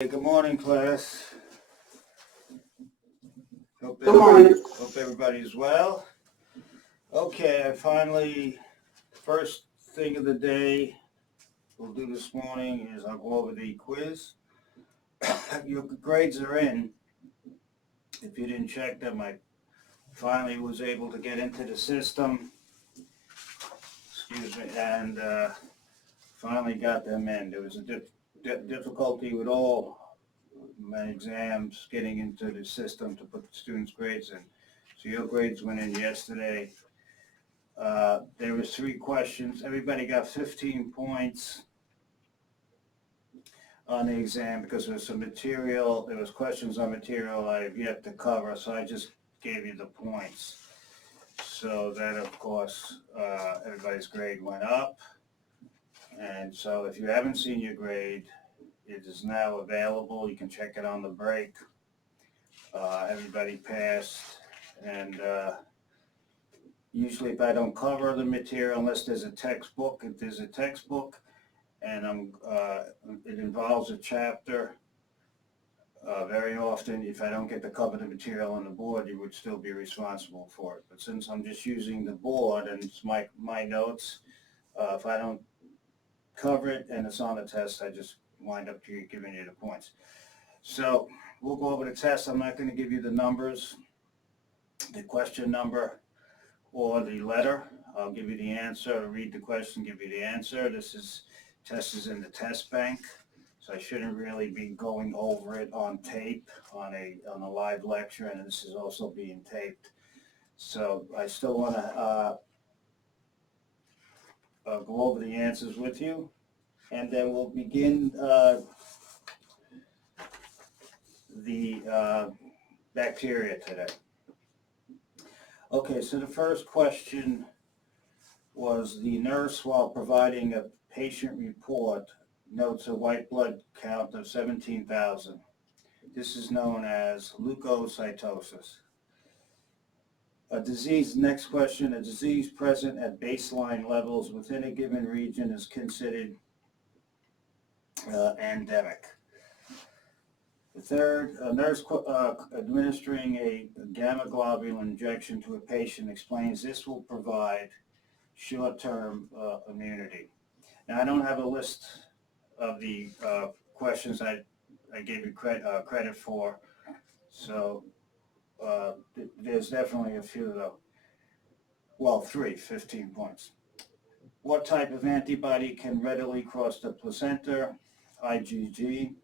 Hey, good morning, class. Good morning. Hope everybody's well. Okay, first thing of the day we'll do this morning is I'll go over the quiz. Your grades are in. If you didn't check them, I finally was able to get into the system, and finally got them in. There was a difficulty with all my exams getting into the system to put the students' grades in. So your grades went in yesterday. There was 3 questions. Everybody got 15 points on the exam because there was questions on material I have yet to cover, so I just gave you the points. So that, of course, everybody's grade went up. And so if you haven't seen your grade, it is now available. You can check it on the break. Everybody passed, and usually if I don't cover the material, unless there's a textbook, and it involves a chapter, very often, if I don't get to cover the material on the board, you would still be responsible for it. But since I'm just using the board and it's my notes, if I don't cover it and it's on the test, I just wind up giving you the points. So we'll go over the test. I'm not going to give you the numbers, the question number, or the letter. I'll give you the answer, read the question, give you the answer. Test is in the test bank, so I shouldn't really be going over it on tape on a live lecture, and this is also being taped. So I still want to go over the answers with you, and then we'll begin the bacteria today. Okay, so the first question was: the nurse, while providing a patient report, notes a white blood count of 17,000. This is known as leukocytosis. Next question: a disease present at baseline levels within a given region is considered endemic. The third, a nurse administering a gamma globule injection to a patient explains this will provide short-term immunity. Now, I don't have a list of the questions I gave you credit for, so there's definitely a few though. Well, 15 points. What type of antibody can readily cross the placenta? IgG.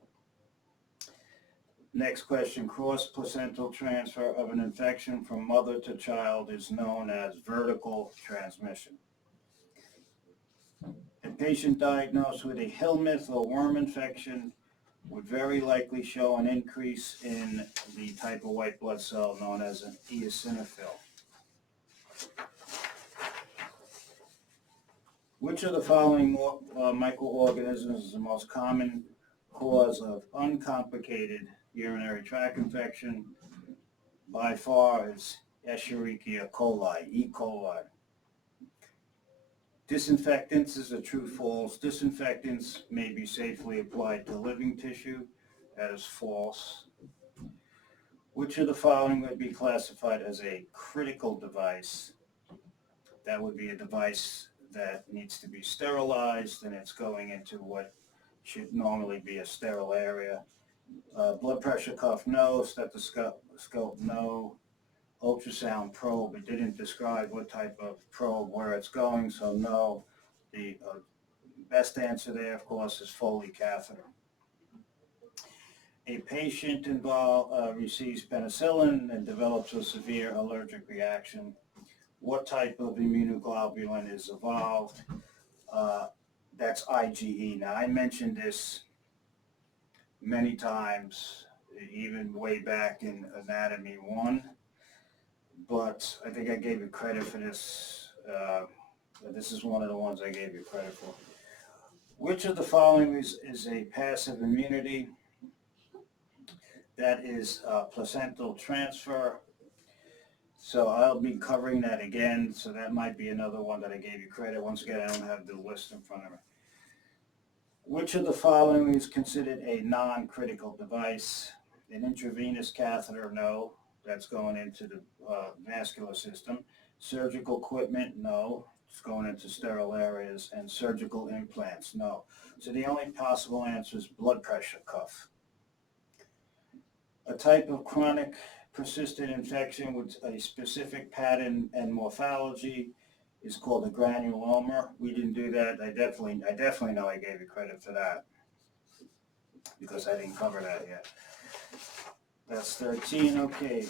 Next question: cross-placental transfer of an infection from mother to child is known as vertical transmission. A patient diagnosed with a Helminth or worm infection would very likely show an increase in the type of white blood cell known as an eosinophil. Which of the following microorganisms is the most common cause of uncomplicated urinary tract infection? By far is Escherichia coli, E. coli. Disinfectants is a true/false. Disinfectants may be safely applied to living tissue. That is false. Which of the following would be classified as a critical device? That would be a device that needs to be sterilized, and it's going into what should normally be a sterile area. Blood pressure cuff, no. Stethoscope, no. Ultrasound probe, it didn't describe what type of probe, where it's going, so no. The best answer there, of course, is Foley catheter. A patient receives penicillin and develops a severe allergic reaction. What type of immunoglobulin is evolved? That's IgE. Now, I mentioned this many times, even way back in Anatomy 1, but I think I gave you credit for this. This is one of the ones I gave you credit for. Which of the following is a passive immunity? That is placental transfer. So I'll be covering that again, so that might be another one that I gave you credit. Once again, I don't have the list in front of me. Which of the following is considered a non-critical device? An intravenous catheter, no. That's going into the vascular system. Surgical equipment, no. It's going into sterile areas. And surgical implants, no. So the only possible answer is blood pressure cuff. A type of chronic persistent infection with a specific pattern and morphology is called a granuloma. We didn't do that. I definitely know I gave you credit for that because I didn't cover that yet. That's 13. Okay.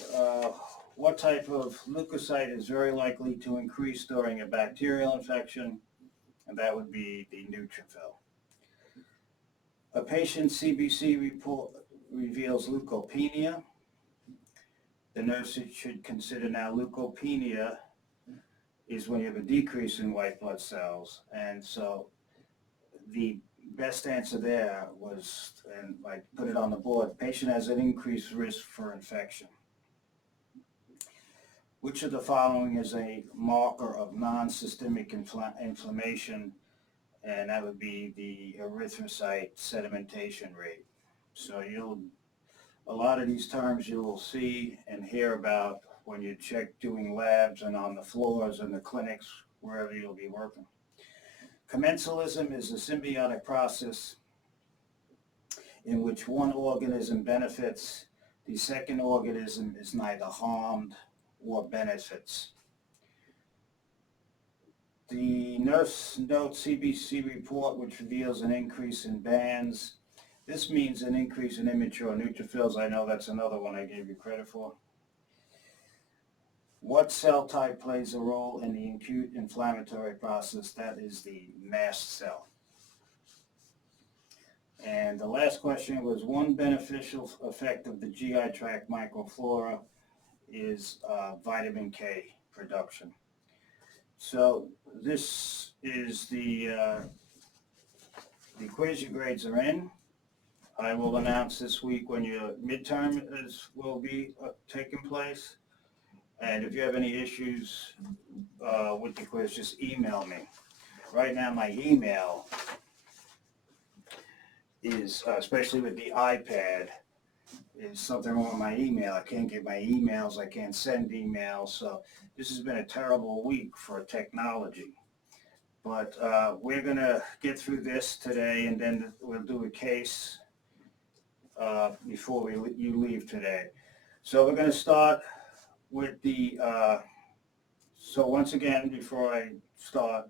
What type of leukocyte is very likely to increase during a bacterial infection? And that would be the neutrophil. A patient's CBC report reveals leukopenia. The nurse should consider now leukopenia is when you have a decrease in white blood cells. And so the best answer there was, and I put it on the board, the patient has an increased risk for infection. Which of the following is a marker of non-systemic inflammation? And that would be the erythrocyte sedimentation rate. So a lot of these terms you will see and hear about when you check doing labs and on the floors in the clinics, wherever you'll be working. Commensalism is a symbiotic process in which one organism benefits, the second organism is neither harmed or benefits. The nurse notes CBC report, which reveals an increase in bands. This means an increase in immature neutrophils. I know that's another one I gave you credit for. What cell type plays a role in the acute inflammatory process? That is the mast cell. And the last question was, one beneficial effect of the GI tract microflora is vitamin K production. So this is the quiz. Your grades are in. I will announce this week when your midterm will be taking place. And if you have any issues with the quiz, just email me. Right now my email is, especially with the iPad, is something wrong with my email. I can't get my emails. I can't send emails. So this has been a terrible week for technology. But we're going to get through this today, and then we'll do a case before you leave today. So we're going to start with the, so once again, before I start,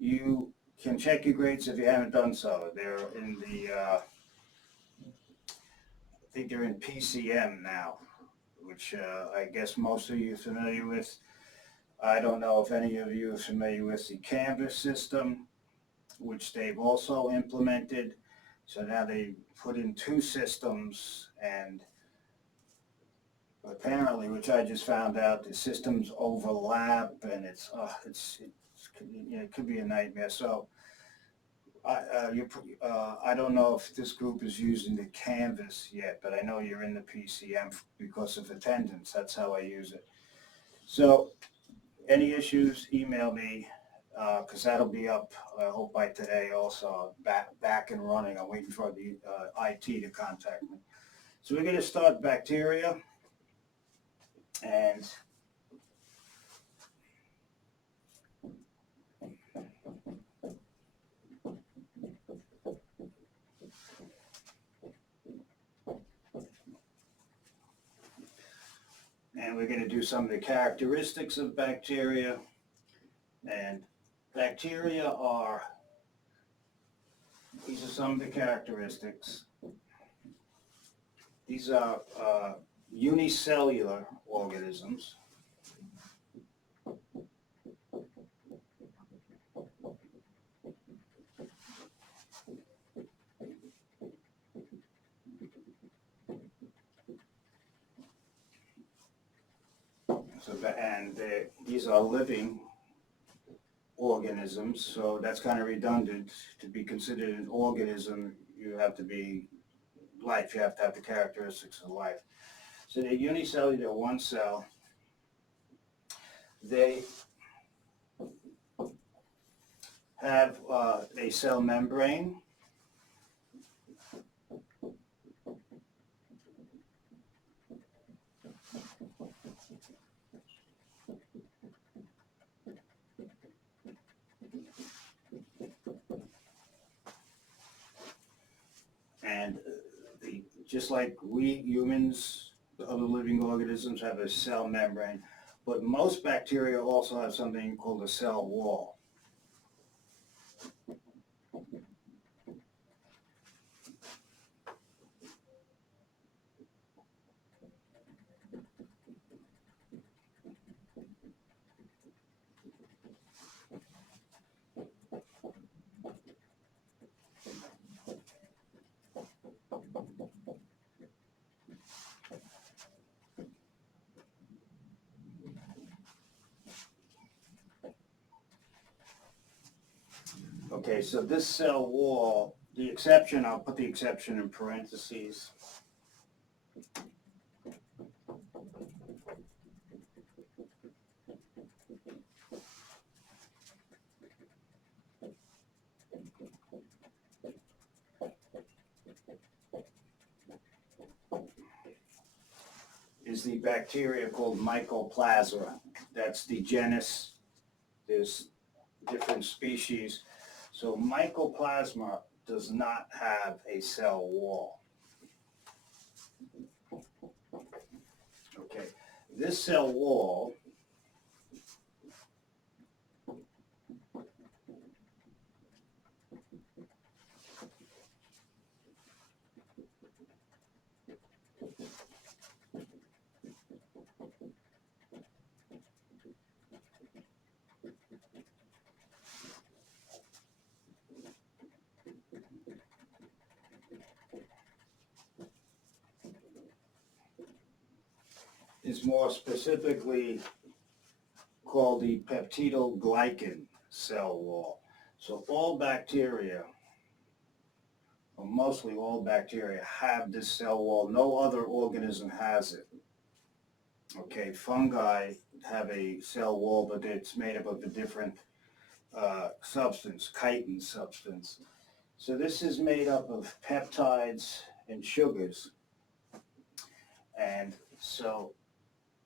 you can check your grades if you haven't done so. They're in the, I think they're in PCM now, which I guess most of you are familiar with. I don't know if any of you are familiar with the Canvas system, which they've also implemented. So now they put in two systems, and apparently, which I just found out, the systems overlap, and it could be a nightmare. So I don't know if this group is using the Canvas yet, but I know you're in the PCM because of attendance. That's how I use it. So any issues, email me, because that'll be up, I hope, by today also, back and running. I'm waiting for the IT to contact me. So we're going to start bacteria. And we're going to do some of the characteristics of bacteria. And bacteria are, these are some of the characteristics. These are unicellular organisms. These are living organisms, so that's kind of redundant. To be considered an organism, you have to be life, you have to have the characteristics of life. So they're unicellular, one cell. They have a cell membrane, just like we humans, the other living organisms have a cell membrane, but most bacteria also have something called a cell wall. Okay, so this cell wall, the exception, I'll put the exception in parentheses. Is the bacteria called Mycoplasma. That's the genus. There's different species. So Mycoplasma does not have a cell wall. Okay, this cell wall is more specifically called the peptidoglycan cell wall. So all bacteria, or mostly all bacteria, have this cell wall. No other organism has it. Okay, fungi have a cell wall, but it's made up of a different substance, chitin substance. So this is made up of peptides and sugars. And so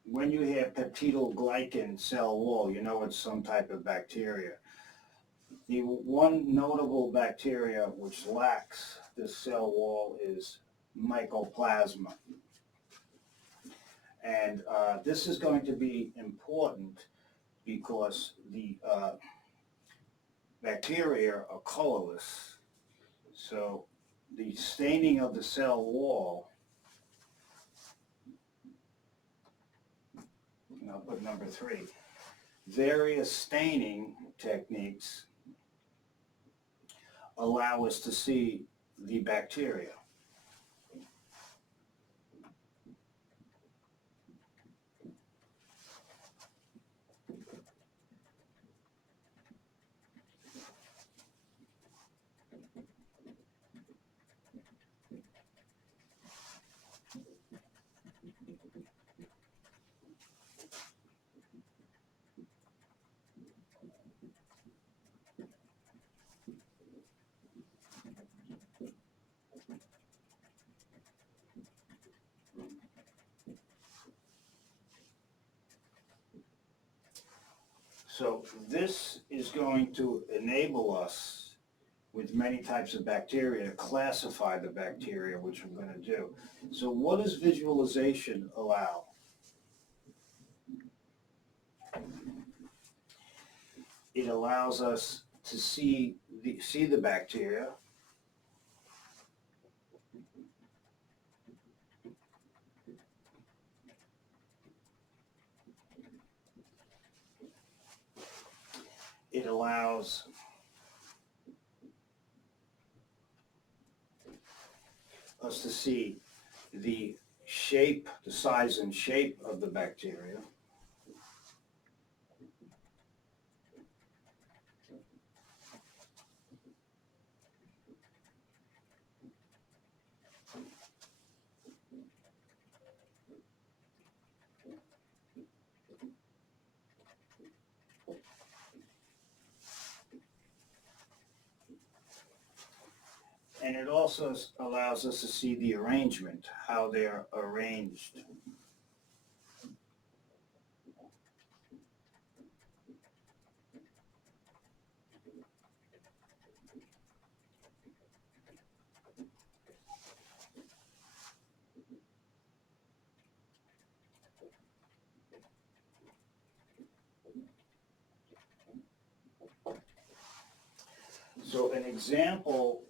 when you hear peptidoglycan cell wall, you know it's some type of bacteria. The one notable bacteria which lacks this cell wall is Mycoplasma. And this is going to be important because the bacteria are colorless. So the staining of the cell wall, and I'll put number 3, various staining techniques allow us to see the bacteria. So this is going to enable us with many types of bacteria to classify the bacteria, which I'm going to do. So what does visualization allow? It allows us to see the bacteria. It allows us to see the shape, the size and shape of the bacteria. And it also allows us to see the arrangement, how they're arranged. example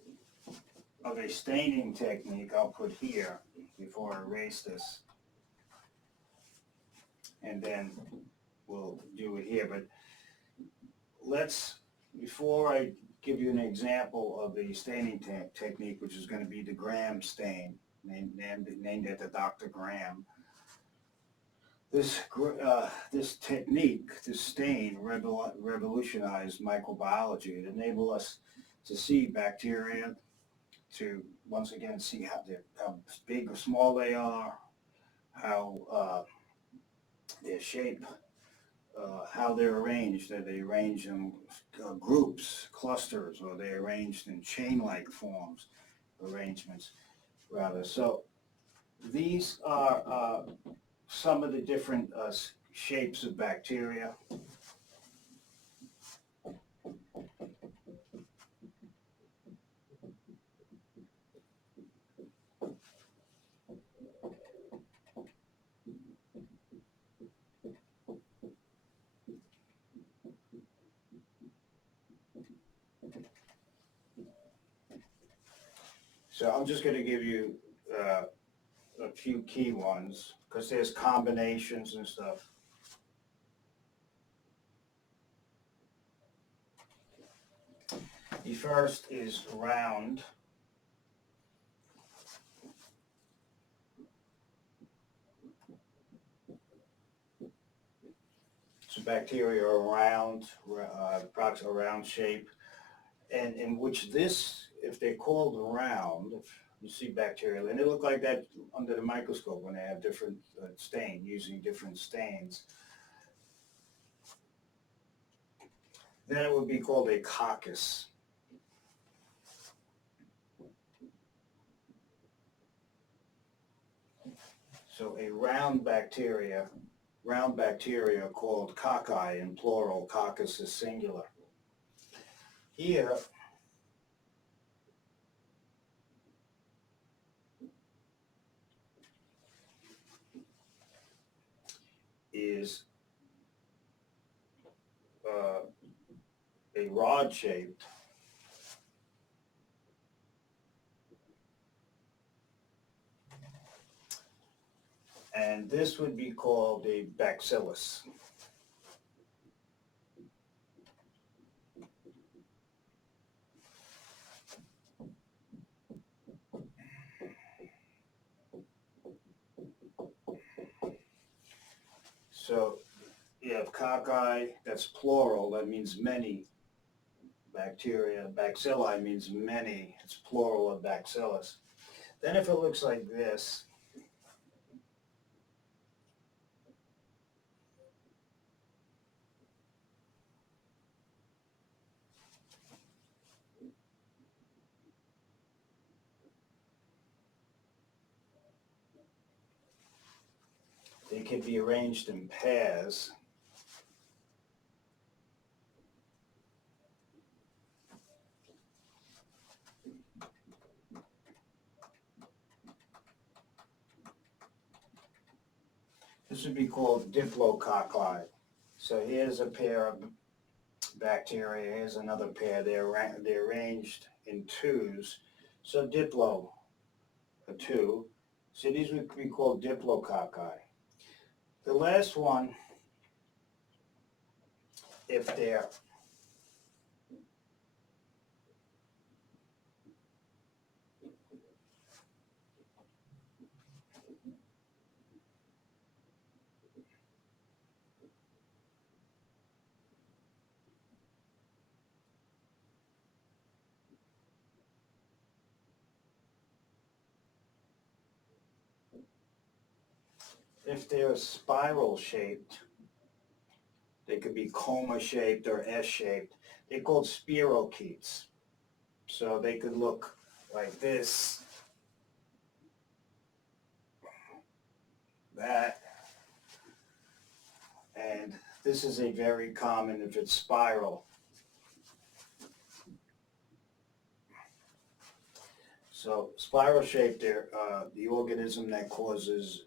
of a staining technique I'll put here before I erase this. And then we'll do it here. But before I give you an example of the staining technique, which is going to be the Graham stain, named after Dr. Graham. This technique, this stain, revolutionized microbiology. It enabled us to see bacteria, to once again see how big or small they are, how their shape, how they're arranged. Are they arranged in groups, clusters, or they arranged in chain-like forms, arrangements, rather. So these are some of the different shapes of bacteria. So I'm just going to give you a few key ones, because there's combinations and stuff. The first is round. So bacteria are round, approximately round shape, and in which this, if they're called round, if you see bacteria, and they look like that under the microscope when they have different stain, using different stains, then it would be called a coccus. So a round bacteria are called cocci in plural, coccus is singular. Here, is a rod-shaped, and this would be called a bacillus. So you have cocci, that's plural, that means many bacteria. Bacilli means many, it's plural of bacillus. Then if it looks like this, they can be arranged in pairs. This would be called diplococci. So here's a pair of bacteria, here's another pair. They're arranged in twos. So diplo, a two. So these would be called diplococci. The last one, if they're spiral shaped, they could be coma shaped or S shaped. They're called spirochetes. So they could look like this, that, and this is a very common if it's spiral. So spiral shaped, the organism that causes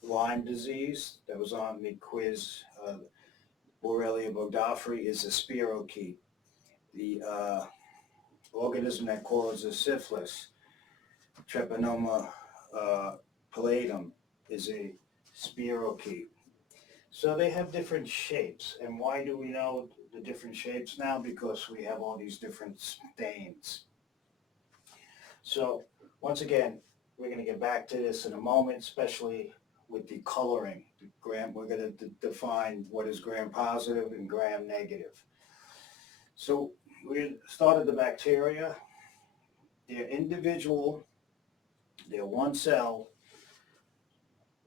Lyme disease that was on the quiz, Borrelia burgdorferi, is a spirochete. The organism that causes syphilis, Treponema pallidum, is a spirochete. So they have different shapes. And why do we know the different shapes now? Because we have all these different stains. So once again, we're going to get back to this in a moment, especially with the coloring. We're going to define what is gram-positive and gram-negative. So we started the bacteria. They're individual. They're one cell.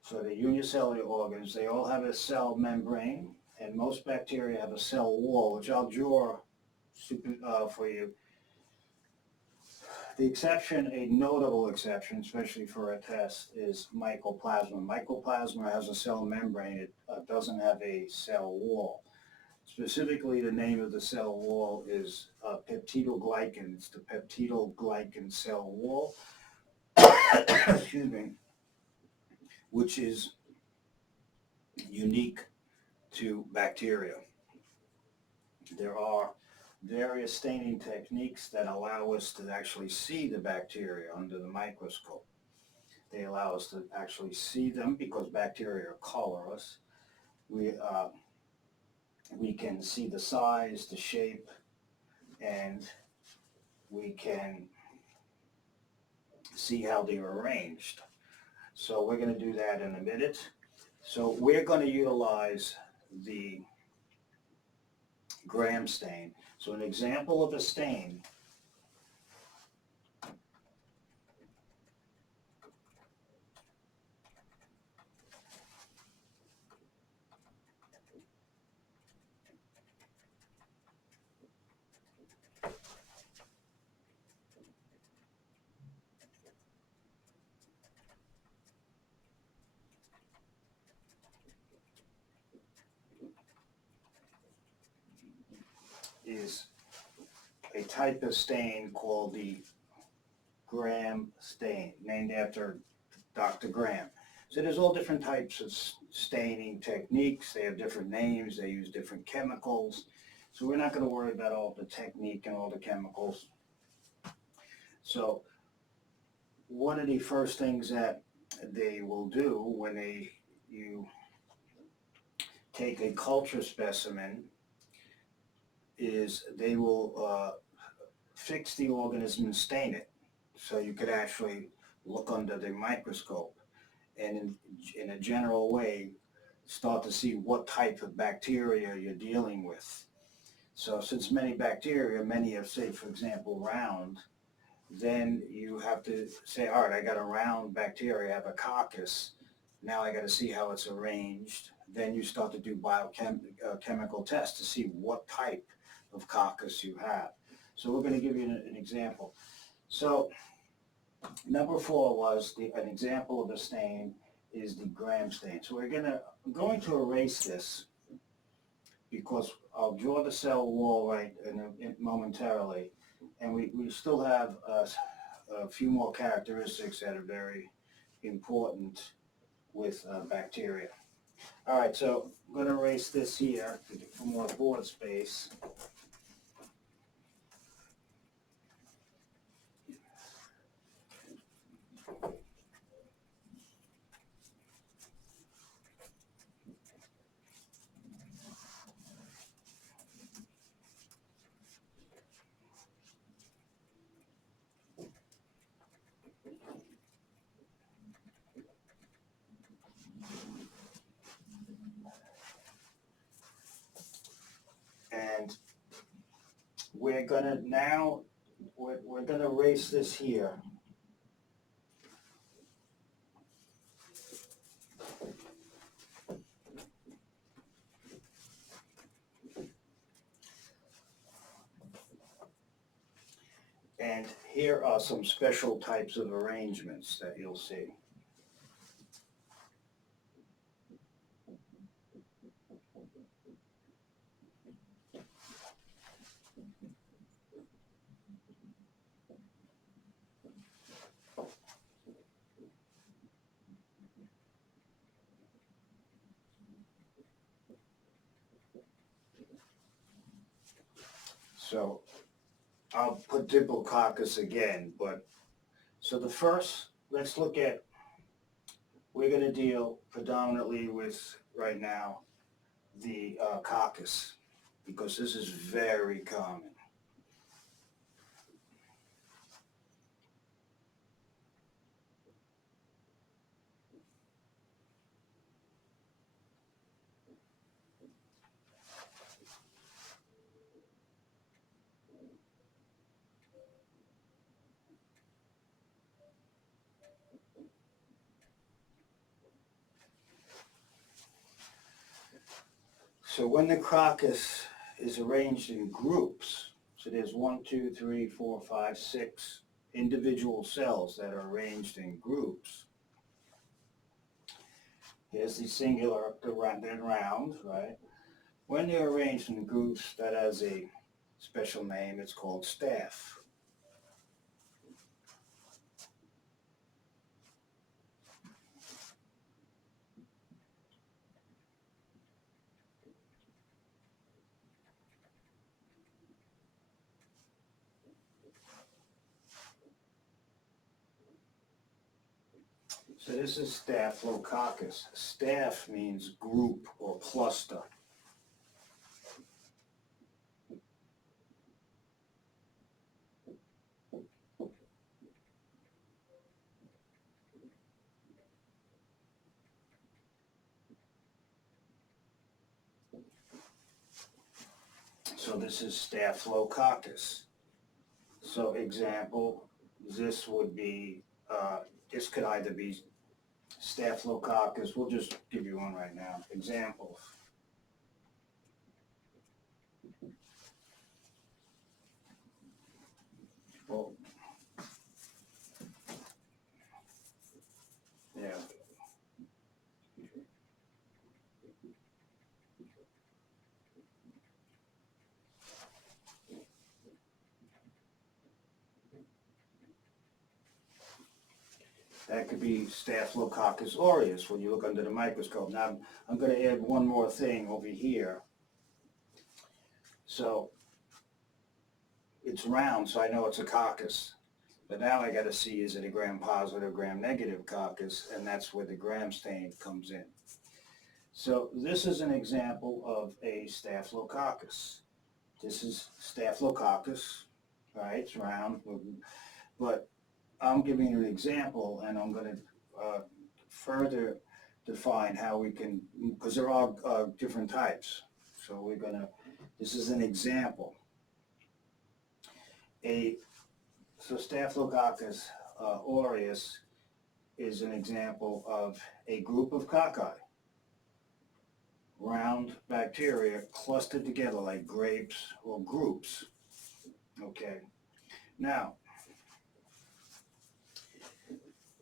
So they're unicellular organs. They all have a cell membrane, and most bacteria have a cell wall, which I'll draw for you. The exception, a notable exception, especially for a test, is mycoplasma. Mycoplasma has a cell membrane. It doesn't have a cell wall. Specifically, the name of the cell wall is peptidoglycan. It's the peptidoglycan cell wall, excuse me, which is unique to bacteria. There are various staining techniques that allow us to actually see the bacteria under the microscope. They allow us to actually see them because bacteria are colorless. We can see the size, the shape, and we can see how they're arranged. So we're going to do that in a minute. So we're going to utilize the gram stain. So an example of a stain is a type of stain called the Gram stain, named after Dr. Graham. So there's all different types of staining techniques. They have different names. They use different chemicals. So we're not going to worry about all the technique and all the chemicals. So one of the first things that they will do when you take a culture specimen is they will fix the organism and stain it. So you could actually look under the microscope and in a general way start to see what type of bacteria you're dealing with. So since many bacteria, many have, say, for example, round, then you have to say, all right, I got a round bacteria, I have a coccus. Now I got to see how it's arranged. Then you start to do biochemical tests to see what type of coccus you have. So we're going to give you an example. So number 4 was an example of a stain is the gram stain. So I'm going to erase this because I'll draw the cell wall right momentarily, and we still have a few more characteristics that are very important with bacteria. All right, so I'm going to erase this here for more board space. And we're gonna erase this here. And here are some special types of arrangements that you'll see. So I'll put Diplococcus again, but so the first, let's look at, we're going to deal predominantly with, right now, the coccus, because this is very common. So when the coccus is arranged in groups, so there's 1, 2, 3, 4, 5, 6 individual cells that are arranged in groups. Here's the singular, the round and round, right? When they're arranged in groups, that has a special name, it's called staph. So this is Staphylococcus. Staph means group or cluster. So this is Staphylococcus. So example, this would be, this could either be Staphylococcus, we'll just give you one right now. Examples. Well, yeah. That could be Staphylococcus aureus when you look under the microscope. Now, I'm going to add one more thing over here. So, it's round, so I know it's a coccus. But now I got to see, is it a gram-positive, gram-negative coccus, and that's where the gram stain comes in. So this is an example of a Staphylococcus. This is Staphylococcus, right? It's round, but I'm giving you an example, and I'm going to further define how we can, because there are different types. So we're going to, this is an example. So Staphylococcus aureus is an example of a group of cocci, round bacteria clustered together like grapes or groups. Okay. Now,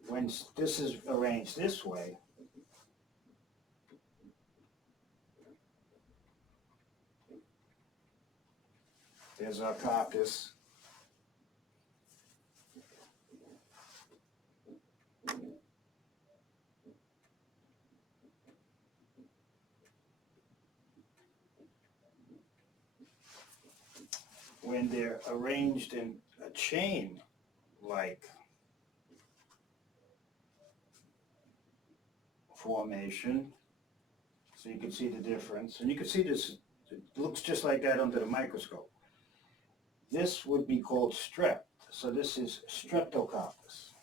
when this is arranged this way, there's our coccus. When they're arranged in a chain like formation, so you can see the difference, and you can see this, it looks just like that under the microscope. This would be called strep, so this is Streptococcus.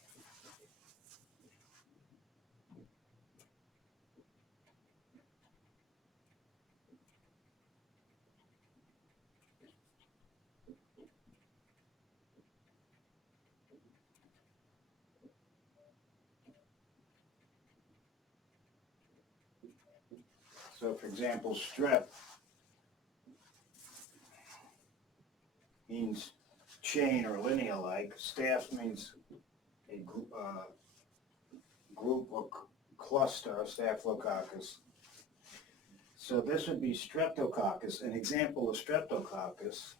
So for example, strep means chain or linear-like. Staph means a group or cluster of Staphylococcus. So this would be Streptococcus. An example of Streptococcus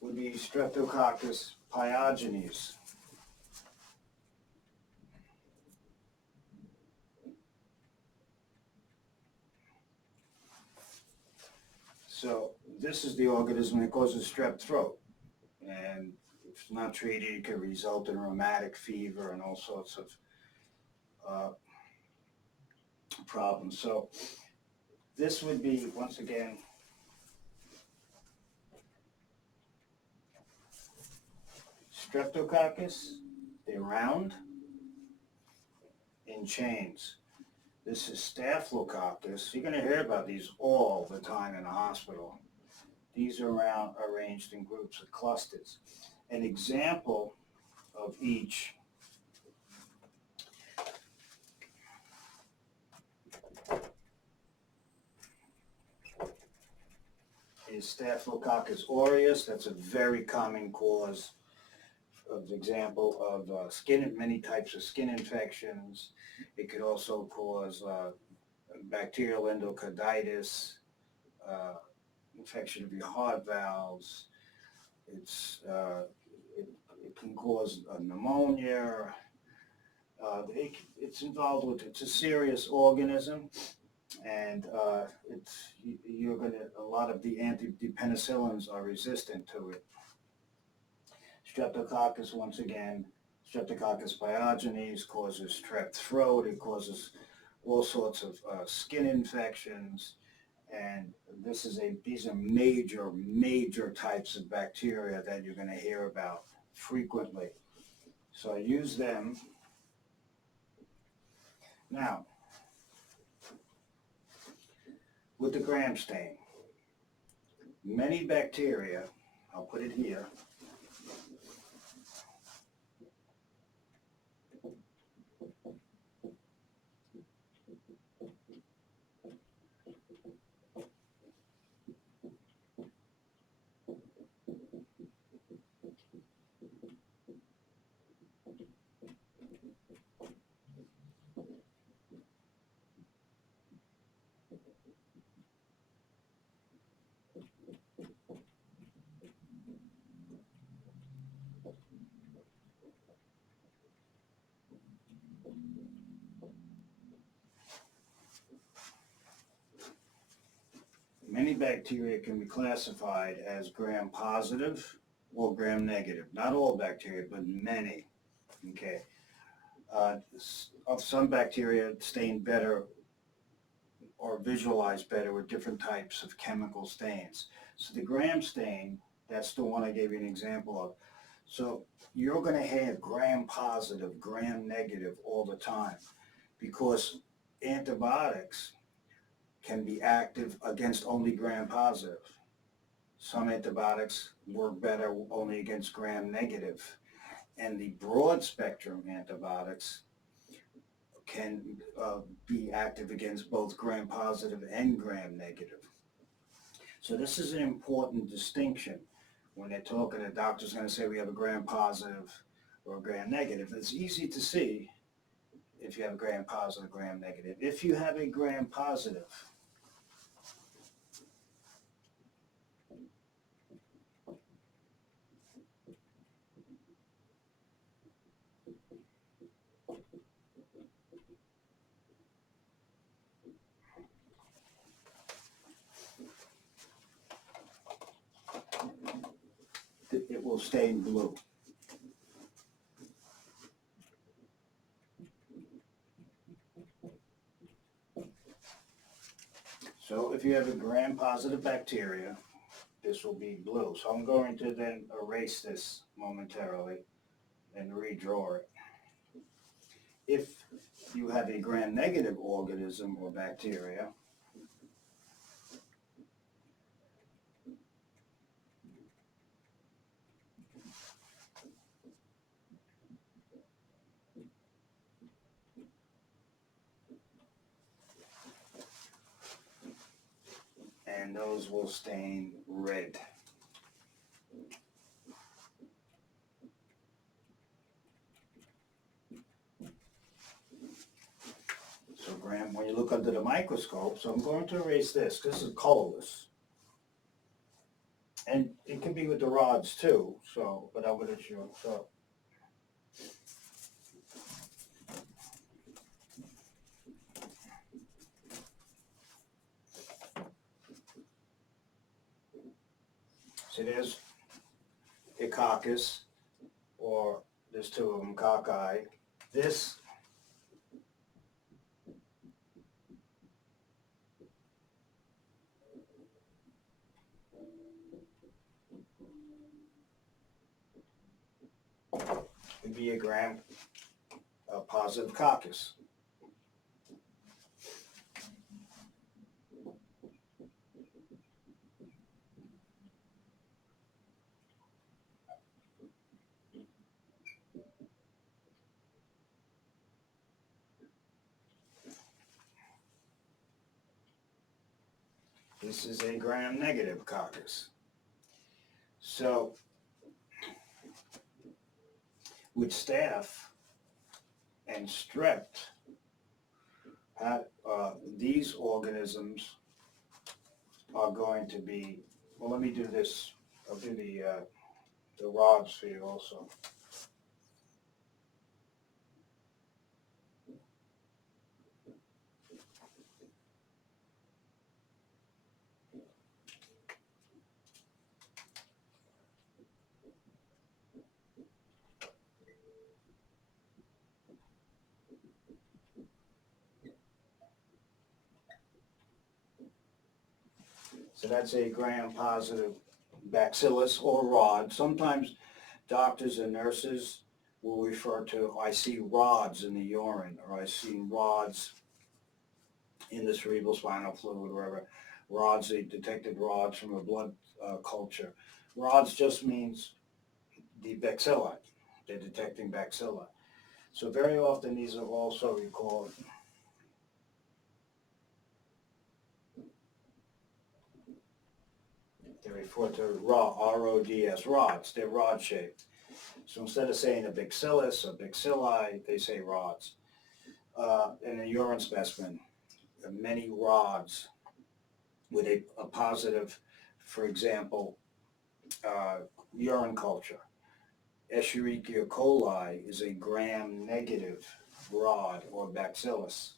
would be Streptococcus pyogenes. So this is the organism that causes strep throat, and if it's not treated, it can result in rheumatic fever and all sorts of problems. So this would be, once again, Streptococcus. They're round in chains. This is Staphylococcus. You're going to hear about these all the time in the hospital. These are arranged in groups of clusters. An example of each is Staphylococcus aureus. That's a very common cause of example of many types of skin infections. It could also cause bacterial endocarditis, infection of your heart valves. It can cause pneumonia. It's involved with, it's a serious organism, and a lot of the penicillins are resistant to it. Streptococcus, once again, Streptococcus pyogenes causes strep throat. It causes all sorts of skin infections, and these are major types of bacteria that you're going to hear about frequently. So I use them. Now, with the gram stain, many bacteria, I'll put it here, many bacteria can be classified as gram positive or gram negative. Not all bacteria, but many. Okay. Some bacteria stain better or visualize better with different types of chemical stains. So the gram stain, that's the one I gave you an example of. So you're going to have gram positive, gram negative all the time, because antibiotics can be active against only gram positive. Some antibiotics work better only against gram negative. And the broad spectrum antibiotics can be active against both gram positive and gram negative. So this is an important distinction. When they're talking, the doctor's going to say we have a gram positive or a gram negative. It's easy to see if you have a gram positive, gram negative. If you have a gram positive, it will stain blue. So if you have a gram positive bacteria, this will be blue. So I'm going to then erase this momentarily and redraw it. If you have a gram negative organism or bacteria, and those will stain red. So Graham, when you look under the microscope, so I'm going to erase this because this is colorless. And it can be with the rods too, so, but I'm gonna show, so. So there's a coccus, or there's two of them, cocci. This would be a gram-positive coccus. This is a gram-negative coccus. So, with staph and strep, these organisms are going to be, well, let me do this. I'll do the rods for you also. So that's a gram-positive bacillus or rod. Sometimes doctors and nurses will refer to, I see rods in the urine, or I see rods in the cerebral spinal fluid, wherever. Rods, they detected rods from a blood culture. Rods just means the bacilli. They're detecting bacilli. So very often these are also recalled. They refer to R-O-D-S, rods. They're rod-shaped. So instead of saying a bacillus or bacilli, they say rods. In a urine specimen, many rods with a positive, for example, urine culture. Escherichia coli is a gram-negative rod or bacillus.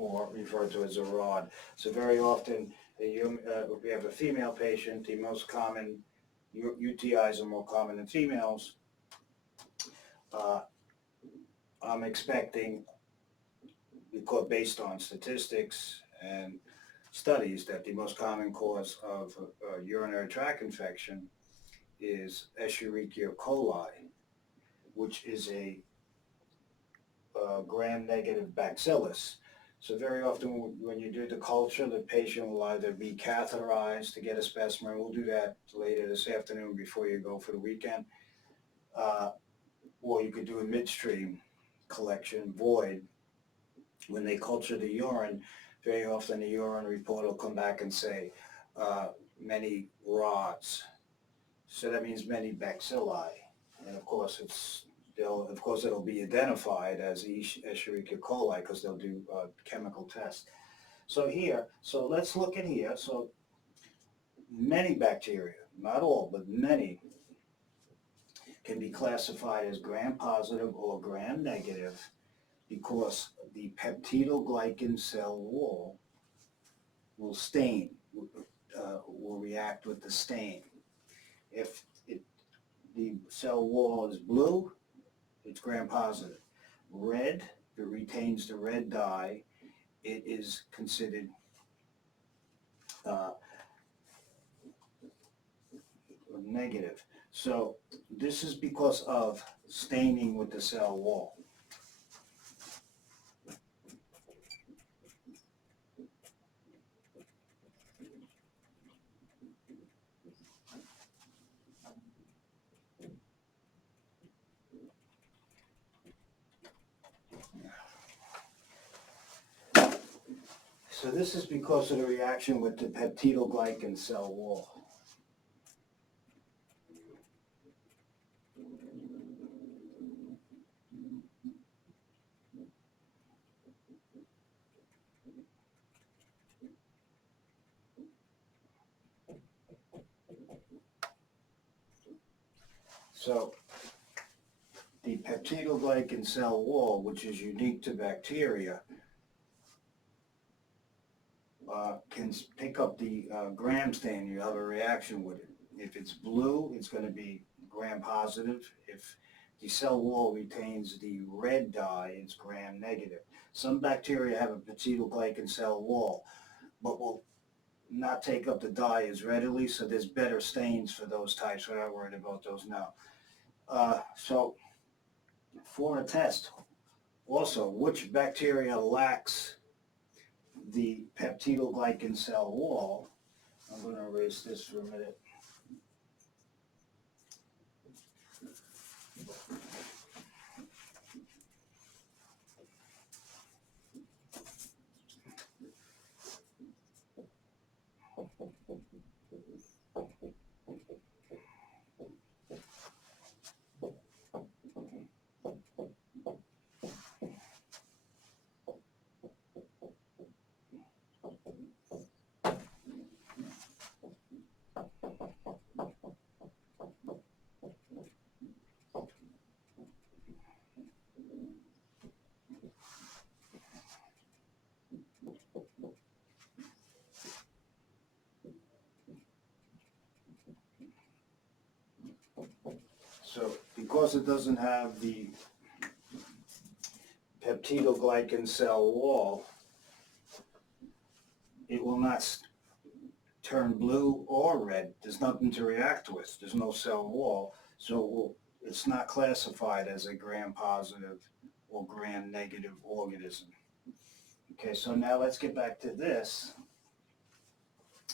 Or referred to as a rod. So very often, if we have a female patient, the most common UTIs are more common in females. I'm expecting, because based on statistics and studies, that the most common cause of urinary tract infection is Escherichia coli, which is a gram-negative bacillus. So very often when you do the culture, the patient will either be catheterized to get a specimen. We'll do that later this afternoon before you go for the weekend. Or you could do a midstream collection, void. When they culture the urine, very often the urine report will come back and say many rods. So that means many bacilli. And of course it'll be identified as Escherichia coli because they'll do chemical tests. So let's look at here. So many bacteria, not all, but many, can be classified as gram-positive or gram-negative because the peptidoglycan cell wall will stain, will react with the stain. If the cell wall is blue, it's gram-positive. Red, if it retains the red dye, it is considered negative. So this is because of staining with the cell wall. So this is because of the reaction with the peptidoglycan cell wall. So the peptidoglycan cell wall, which is unique to bacteria, can pick up the gram stain. You have a reaction with it. If it's blue, it's going to be gram positive. If the cell wall retains the red dye, it's gram negative. Some bacteria have a peptidoglycan cell wall, but will not take up the dye as readily, so there's better stains for those types. We're not worried about those now. So for a test, also, which bacteria lacks the peptidoglycan cell wall? I'm going to erase this for a minute. So because it doesn't have the peptidoglycan cell wall, it will not turn blue or red. There's nothing to react with. There's no cell wall. So it's not classified as a gram positive or gram negative organism. Okay, so now let's get back to this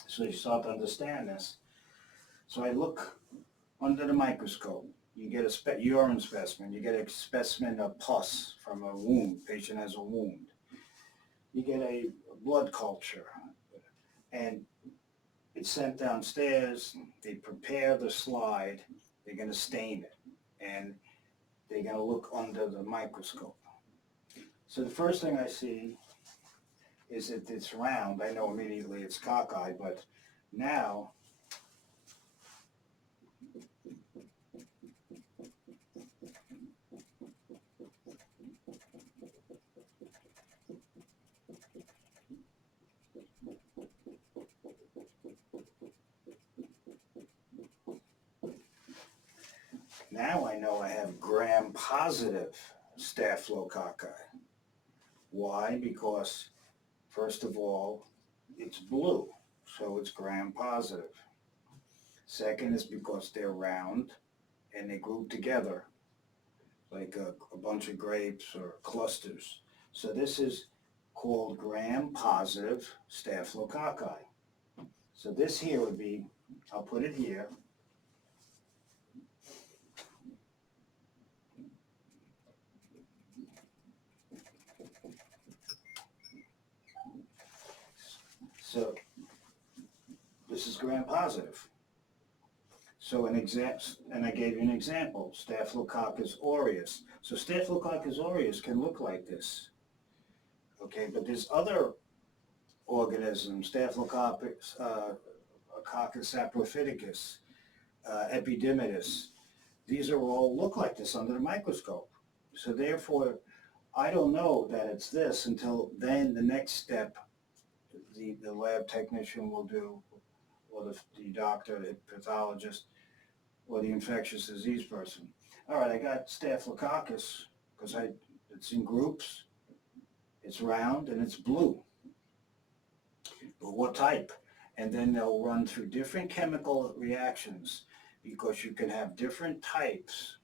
so you start to understand this. So I look under the microscope. You get a urine specimen. You get a specimen of pus from a wound. Patient has a wound. You get a blood culture, and it's sent downstairs. They prepare the slide. They're going to stain it, and they're going to look under the microscope. So the first thing I see is that it's round. I know immediately it's cockeyed, but now I know I have gram positive staphylococci. Why? Because first of all, it's blue, so it's gram positive. Second is because they're round and they group together like a bunch of grapes or clusters. So this is called gram positive staphylococci. So this here would be, I'll put it here. So this is gram positive. So and I gave you an example, Staphylococcus aureus. So Staphylococcus aureus can look like this. Okay, but there's other organisms, Staphylococcus saprophyticus, epididymitis. These are all look like this under the microscope. So therefore, I don't know that it's this until then the next step the lab technician will do, or the doctor, the pathologist, or the infectious disease person. All right, I got Staphylococcus because it's in groups, it's round, and it's blue. But what type? And then they'll run through different chemical reactions because you can have different types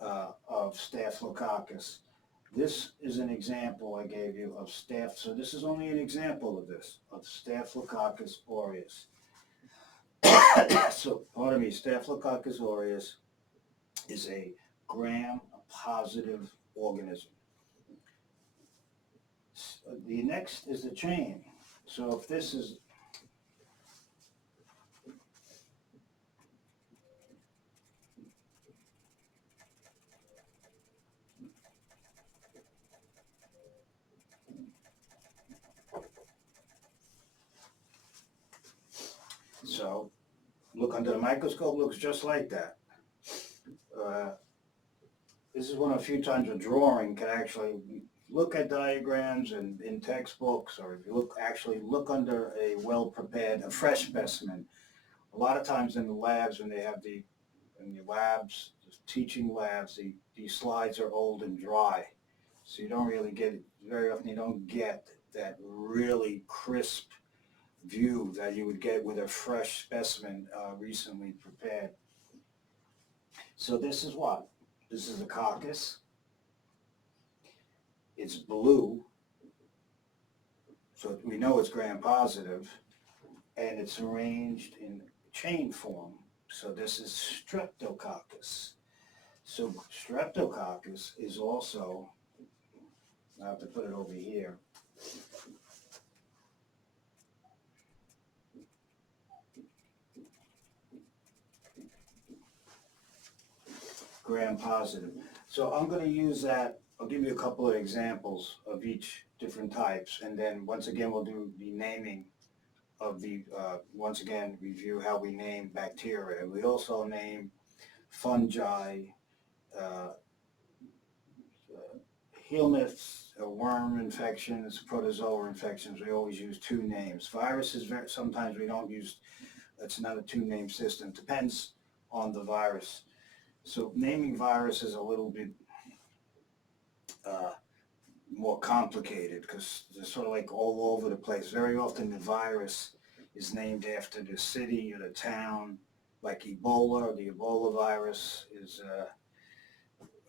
of Staphylococcus. This is an example I gave you of so this is only an example of this, of Staphylococcus aureus. So, pardon me, Staphylococcus aureus is a gram-positive organism. The next is the chain. So if this is, so look under the microscope, looks just like that. This is one of the few times a drawing can actually look at diagrams and in textbooks, or if you actually look under a well-prepared, a fresh specimen. A lot of times in the labs, when they have in the labs, the teaching labs, these slides are old and dry. So you don't really get, very often you don't get that really crisp view that you would get with a fresh specimen recently prepared. So this is what? This is a coccus. It's blue, so we know it's gram-positive, and it's arranged in chain form. So this is streptococcus. So streptococcus is also, I have to put it over here, gram-positive. So I'm going to use that. I'll give you a couple of examples of each different types, and then once again we'll do the naming of the, once again review how we name bacteria. We also name fungi, helminths, worm infections, protozoa infections. We always use two names. Viruses, sometimes we don't use, it's not a two-name system. Depends on the virus. So naming virus is a little bit more complicated because they're sort of like all over the place. Very often the virus is named after the city or the town, like Ebola. The Ebola virus is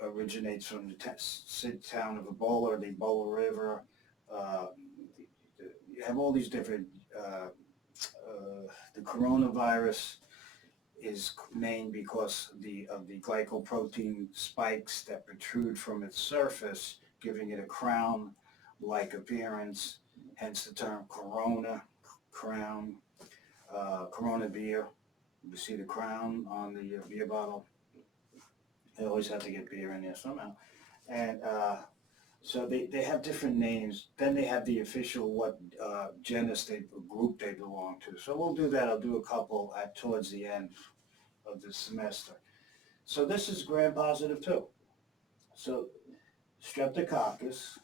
originates from the town of Ebola or the Ebola River. You have all these different, the coronavirus is named because of the glycoprotein spikes that protrude from its surface, giving it a crown-like appearance, hence the term corona, crown, Corona beer. You see the crown on the beer bottle. They always have to get beer in there somehow. And so they have different names. Then they have the official what genus group they belong to. So we'll do that. I'll do a couple towards the end of the semester. So this is gram-positive too. So Streptococcus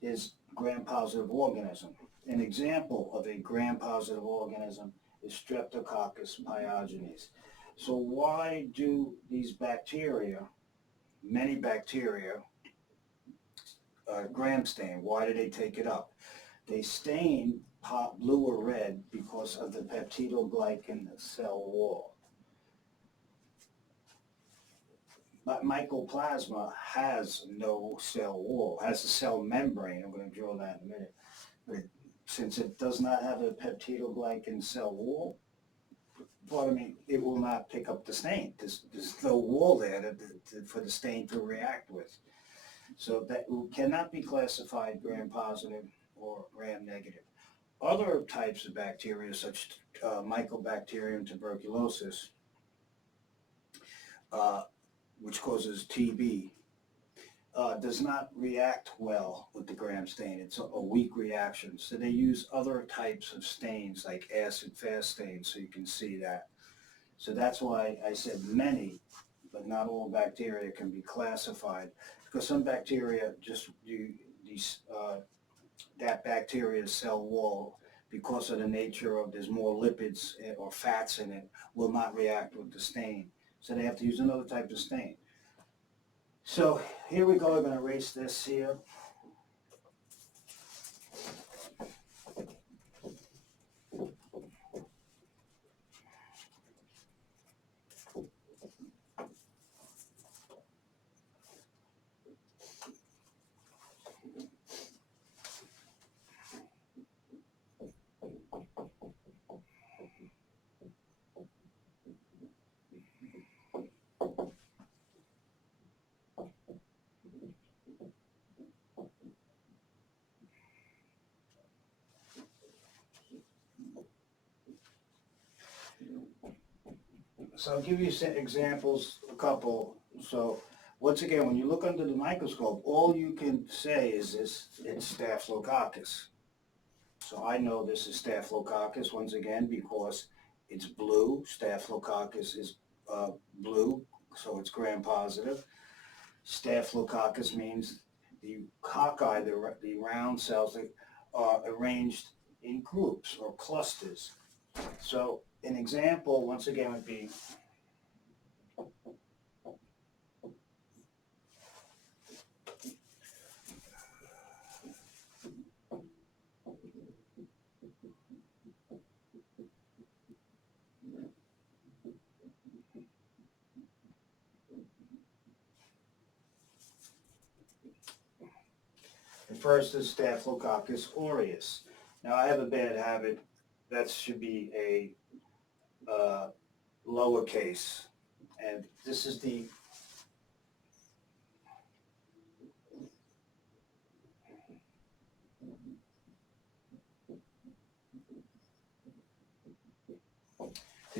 is gram-positive organism. An example of a gram-positive organism is Streptococcus pyogenes. So why do these bacteria, many bacteria, gram stain? Why do they take it up? They stain pop blue or red because of the peptidoglycan cell wall. But mycoplasma has no cell wall, has a cell membrane. I'm going to draw that in a minute. But since it does not have a peptidoglycan cell wall, it will not pick up the stain. There's no wall there for the stain to react with. So that cannot be classified gram-positive or gram-negative. Other types of bacteria, such as Mycobacterium tuberculosis, which causes TB, does not react well with the gram stain. It's a weak reaction. So they use other types of stains like acid-fast stains, so you can see that. So that's why I said many, but not all bacteria can be classified, because some bacteria just that bacteria's cell wall, because of the nature of there's more lipids or fats in it, will not react with the stain. So they have to use another type of stain. So here we go. I'm going to erase this here. So I'll give you some examples, a couple. So once again, when you look under the microscope, all you can say is this, it's Staphylococcus. So I know this is Staphylococcus once again because it's blue. Staphylococcus is blue, so it's gram-positive. Staphylococcus means the cocci, the round cells, that are arranged in groups or clusters. So an example, once again, would be the first is Staphylococcus aureus. Now I have a bad habit. That should be a lowercase, and this is the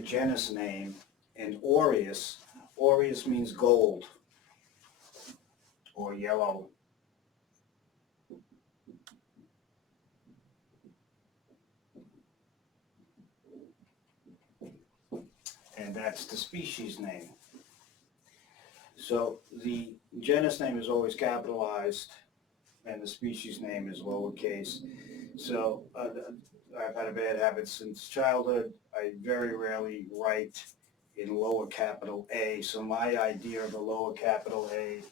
genus name, and aureus. Aureus means gold or yellow. And that's the species name. So the genus name is always capitalized and the species name is lowercase. So I've had a bad habit since childhood. I very rarely write in lower capital A. So my idea of a lower capital A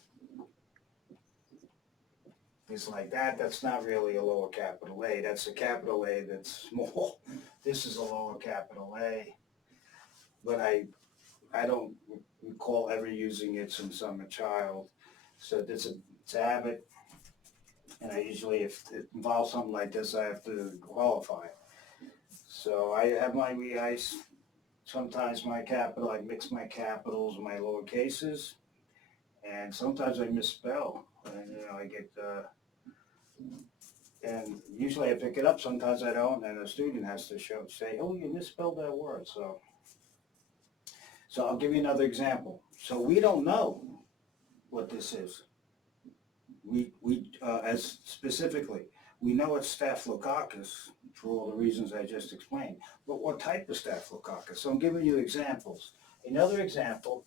is like that. That's not really a lower capital A. That's a capital A that's small. This is a lower capital A. But I don't recall ever using it since I'm a child. So it's a habit, and I usually, if it involves something like this, I have to qualify it. So I have sometimes my capital, I mix my capitals and my lower cases, and sometimes I misspell, and I get, and usually I pick it up, sometimes I don't, and a student has to say, oh, you misspelled that word, so I'll give you another example. So we don't know what this is. As specifically, we know it's Staphylococcus for all the reasons I just explained, but what type of Staphylococcus? So I'm giving you examples. Another example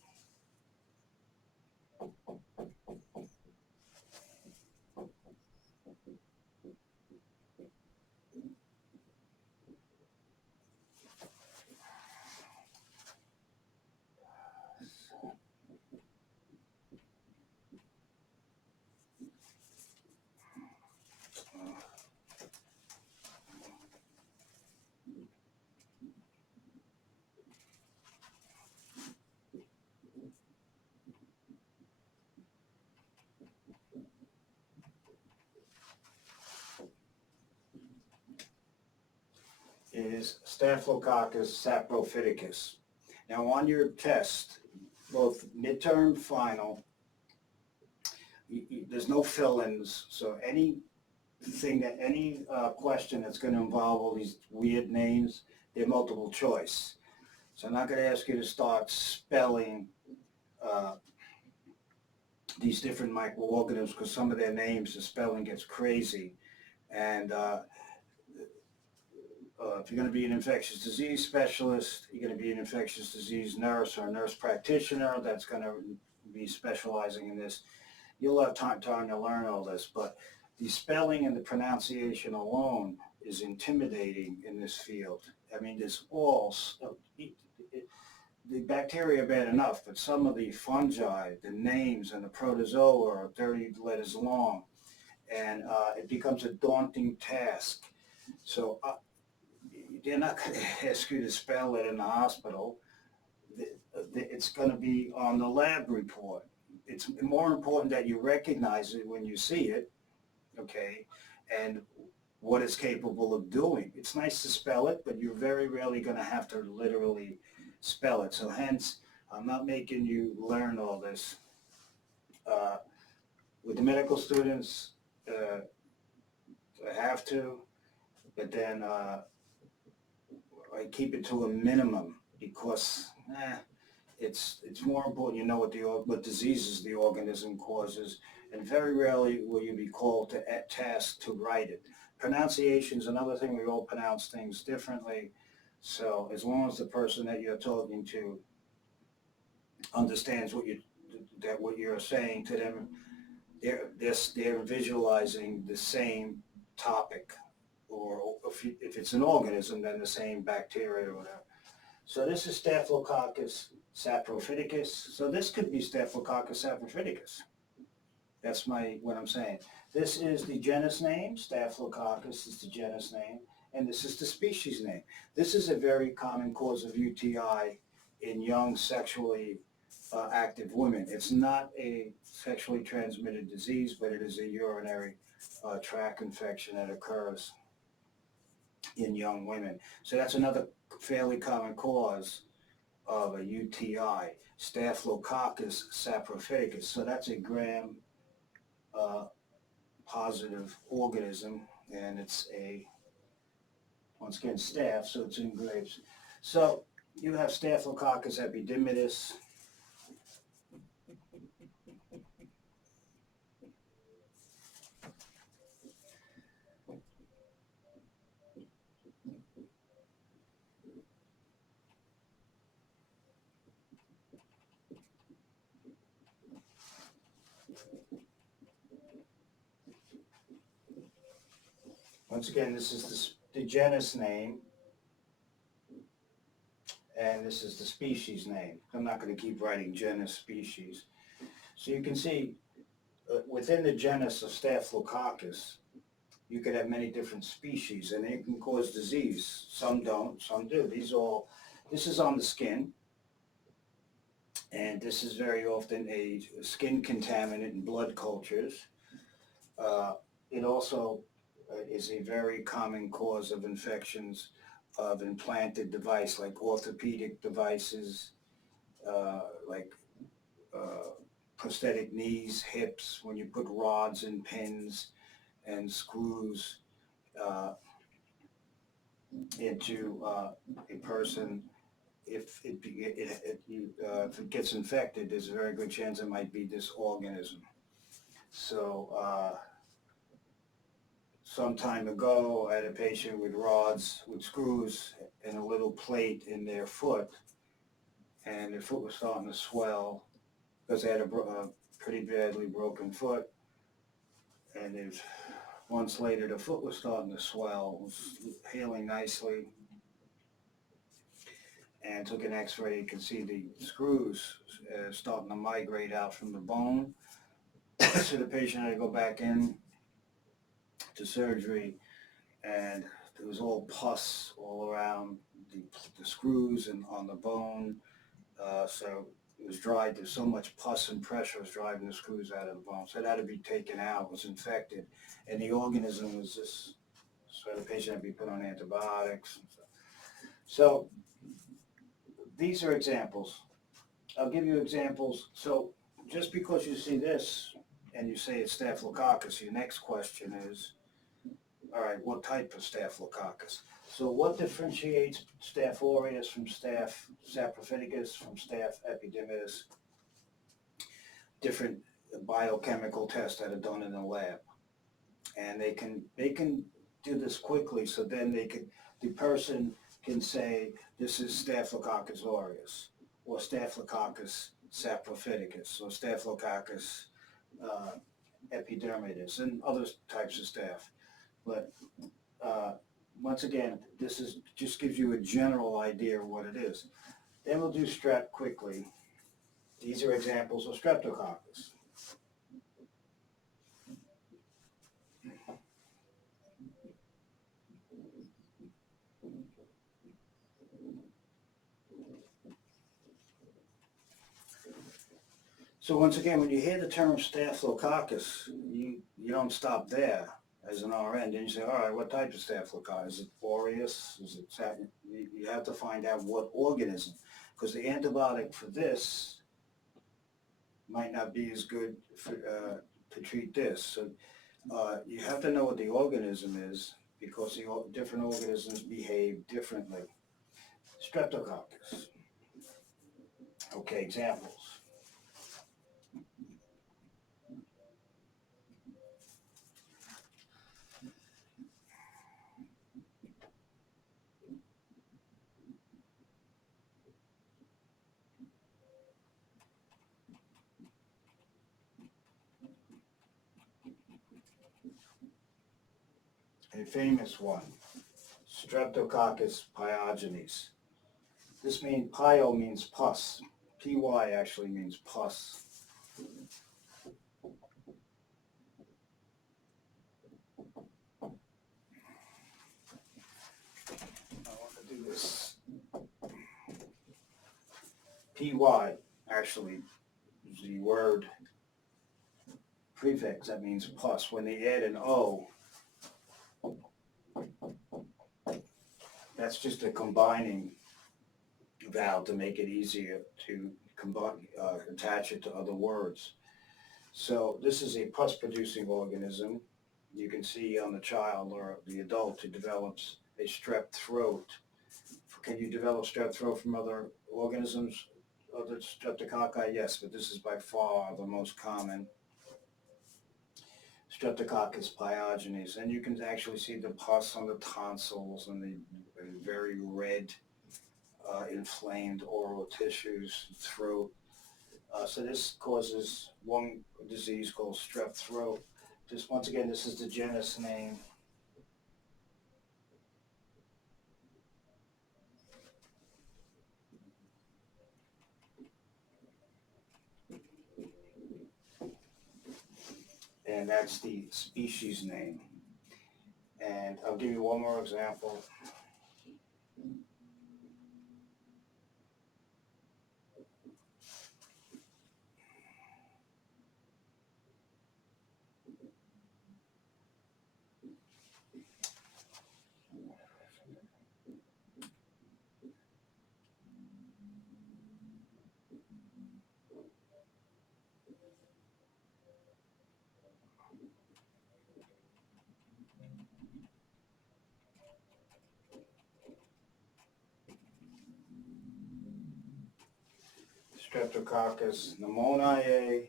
is Staphylococcus saprophyticus. Now on your test, both midterm, final, there's no fill-ins, so any question that's going to involve all these weird names, they're multiple choice. So I'm not going to ask you to start spelling these different microorganisms because some of their names, the spelling gets crazy. And if you're going to be an infectious disease specialist, you're going to be an infectious disease nurse or a nurse practitioner that's going to be specializing in this. You'll have time to learn all this, but the spelling and the pronunciation alone is intimidating in this field. I mean, there's the bacteria are bad enough, but some of the fungi, the names and the protozoa are 30 letters long, and it becomes a daunting task. So they're not going to ask you to spell it in the hospital. It's going to be on the lab report. It's more important that you recognize it when you see it, okay, and what it's capable of doing. It's nice to spell it, but you're very rarely going to have to literally spell it. So hence, I'm not making you learn all this. With the medical students, I have to, but then I keep it to a minimum because it's more important you know what diseases the organism causes, and very rarely will you be called to task to write it. Pronunciation is another thing. We all pronounce things differently, so as long as the person that you're talking to understands what you're saying to them, they're visualizing the same topic, or if it's an organism, then the same bacteria or whatever. So this is Staphylococcus saprophyticus. So this could be Staphylococcus saprophyticus. That's what I'm saying. This is the genus name. Staphylococcus is the genus name, and this is the species name. This is a very common cause of UTI in young sexually active women. It's not a sexually transmitted disease, but it is a urinary tract infection that occurs in young women. So that's another fairly common cause of a UTI, Staphylococcus saprophyticus. So that's a gram positive organism, and it's once again, staph, so it's in grapes. So you have Staphylococcus epidermidis. Once again, this is the genus name, and this is the species name. I'm not going to keep writing genus, species. So you can see within the genus of Staphylococcus, you could have many different species, and they can cause disease. Some don't, some do. This is on the skin, and this is very often a skin contaminant in blood cultures. It also is a very common cause of infections of implanted device, like orthopedic devices, like prosthetic knees, hips, when you put rods and pins and screws into a person. If it gets infected, there's a very good chance it might be this organism. So some time ago, I had a patient with rods, with screws, and a little plate in their foot, and their foot was starting to swell because they had a pretty badly broken foot, and months later the foot was starting to swell, was healing nicely, and took an x-ray. You can see the screws starting to migrate out from the bone. So the patient had to go back in to surgery, and there was all pus all around the screws and on the bone. So it was dried. There's so much pus and pressure was driving the screws out of the bone. So it had to be taken out. It was infected, and the organism was just. So the patient had to be put on antibiotics. So these are examples. I'll give you examples. So just because you see this and you say it's Staphylococcus, your next question is, all right, what type of Staphylococcus? So what differentiates Staph aureus from Staph saprophyticus from Staph epidermidis? Different biochemical tests that are done in the lab, and they can do this quickly. So then the person can say this is Staphylococcus aureus, or Staphylococcus saprophyticus, or Staphylococcus epidermidis, and other types of staph. But once again, this just gives you a general idea of what it is. Then we'll do strep quickly. These are examples of Streptococcus. So once again, when you hear the term Staphylococcus, you don't stop there as an RN. Then you say, all right, what type of Staphylococcus? Is it aureus? Is it you have to find out what organism, because the antibiotic for this might not be as good to treat this. So you have to know what the organism is, because the different organisms behave differently. Streptococcus. Okay, examples. A famous one, Streptococcus pyogenes. This means, pyo means pus. Py actually means pus. I want to do this. Py actually is the word prefix that means pus. When they add an O, that's just a combining vowel to make it easier to combine, attach it to other words. So this is a pus-producing organism. You can see on the child or the adult who develops a strep throat. Can you develop strep throat from other organisms, other streptococci? Yes, but this is by far the most common. Streptococcus pyogenes, and you can actually see the pus on the tonsils and the very red, inflamed oral tissues, throat. So this causes one disease called strep throat. Just once again, this is the genus name. And that's the species name. And I'll give you one more example. Streptococcus pneumoniae.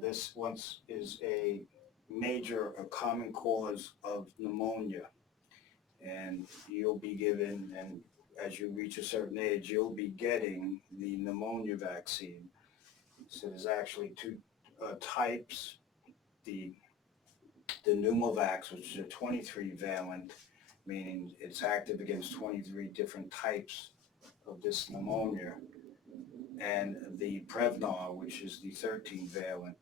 This once is a major, a common cause of pneumonia. And you'll be given, and as you reach a certain age, you'll be getting the pneumonia vaccine. So there's actually two types. The pneumovax, which is a 23 valent, meaning it's active against 23 different types of this pneumonia, and the Prevnar, which is the 13 valent.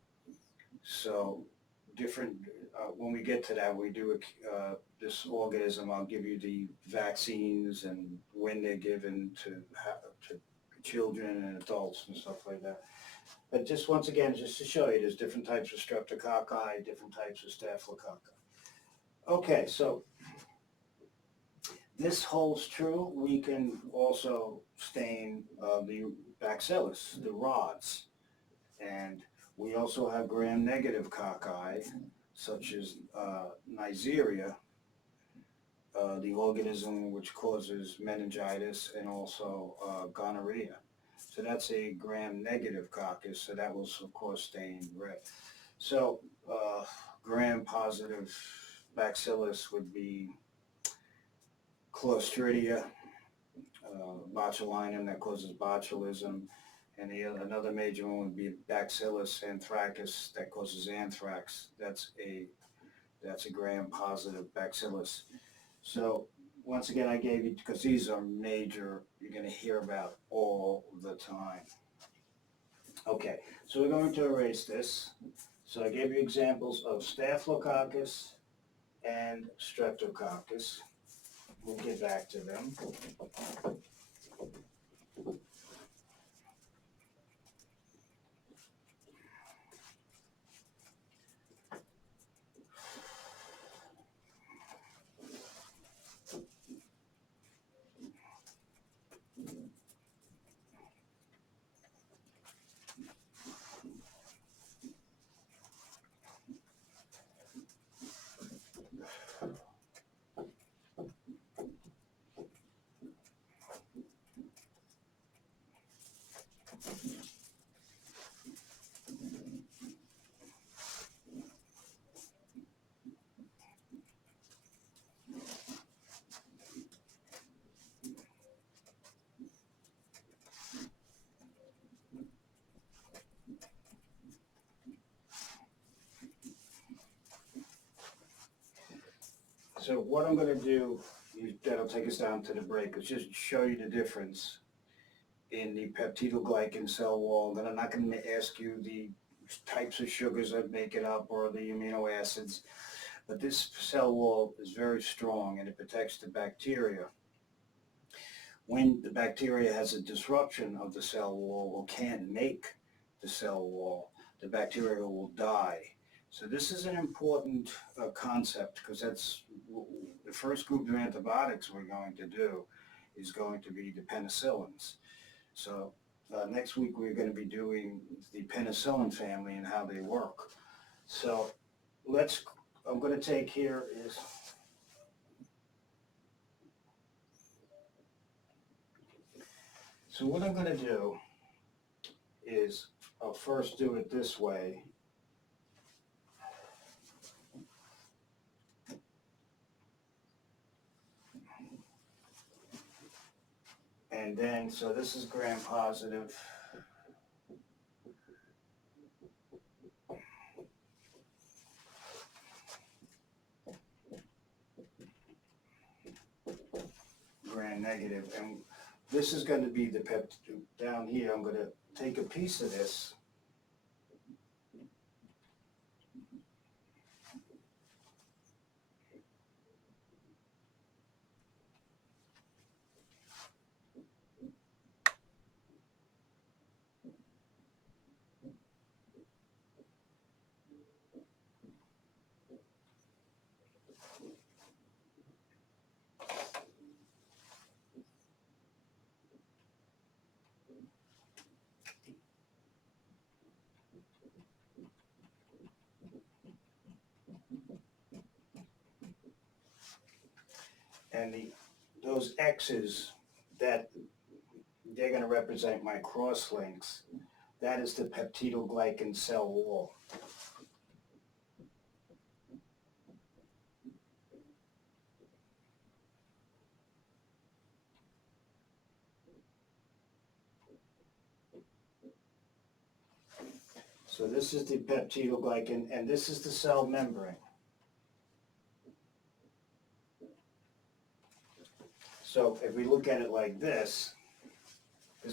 So different, when we get to that, we do this organism, I'll give you the vaccines and when they're given to children and adults and stuff like that. But just once again, just to show you, there's different types of streptococci, different types of staphylococci. Okay, so this holds true. We can also stain the bacillus, the rods, and we also have gram-negative cocci, such as Neisseria, the organism which causes meningitis and also gonorrhea. So that's a gram-negative coccus, so that was, of course, stained red. So gram-positive bacillus would be Clostridia, botulinum, that causes botulism, and another major one would be Bacillus anthracus, that causes anthrax. That's a gram-positive bacillus. So once again, I gave you, because these are major, you're going to hear about all the time. Okay, so we're going to erase this. So I gave you examples of Staphylococcus and Streptococcus. We'll get back to them. So what I'm going to do, that'll take us down to the break, is just show you the difference in the peptidoglycan cell wall. Then I'm not going to ask you the types of sugars that make it up or the amino acids, but this cell wall is very strong and it protects the bacteria. When the bacteria has a disruption of the cell wall or can't make the cell wall, the bacteria will die. So this is an important concept, because that's the first group of antibiotics we're going to do is going to be the penicillins. So next week we're going to be doing the penicillin family and how they work. So I'm going to take here is, so what I'm going to do is I'll first do it this way. And then, so this is gram-positive. Gram-negative. And this is going to be the peptide. Down here, I'm going to take a piece of this. And those X's, that they're going to represent my cross-links. That is the peptidoglycan cell wall. So this is the peptidoglycan, and this is the cell membrane. So if we look at it like this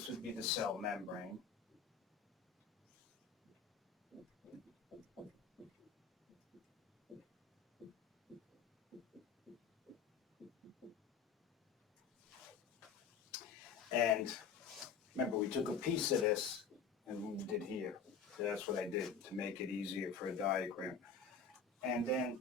would be the cell membrane. And remember, we took a piece of this and moved it here. So that's what I did to make it easier for a diagram. And then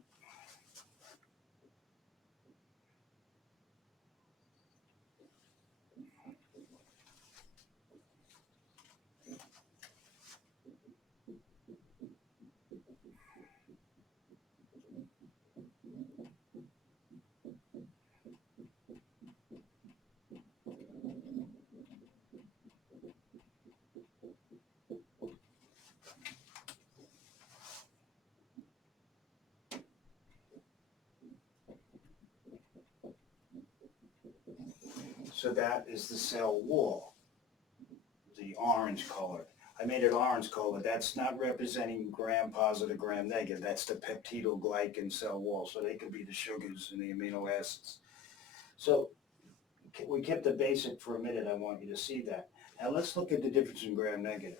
so that is the cell wall, the orange color. I made it orange color. That's not representing gram-positive, gram-negative. That's the peptidoglycan cell wall. So they could be the sugars and the amino acids. So we kept the basic for a minute. I want you to see that. Now let's look at the difference in gram-negative.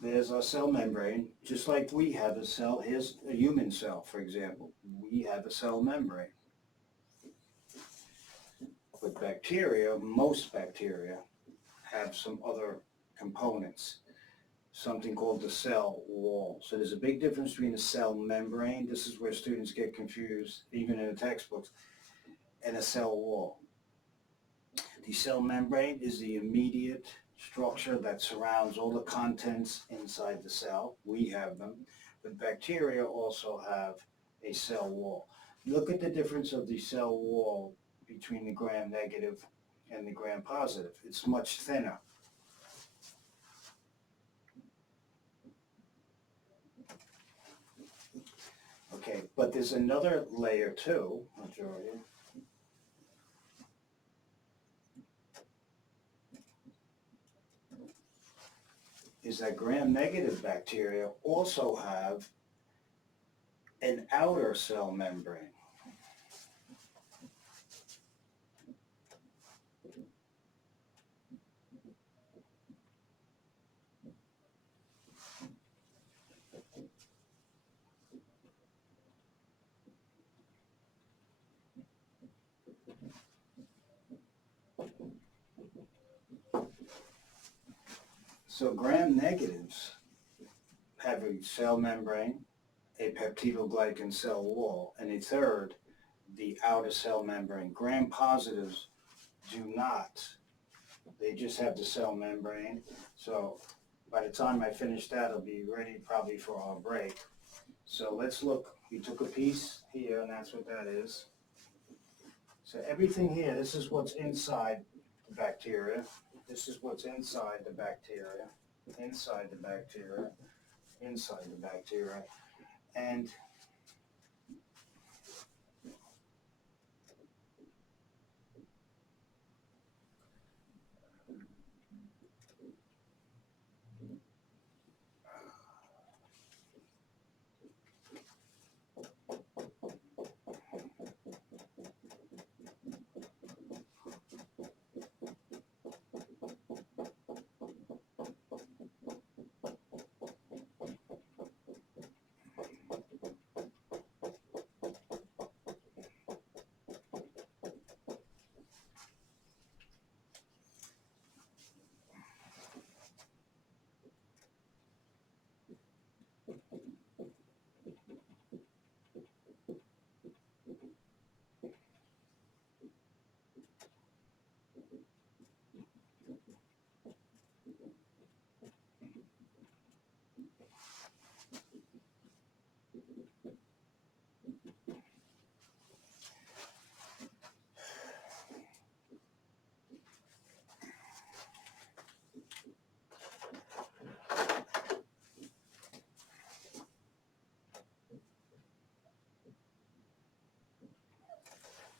there's our cell membrane, just like we have a cell. Here's a human cell, for example. We have a cell membrane. With bacteria, most bacteria have some other components, something called the cell wall. So there's a big difference between the cell membrane, this is where students get confused, even in the textbooks, and a cell wall. The cell membrane is the immediate structure that surrounds all the contents inside the cell. We have them, but bacteria also have a cell wall. Look at the difference of the cell wall between the gram-negative and the gram-positive. It's much thinner. Okay, but there's another layer too, Georgia. Is that gram-negative bacteria also have an outer cell membrane. So gram-negatives have a cell membrane, a peptidoglycan cell wall, and a third, the outer cell membrane. Gram-positives do not. They just have the cell membrane. So by the time I finish that, I'll be ready probably for our break. So let's look. We took a piece here, and that's what that is. So everything here, this is what's inside the bacteria. This is what's inside the bacteria, inside the bacteria, inside the bacteria. And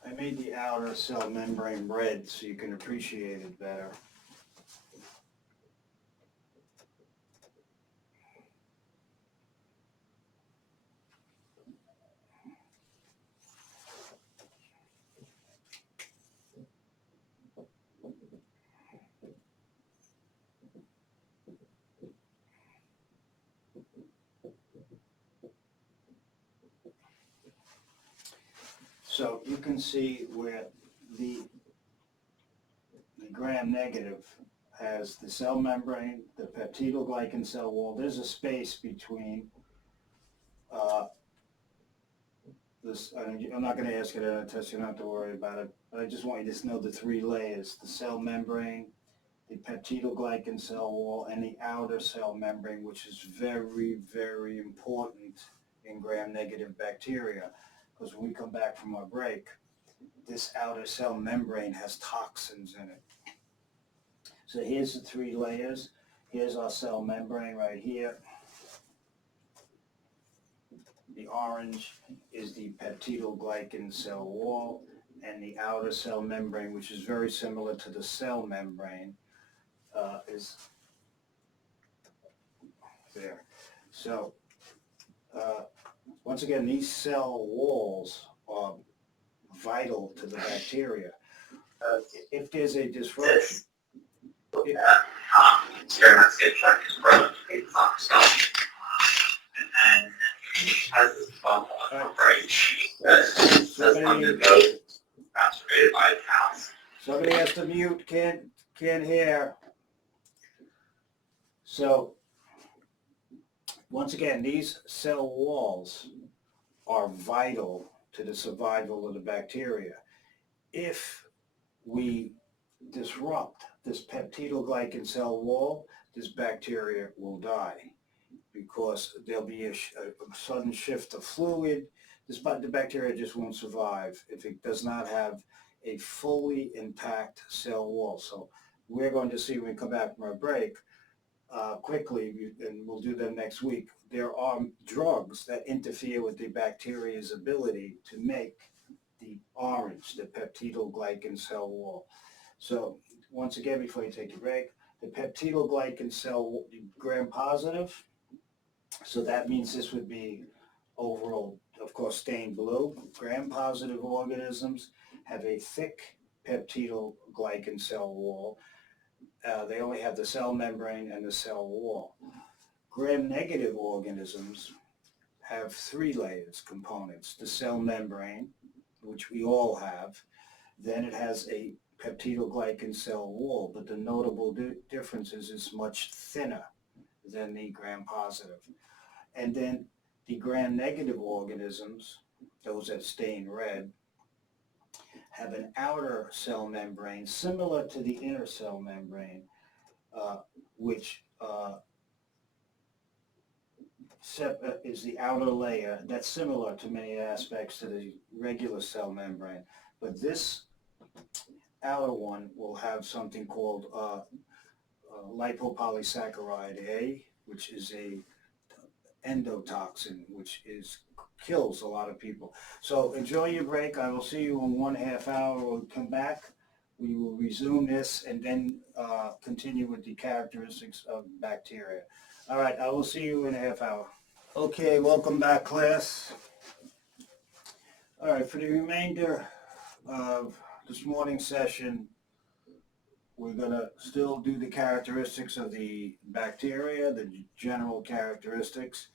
I made the outer cell membrane red so you can appreciate it better. So you can see where the gram-negative has the cell membrane, the peptidoglycan cell wall. There's a space between this. I'm not going to ask you to test, you don't have to worry about it, but I just want you to know the three layers: the cell membrane, the peptidoglycan cell wall, and the outer cell membrane, which is very, very important in gram-negative bacteria. Because when we come back from our break, this outer cell membrane has toxins in it. So here's the three layers. Here's our cell membrane right here. The orange is the peptidoglycan cell wall, and the outer cell membrane, which is very similar to the cell membrane, is there. So once again, these cell walls are vital to the bacteria. If there's a disruption, It's not stuff. And then it has this bump on the right sheet that says undergo masturbated by the house. Somebody has to mute, can't hear. So, once again, these cell walls are vital to the survival of the bacteria. If we disrupt this peptidoglycan cell wall, this bacteria will die because there'll be a sudden shift of fluid. The bacteria just won't survive if it does not have a fully intact cell wall. So we're going to see when we come back from our break quickly, and we'll do them next week. There are drugs that interfere with the bacteria's ability to make the orange, the peptidoglycan cell wall. So once again, before you take your break, the peptidoglycan cell, gram-positive, so that means this would be overall, of course, stained blue. Gram-positive organisms have a thick peptidoglycan cell wall. They only have the cell membrane and the cell wall. Gram-negative organisms have three layers, components. The cell membrane, which we all have. Then it has a peptidoglycan cell wall, but the notable difference is it's much thinner than the gram-positive. And then the gram-negative organisms, those that stain red, have an outer cell membrane similar to the inner cell membrane, which is the outer layer that's similar to many aspects to the regular cell membrane. But this outer one will have something called lipopolysaccharide A, which is a endotoxin, which kills a lot of people. So enjoy your break. I will see you in 1/2 hour. We'll come back. We will resume this and then continue with the characteristics of bacteria. All right, I will see you in 1/2 hour. Okay, welcome back, class. All right, for the remainder of this morning's session, we're going to still do the characteristics of the bacteria, the general characteristics.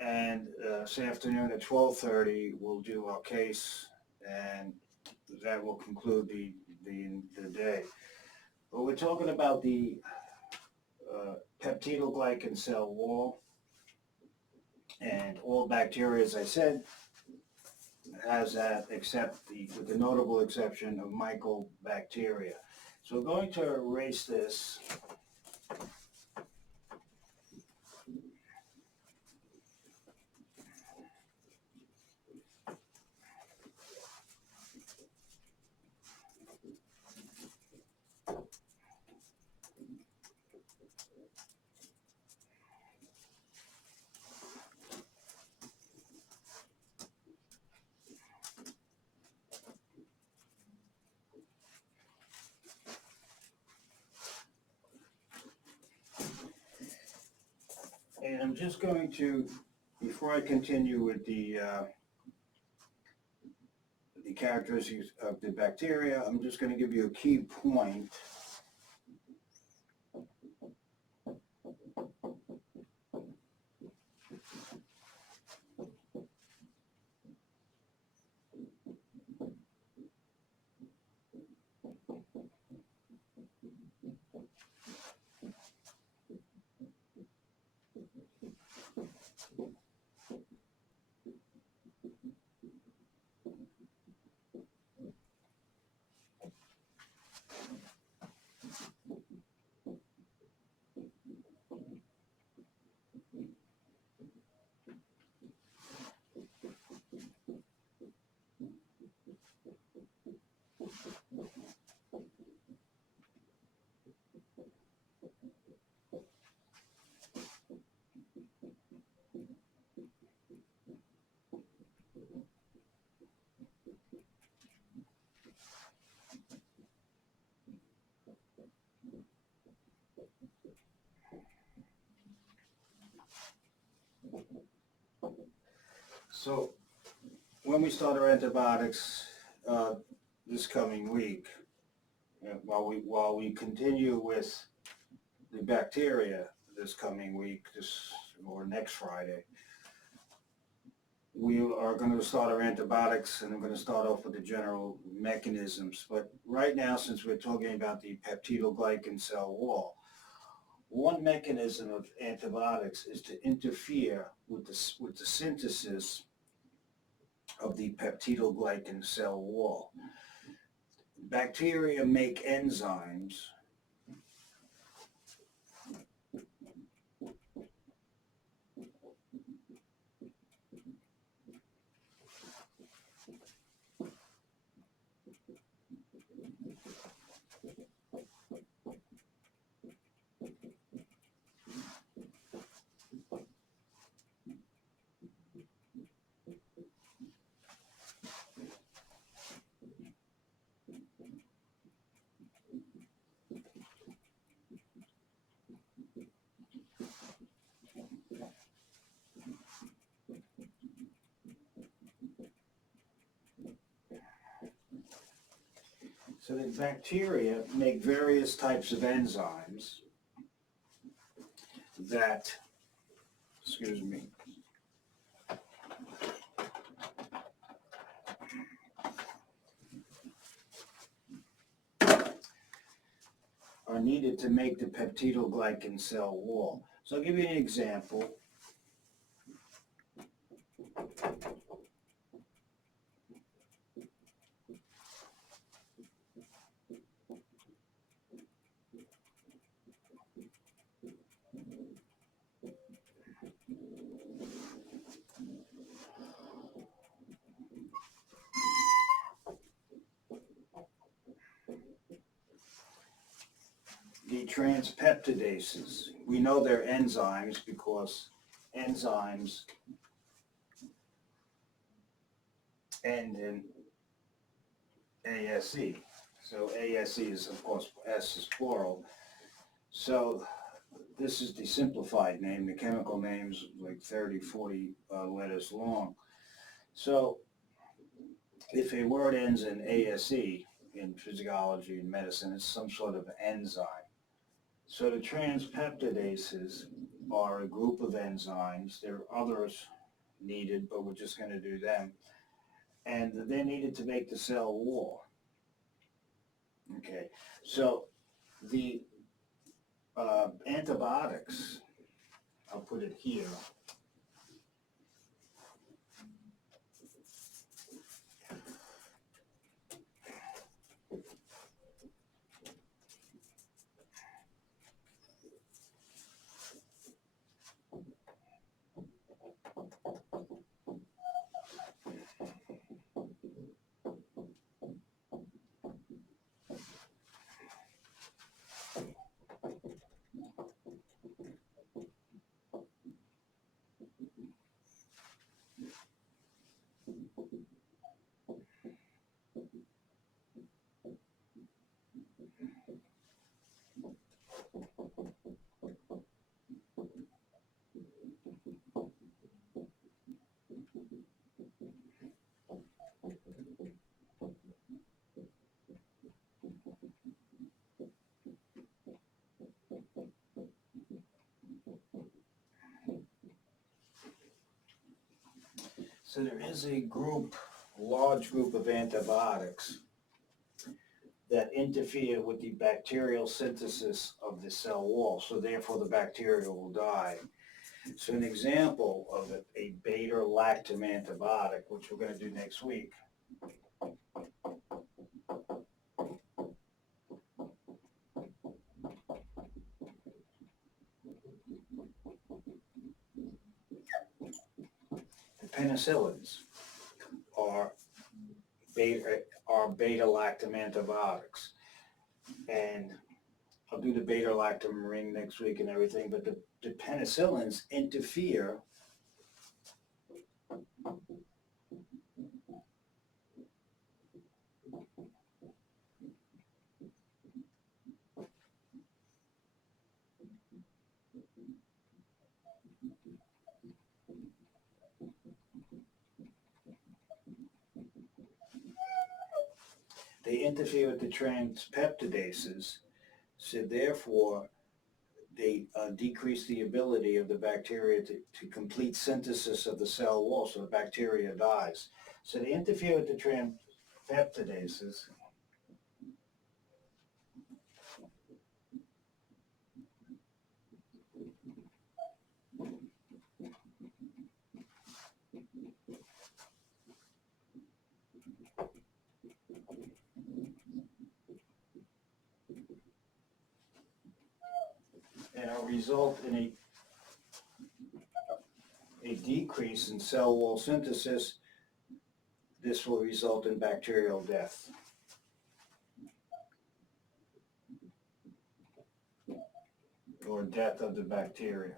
And this afternoon at 12:30, we'll do our case, and that will conclude the day. But we're talking about the peptidoglycan cell wall, and all bacteria, as I said, has that, except with the notable exception of mycobacteria. So we're going to erase this. And I'm just going to, before I continue with the characteristics of the bacteria, I'm just going to give you a key point. So when we start our antibiotics this coming week, while we continue with the bacteria, this coming week, or next Friday. We are going to start our antibiotics, and I'm going to start off with the general mechanisms. But right now, since we're talking about the peptidoglycan cell wall, one mechanism of antibiotics is to interfere with the synthesis of the peptidoglycan cell wall. Bacteria make enzymes So the bacteria make various types of enzymes that, excuse me, are needed to make the peptidoglycan cell wall. So I'll give you an example. The transpeptidases. We know they're enzymes because enzymes end in ASE. So ASE is, of course, S is plural. So this is the simplified name. The chemical name's like 30, 40 letters long. So if a word ends in ASE in physiology and medicine, it's some sort of enzyme. So the transpeptidases are a group of enzymes. There are others needed, but we're just going to do them. And they're needed to make the cell wall. Okay, so the antibiotics, I'll put it here. So there is a large group of antibiotics that interfere with the bacterial synthesis of the cell wall, so therefore the bacteria will die. So an example of a beta-lactam antibiotic, which we're going to do next week, the penicillins are beta-lactam antibiotics. And I'll do the beta-lactam ring next week and everything, but the penicillins interfere with the transpeptidases, so therefore they decrease the ability of the bacteria to complete synthesis of the cell wall, so the bacteria dies. So they interfere with the transpeptidases. And it'll result in a decrease in cell wall synthesis. This will result in bacterial death. Or death of the bacteria.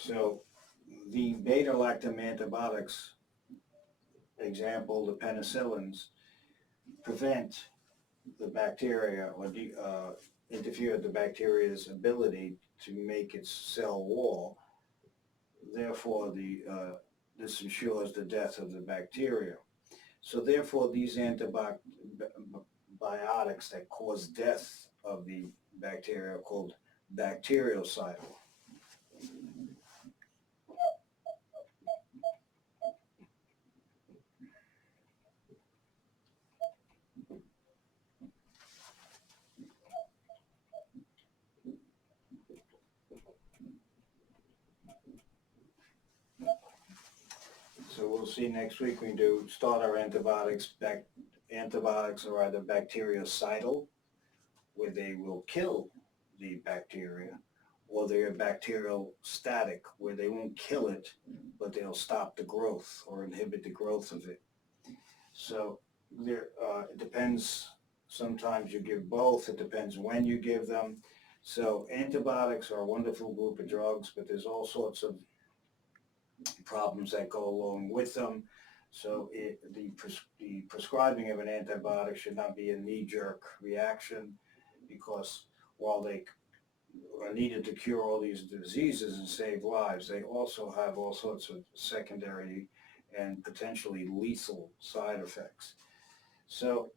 So the beta-lactam antibiotics, example, the penicillins, prevent the bacteria or interfere with the bacteria's ability to make its cell wall. Therefore, this ensures the death of the bacteria. So therefore, these antibiotics that cause death of the bacteria are called bactericidal. So we'll see next week we do start our antibiotics. Antibiotics are either bactericidal, where they will kill the bacteria, or they are bacterial static, where they won't kill it, but they'll stop the growth or inhibit the growth of it. So it depends. Sometimes you give both. It depends when you give them. So antibiotics are a wonderful group of drugs, but there's all sorts of problems that go along with them. So the prescribing of an antibiotic should not be a knee-jerk reaction, because while they are needed to cure all these diseases and save lives, they also have all sorts of secondary and potentially lethal side effects. So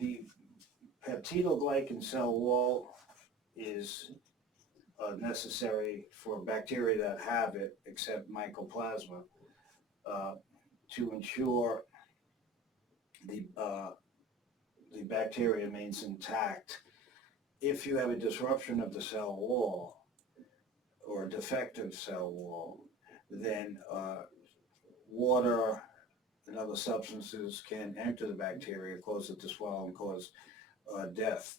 the peptidoglycan cell wall is necessary for bacteria that have it, except mycoplasma, to ensure the bacteria remains intact. If you have a disruption of the cell wall or a defective cell wall, then water and other substances can enter the bacteria, cause it to swell, and cause death.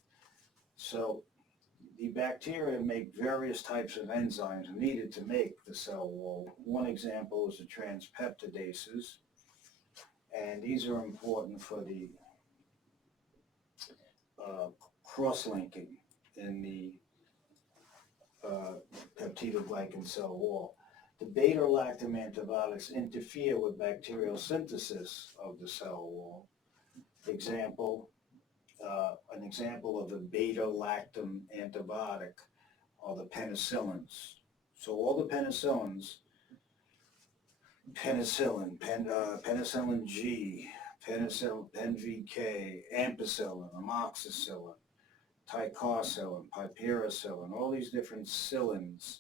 So the bacteria make various types of enzymes needed to make the cell wall. One example is the transpeptidases, and these are important for the cross-linking in the peptidoglycan cell wall. The beta-lactam antibiotics interfere with bacterial synthesis of the cell wall. An example of a beta-lactam antibiotic are the penicillins. So all the penicillins, penicillin G, penicillin NVK, ampicillin, amoxicillin, ticarcillin, piperacillin, all these different cillins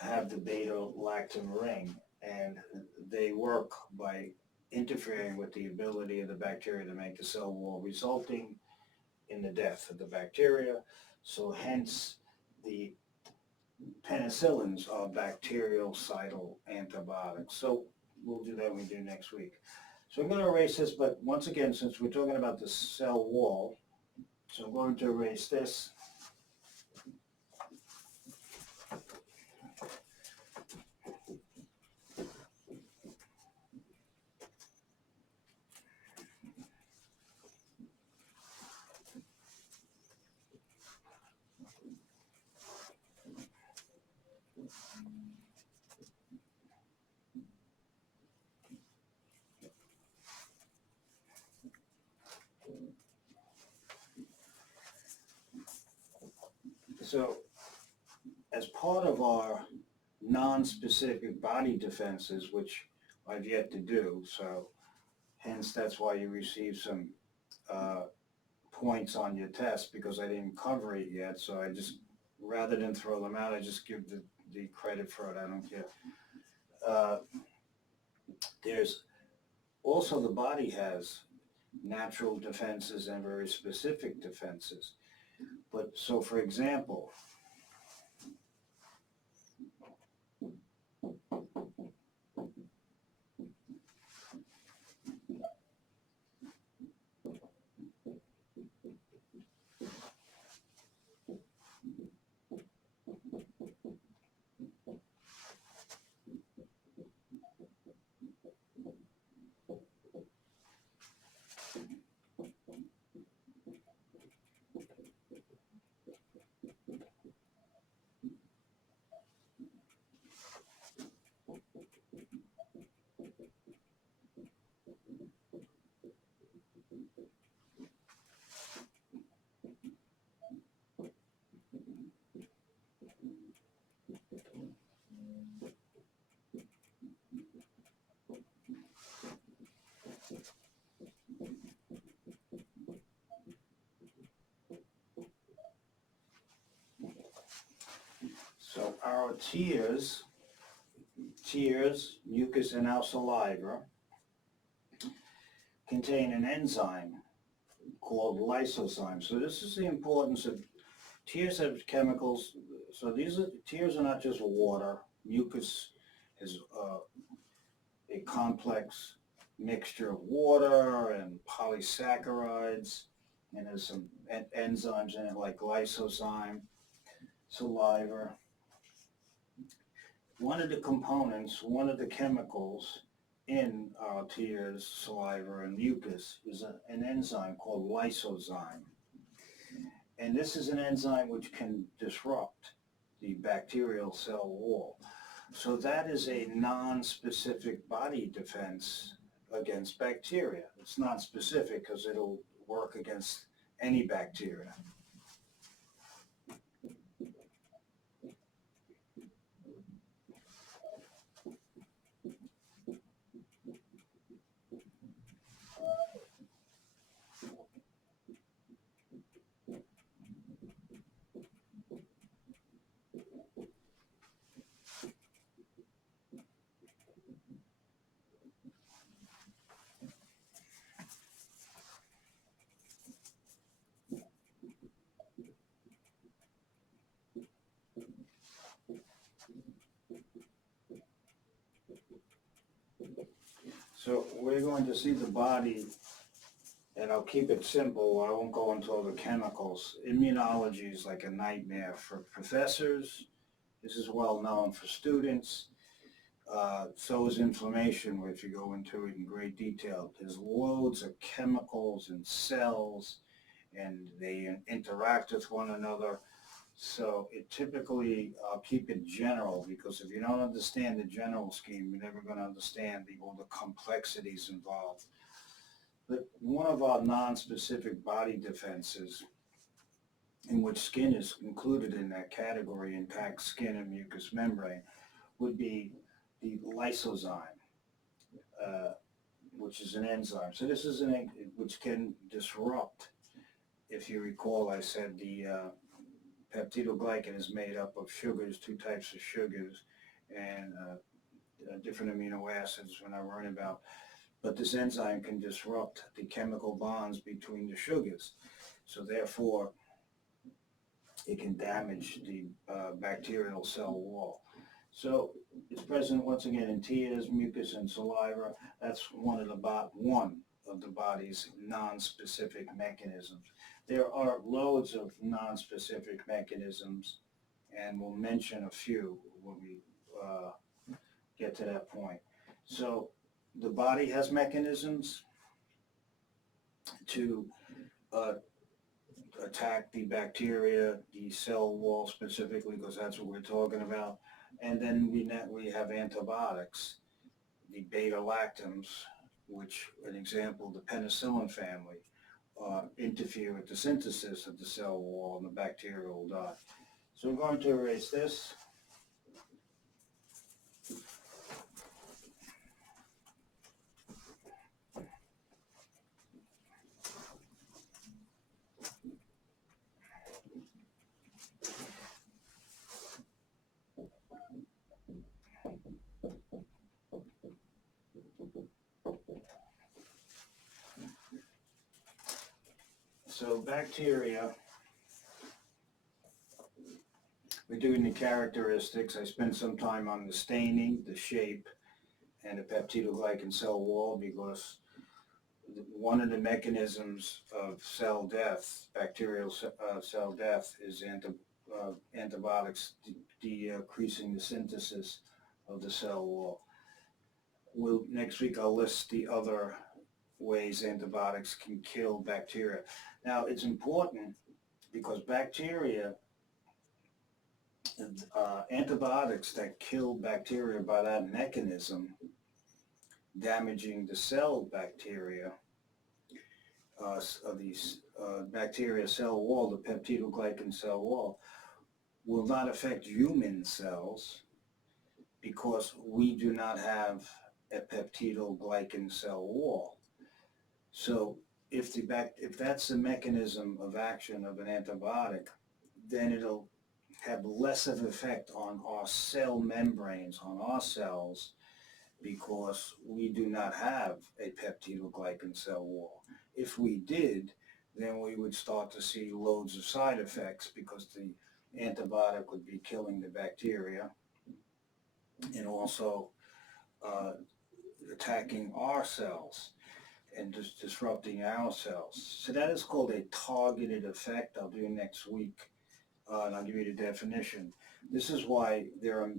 have the beta-lactam ring, and they work by interfering with the ability of the bacteria to make the cell wall, resulting in the death of the bacteria. So hence the penicillins are bactericidal antibiotics. So we'll do that when we do next week. So I'm going to erase this, but once again, since we're talking about the cell wall, so I'm going to erase this. So as part of our non-specific body defenses, which I've yet to do, so hence that's why you received some points on your test, because I didn't cover it yet. So I just, rather than throw them out, I just give the credit for it. I don't care. There's also, the body has natural defenses and very specific defenses. But so, for example, so our tears, mucus, and our saliva contain an enzyme called lysozyme. So this is the importance of tears. Have chemicals. So tears are not just water. Mucus is a complex mixture of water and polysaccharides, and there's some enzymes in it like lysozyme, saliva. One of the components, one of the chemicals in our tears, saliva, and mucus is an enzyme called lysozyme. And this is an enzyme which can disrupt the bacterial cell wall. So that is a non-specific body defense against bacteria. It's not specific because it'll work against any bacteria. So we're going to see the body, and I'll keep it simple. I won't go into all the chemicals. Immunology is like a nightmare for professors. This is well known for students. So is inflammation, if you go into it in great detail. There's loads of chemicals and cells, and they interact with one another. So it typically, I'll keep it general, because if you don't understand the general scheme, you're never going to understand all the complexities involved. But one of our non-specific body defenses, in which skin is included in that category, impacts skin and mucous membrane, would be the lysozyme, which is an enzyme. So this is which can disrupt. If you recall, I said the peptidoglycan is made up of sugars, two types of sugars, and different amino acids when I learn about. But this enzyme can disrupt the chemical bonds between the sugars. So therefore, it can damage the bacterial cell wall. So it's present once again in tears, mucus, and saliva. That's one of the body's non-specific mechanisms. There are loads of non-specific mechanisms, and we'll mention a few when we get to that point. So the body has mechanisms to attack the bacteria, the cell wall specifically, because that's what we're talking about. And then we have antibiotics, the beta-lactams, which, an example, the penicillin family, interfere with the synthesis of the cell wall, and the bacteria will die. So I'm going to erase this. So bacteria, we're doing the characteristics. I spent some time on the staining, the shape, and the peptidoglycan cell wall because one of the mechanisms of cell death, bacterial cell death, is antibiotics decreasing the synthesis of the cell wall. Next week I'll list the other ways antibiotics can kill bacteria. Now it's important because bacteria, antibiotics that kill bacteria by that mechanism, damaging the cell bacteria, of these bacteria cell wall, the peptidoglycan cell wall, will not affect human cells because we do not have a peptidoglycan cell wall. So if that's the mechanism of action of an antibiotic, then it'll have less of effect on our cell membranes, on our cells, because we do not have a peptidoglycan cell wall. If we did, then we would start to see loads of side effects because the antibiotic would be killing the bacteria and also attacking our cells and just disrupting our cells. So that is called a targeted effect. I'll do next week, and I'll give you the definition. This is why there are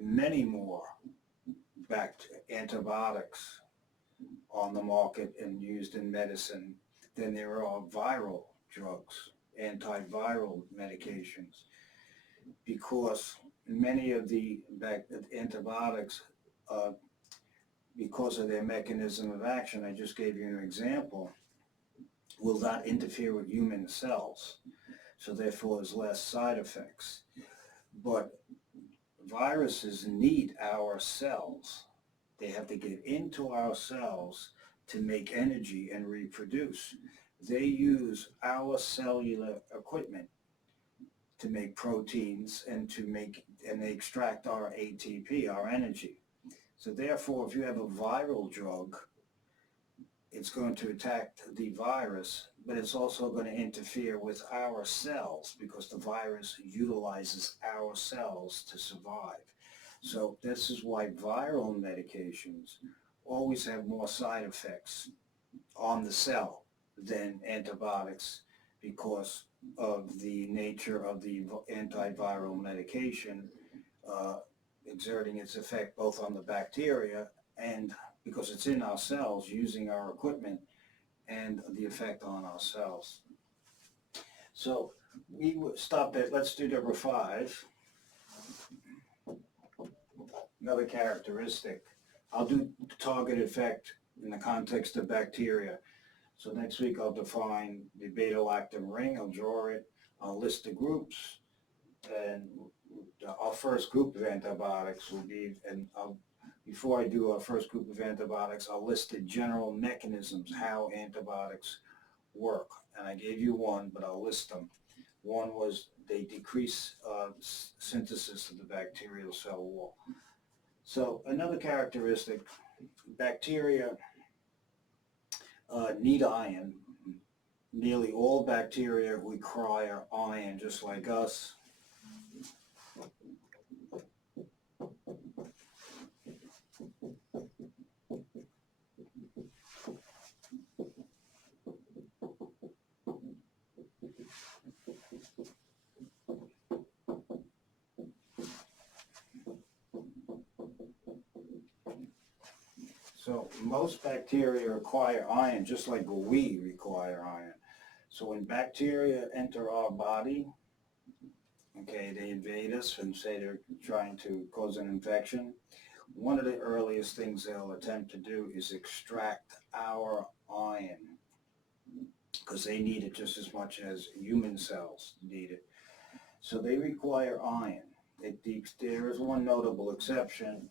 many more antibiotics on the market and used in medicine than there are viral drugs, antiviral medications, because many of the antibiotics, because of their mechanism of action, I just gave you an example, will not interfere with human cells, so therefore there's less side effects. But viruses need our cells. They have to get into our cells to make energy and reproduce. They use our cellular equipment to make proteins and they extract our ATP, our energy. So therefore, if you have a viral drug, it's going to attack the virus, but it's also going to interfere with our cells because the virus utilizes our cells to survive. So this is why viral medications always have more side effects on the cell than antibiotics because of the nature of the antiviral medication exerting its effect both on the bacteria and because it's in our cells using our equipment and the effect on our cells. So we stop at, let's do number 5. Another characteristic. I'll do the target effect in the context of bacteria. So next week I'll define the beta-lactam ring, I'll draw it, I'll list the groups, and our first group of antibiotics will be, before I do our first group of antibiotics, I'll list the general mechanisms, how antibiotics work. And I gave you one, but I'll list them. One was they decrease synthesis of the bacterial cell wall. So another characteristic, bacteria need iron. Nearly all bacteria require iron, just like us. So most bacteria require iron just like we require iron. So when bacteria enter our body, okay, they invade us and say they're trying to cause an infection. One of the earliest things they'll attempt to do is extract our iron because they need it just as much as human cells need it. So they require iron. There is one notable exception.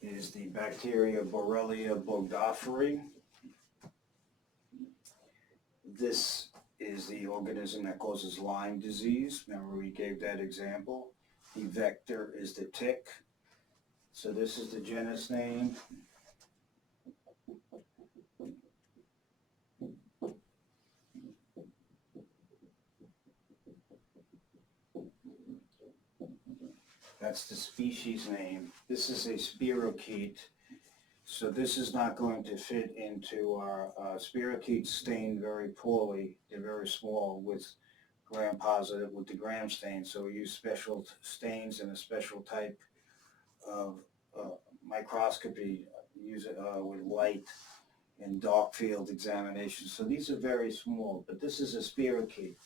Is the bacteria Borrelia burgdorferi. This is the organism that causes Lyme disease. Remember we gave that example. The vector is the tick. So this is the genus name. That's the species name. This is a spirochete. So this is not going to fit into our spirochetes stain very poorly. They're very small with gram-positive, with the gram stain. So we use special stains and a special type of microscopy. Use it with light and dark field examination. So these are very small, but this is a spirochete.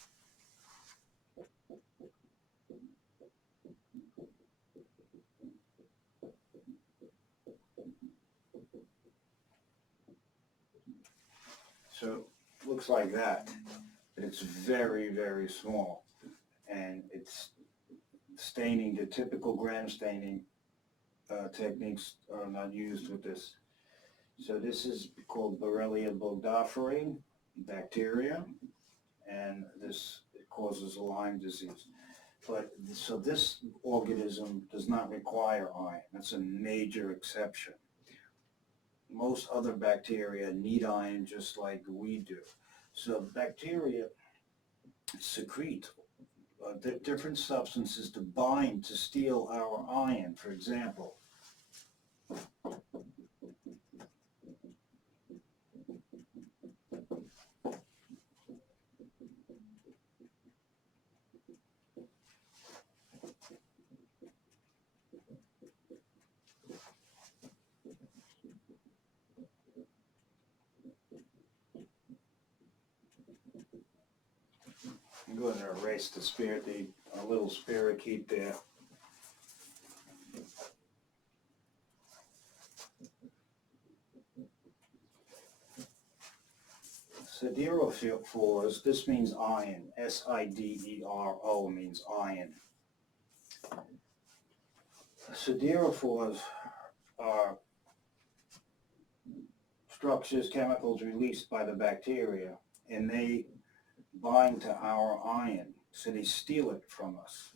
So it looks like that, but it's very, very small. And it's staining, the typical gram staining techniques are not used with this. So this is called Borrelia burgdorferi bacteria, and this causes Lyme disease. But so this organism does not require iron. That's a major exception. Most other bacteria need iron just like we do. So bacteria secrete different substances to bind to steal our iron, for example. I'm going to erase a little spirochete there. Siderophores, this means iron. S-I-D-E-R-O means iron. Siderophores are structures, chemicals released by the bacteria, and they bind to our iron, so they steal it from us.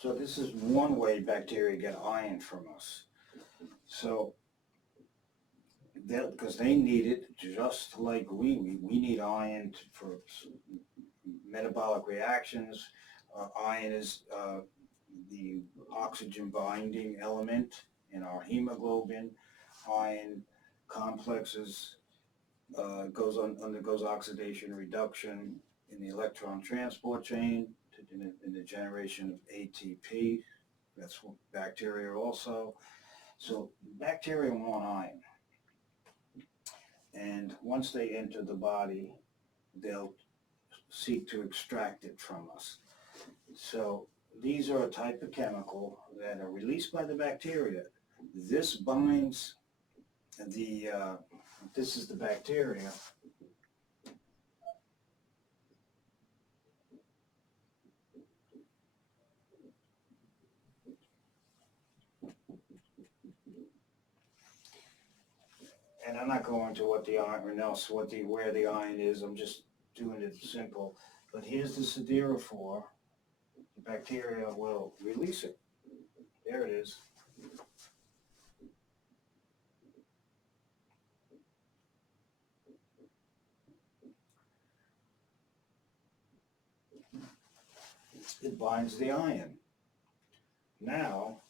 So this is one way bacteria get iron from us. So, because they need it just like we need iron for metabolic reactions. Iron is the oxygen binding element in our hemoglobin. Iron complexes undergoes oxidation reduction in the electron transport chain in the generation of ATP. That's what bacteria also. So bacteria want iron. And once they enter the body, they'll seek to extract it from us. So these are a type of chemical that are released by the bacteria. This binds this is the bacteria. And I'm not going to what the iron else, where the iron is. I'm just doing it simple. But here's the siderophore. The bacteria will release it. There it is. It binds the iron. Now,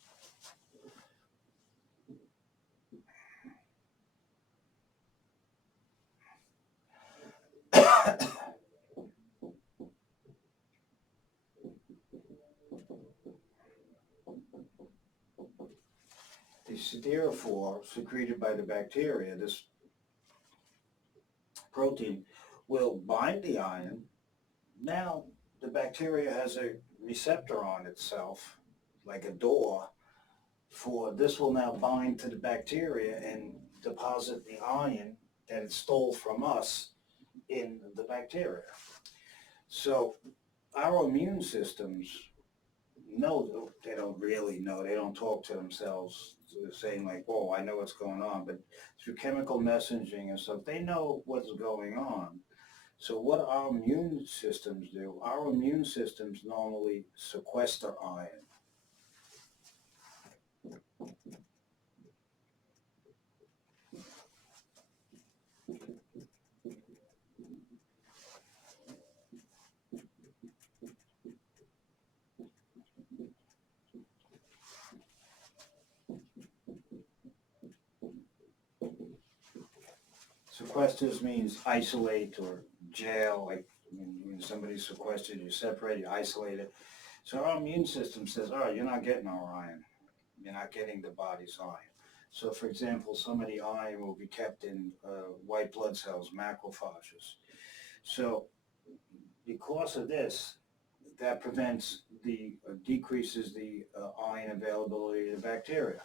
the siderophore secreted by the bacteria, this protein, will bind the ion. Now, the bacteria has a receptor on itself, like a door, for this will now bind to the bacteria and deposit the ion that it stole from us in the bacteria. So our immune systems know, they don't really know, they don't talk to themselves saying like, whoa, I know what's going on, but through chemical messaging and stuff, they know what's going on. So what our immune systems do, our immune systems normally sequester iron. Sequesters means isolate or jail, like when somebody's sequestered, you separate, you isolate it. So our immune system says, all right, you're not getting our iron. You're not getting the body's iron. So for example, some of the iron will be kept in white blood cells, macrophages. So because of this, that prevents decreases the iron availability of the bacteria.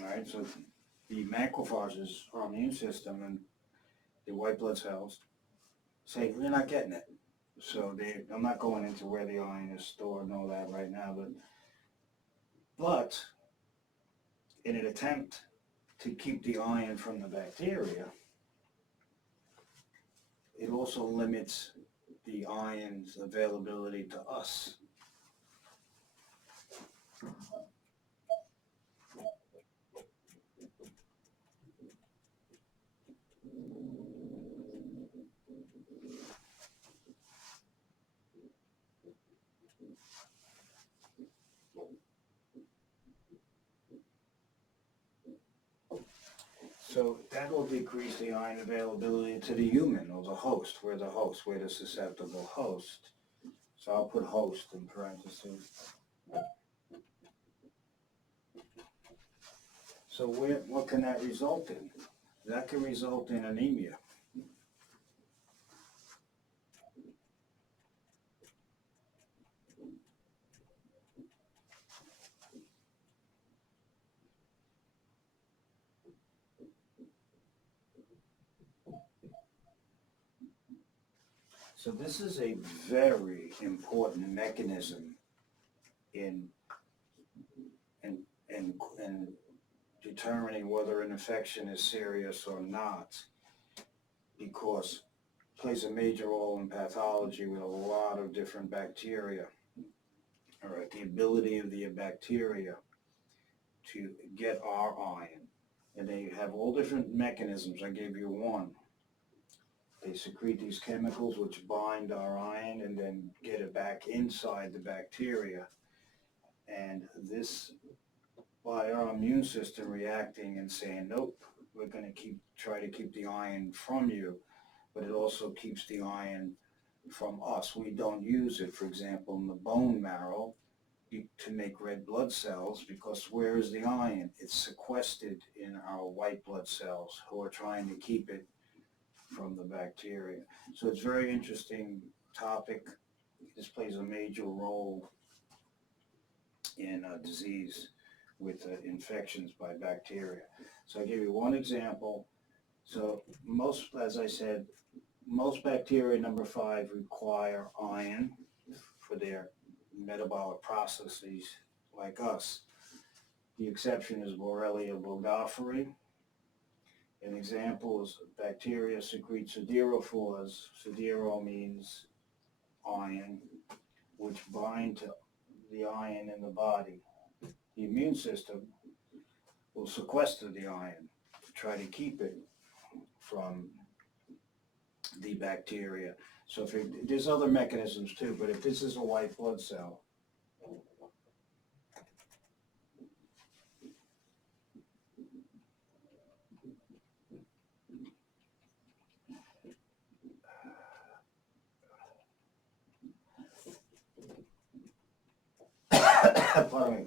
All right, so the macrophages, our immune system, and the white blood cells say, we're not getting it. So I'm not going into where the iron is stored and all that right now, but in an attempt to keep the iron from the bacteria, it also limits the iron's availability to us. So that will decrease the iron availability to the human or the host. We're the susceptible host. So I'll put host in parentheses. So what can that result in? That can result in anemia. So this is a very important mechanism in determining whether an infection is serious or not, because it plays a major role in pathology with a lot of different bacteria. All right, the ability of the bacteria to get our iron. And they have all different mechanisms. I gave you one. They secrete these chemicals which bind our iron and then get it back inside the bacteria. And this, by our immune system reacting and saying, nope, we're going to try to keep the iron from you, but it also keeps the iron from us. We don't use it, for example, in the bone marrow to make red blood cells, because where is the iron? It's sequestered in our white blood cells, who are trying to keep it from the bacteria. So it's a very interesting topic. This plays a major role in disease with infections by bacteria. So I give you one example. So most, as I said, most bacteria, number 5, require iron for their metabolic processes like us. The exception is Borrelia burgdorferi. An example is bacteria secrete siderophores. Sidero means iron, which bind to the iron in the body. The immune system will sequester the iron to try to keep it from the bacteria. So there's other mechanisms too, but if this is a white blood cell, pardon me,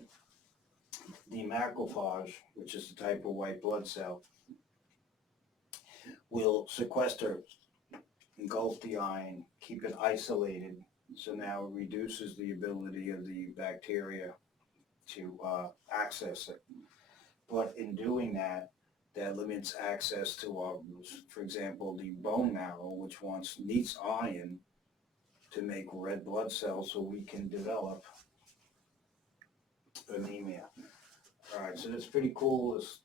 the macrophage, which is the type of white blood cell, will sequester, engulf the iron, keep it isolated, so now it reduces the ability of the bacteria to access it. But in doing that, that limits access to our, for example, the bone marrow, which needs iron to make red blood cells so we can develop anemia. All right, so that's pretty cool. There's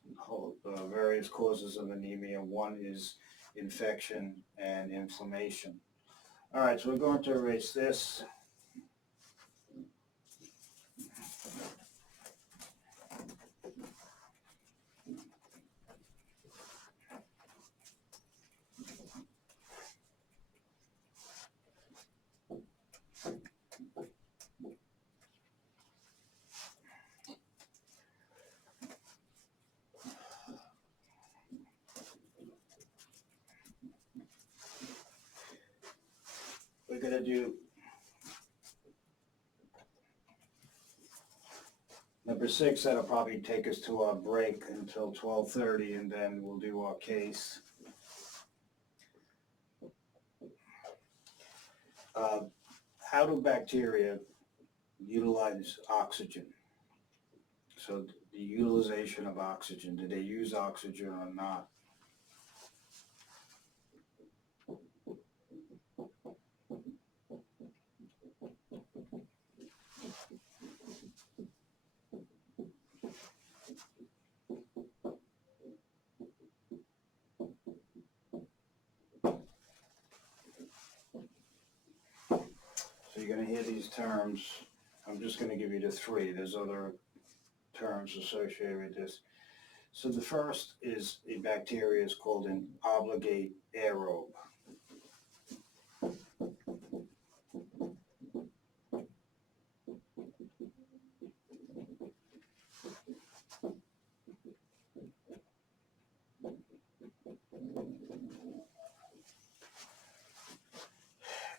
various causes of anemia. One is infection and inflammation. All right, so we're going to erase this. We're going to do number 6. That'll probably take us to our break until 12:30, and then we'll do our case. How do bacteria utilize oxygen? So the utilization of oxygen, do they use oxygen or not? So you're going to hear these terms. I'm just going to give you the 3. There's other terms associated with this. So the first is a bacteria is called an obligate aerobe.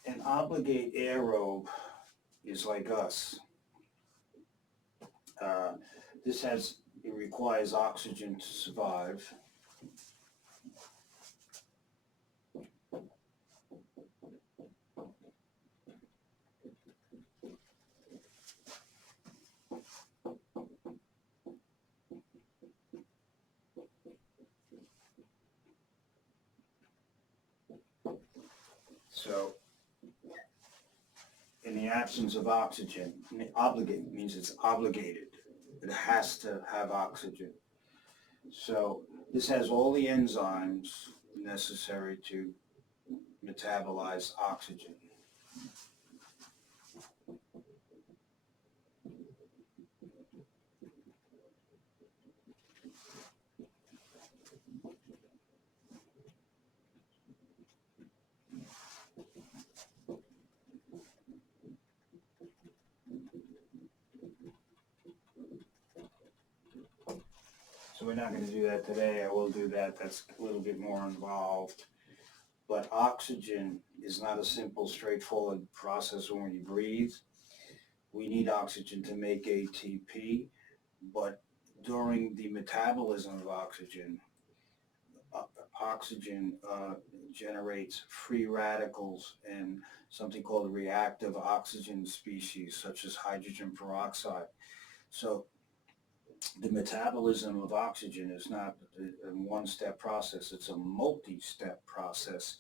An obligate aerobe is like us. It requires oxygen to survive. So, in the absence of oxygen, obligate means it's obligated. It has to have oxygen. So this has all the enzymes necessary to metabolize oxygen. So we're not going to do that today. I will do that. That's a little bit more involved. But oxygen is not a simple, straightforward process when we breathe. We need oxygen to make ATP, but during the metabolism of oxygen, oxygen generates free radicals and something called reactive oxygen species, such as hydrogen peroxide. So the metabolism of oxygen is not a one-step process, it's a multi-step process,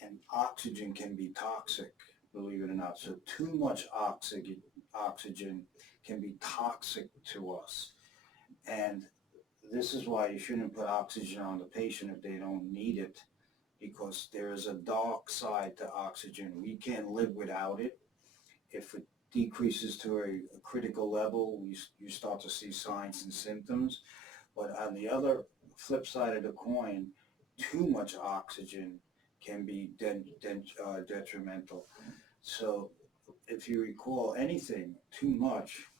and oxygen can be toxic, believe it or not. So too much oxygen can be toxic to us. And this is why you shouldn't put oxygen on the patient if they don't need it, because there is a dark side to oxygen. We can't live without it. If it decreases to a critical level, you start to see signs and symptoms. But on the other flip side of the coin, too much oxygen can be detrimental. So if you recall anything, too much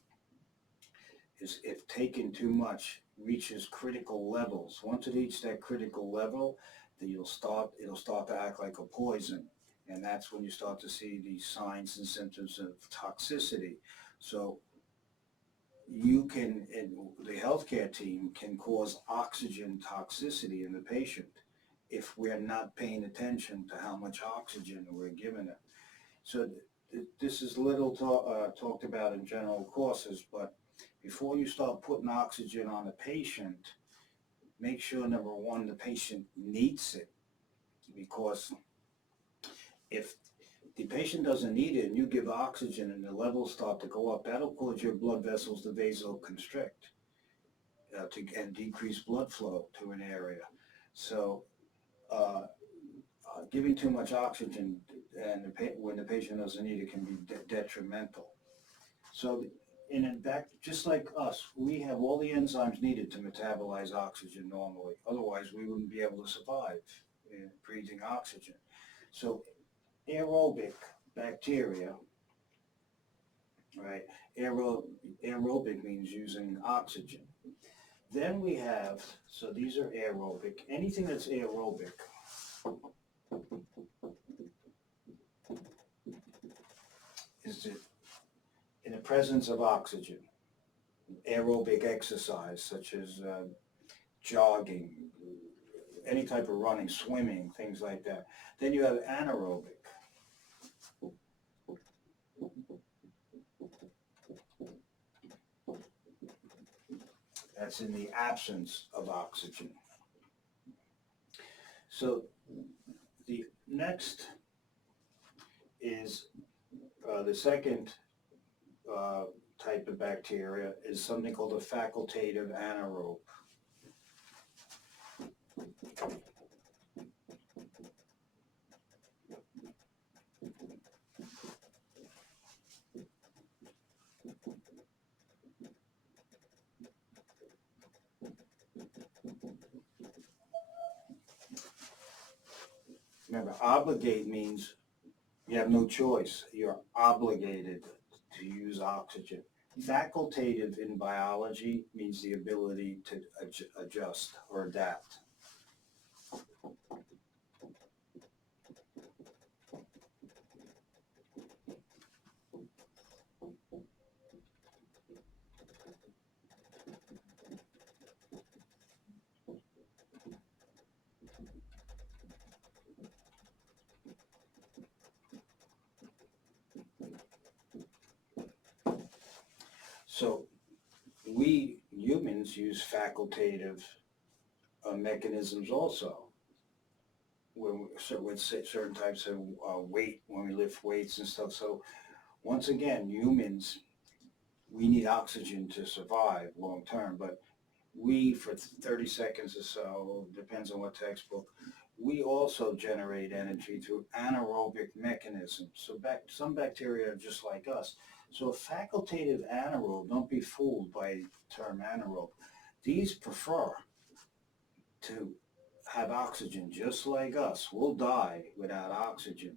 is, if taken too much, reaches critical levels. Once it reaches that critical level, then it'll start to act like a poison. And that's when you start to see these signs and symptoms of toxicity. So you can, and the healthcare team can cause oxygen toxicity in the patient if we're not paying attention to how much oxygen we're giving them. So this is little talked about in general courses, but before you start putting oxygen on a patient, make sure, number one, the patient needs it. Because if the patient doesn't need it and you give oxygen and the levels start to go up, that'll cause your blood vessels to vasoconstrict and decrease blood flow to an area. So giving too much oxygen and when the patient doesn't need it can be detrimental. So in fact, just like us, we have all the enzymes needed to metabolize oxygen normally. Otherwise, we wouldn't be able to survive breathing oxygen. So aerobic bacteria, right? Aerobic means using oxygen. Then we have, so these are aerobic. Anything that's aerobic is in the presence of oxygen. Aerobic exercise such as jogging, any type of running, swimming, things like that. Then you have anaerobic. That's in the absence of oxygen. So the next is the second type of bacteria is something called a facultative anaerobe. Remember, obligate means you have no choice. You're obligated to use oxygen. Facultative in biology means the ability to adjust or adapt. So we humans use facultative mechanisms also with certain types of weight, when we lift weights and stuff. So once again, humans, we need oxygen to survive long term, but we, for 30 seconds or so, depends on what textbook, we also generate energy through anaerobic mechanisms. So some bacteria are just like us. So a facultative anaerobe, don't be fooled by the term anaerobe. These prefer to have oxygen just like us. We'll die without oxygen.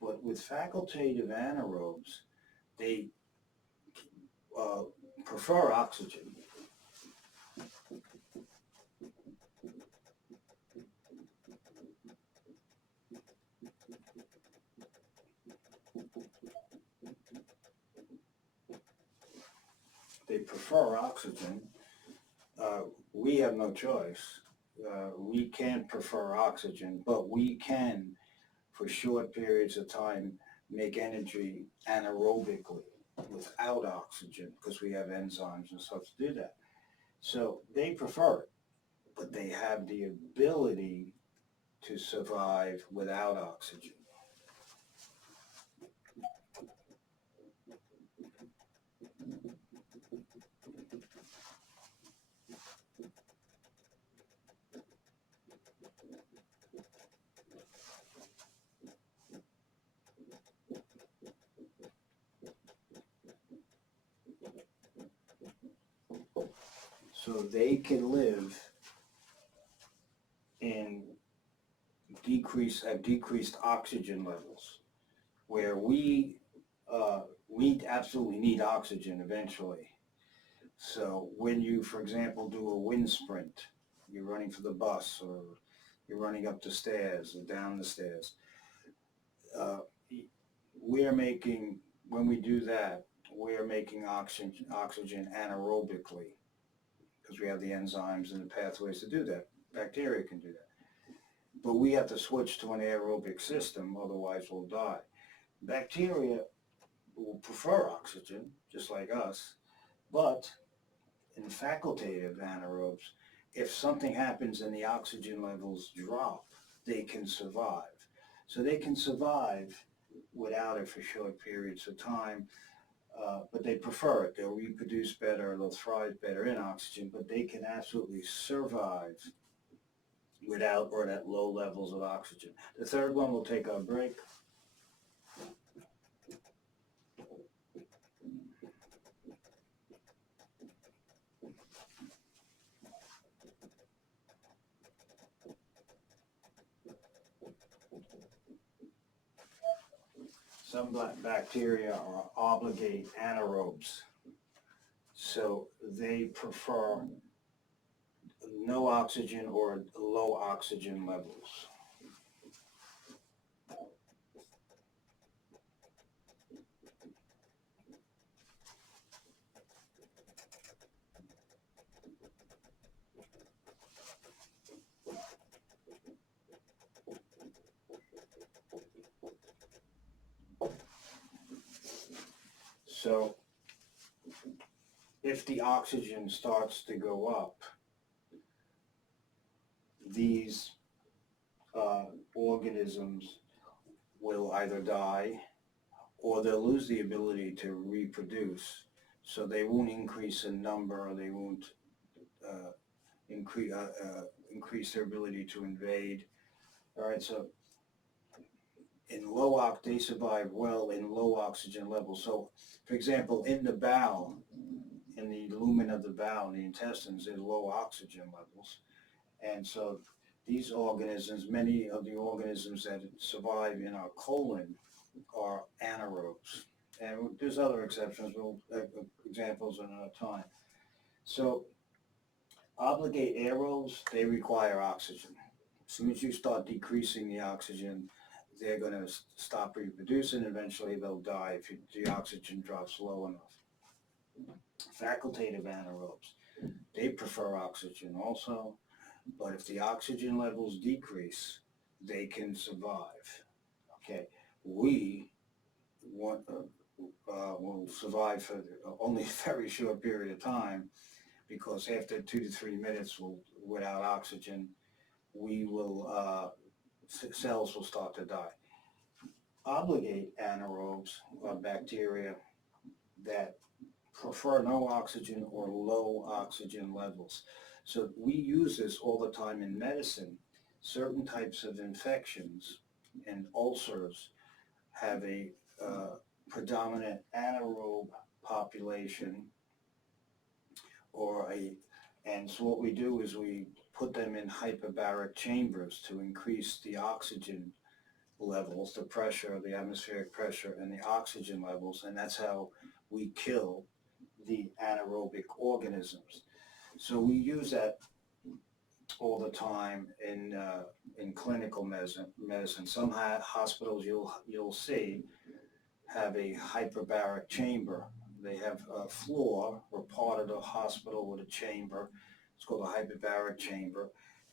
But with facultative anaerobes, they prefer oxygen. They prefer oxygen. We have no choice. We can't prefer oxygen, but we can, for short periods of time, make energy anaerobically without oxygen because we have enzymes and stuff to do that. So they prefer it, but they have the ability to survive without oxygen. So they can live in decreased oxygen levels, where we absolutely need oxygen eventually. So when you, for example, do a wind sprint, you're running for the bus, or you're running up the stairs or down the stairs, when we do that, we're making oxygen anaerobically, because we have the enzymes and the pathways to do that. Bacteria can do that. But we have to switch to an aerobic system, otherwise we'll die. Bacteria will prefer oxygen, just like us, but in facultative anaerobes, if something happens and the oxygen levels drop, they can survive. So they can survive without it for short periods of time, but they prefer it. They'll reproduce better, they'll thrive better in oxygen, but they can absolutely survive without or at low levels of oxygen. The third one, we'll take our break. Some bacteria are obligate anaerobes, so they prefer no oxygen or low oxygen levels. So if the oxygen starts to go up, these organisms will either die or they'll lose the ability to reproduce. So they won't increase in number, or they won't increase their ability to invade. All right, so they survive well in low oxygen levels. So, for example, in the bowel, in the lumen of the bowel, in the intestines, there's low oxygen levels. And so these organisms, many of the organisms that survive in our colon are anaerobes. And there's other exceptions, we'll examples another time. So obligate aerobes, they require oxygen. As soon as you start decreasing the oxygen, they're going to stop reproducing. Eventually they'll die if the oxygen drops low enough. Facultative anaerobes, they prefer oxygen also, but if the oxygen levels decrease, they can survive. Okay, we will survive for only a very short period of time, because after 2 to 3 minutes without oxygen, we will cells will start to die. Obligate anaerobes are bacteria that prefer no oxygen or low oxygen levels. So we use this all the time in medicine. Certain types of infections and ulcers have a predominant anaerobe population, and so what we do is we put them in hyperbaric chambers to increase the oxygen levels, the pressure, the atmospheric pressure, and the oxygen levels, and that's how we kill the anaerobic organisms. So we use that all the time in clinical medicine. Some hospitals you'll see have a hyperbaric chamber. They have a floor or part of the hospital with a chamber. It's called a hyperbaric chamber,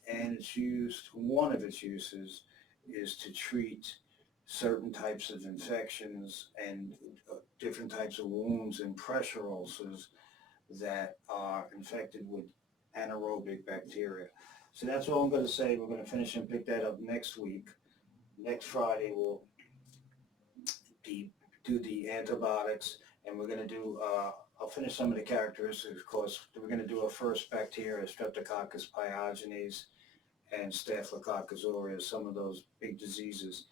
and it's used. One of its uses is to treat certain types of infections and different types of wounds and pressure ulcers that are infected with anaerobic bacteria. So that's all I'm going to say. We're going to finish and pick that up next week. Next Friday we'll do the antibiotics, and we're going to do, I'll finish some of the characteristics, of course. We're going to do our first bacteria, Streptococcus pyogenes and Staphylococcus aureus, some of those big diseases.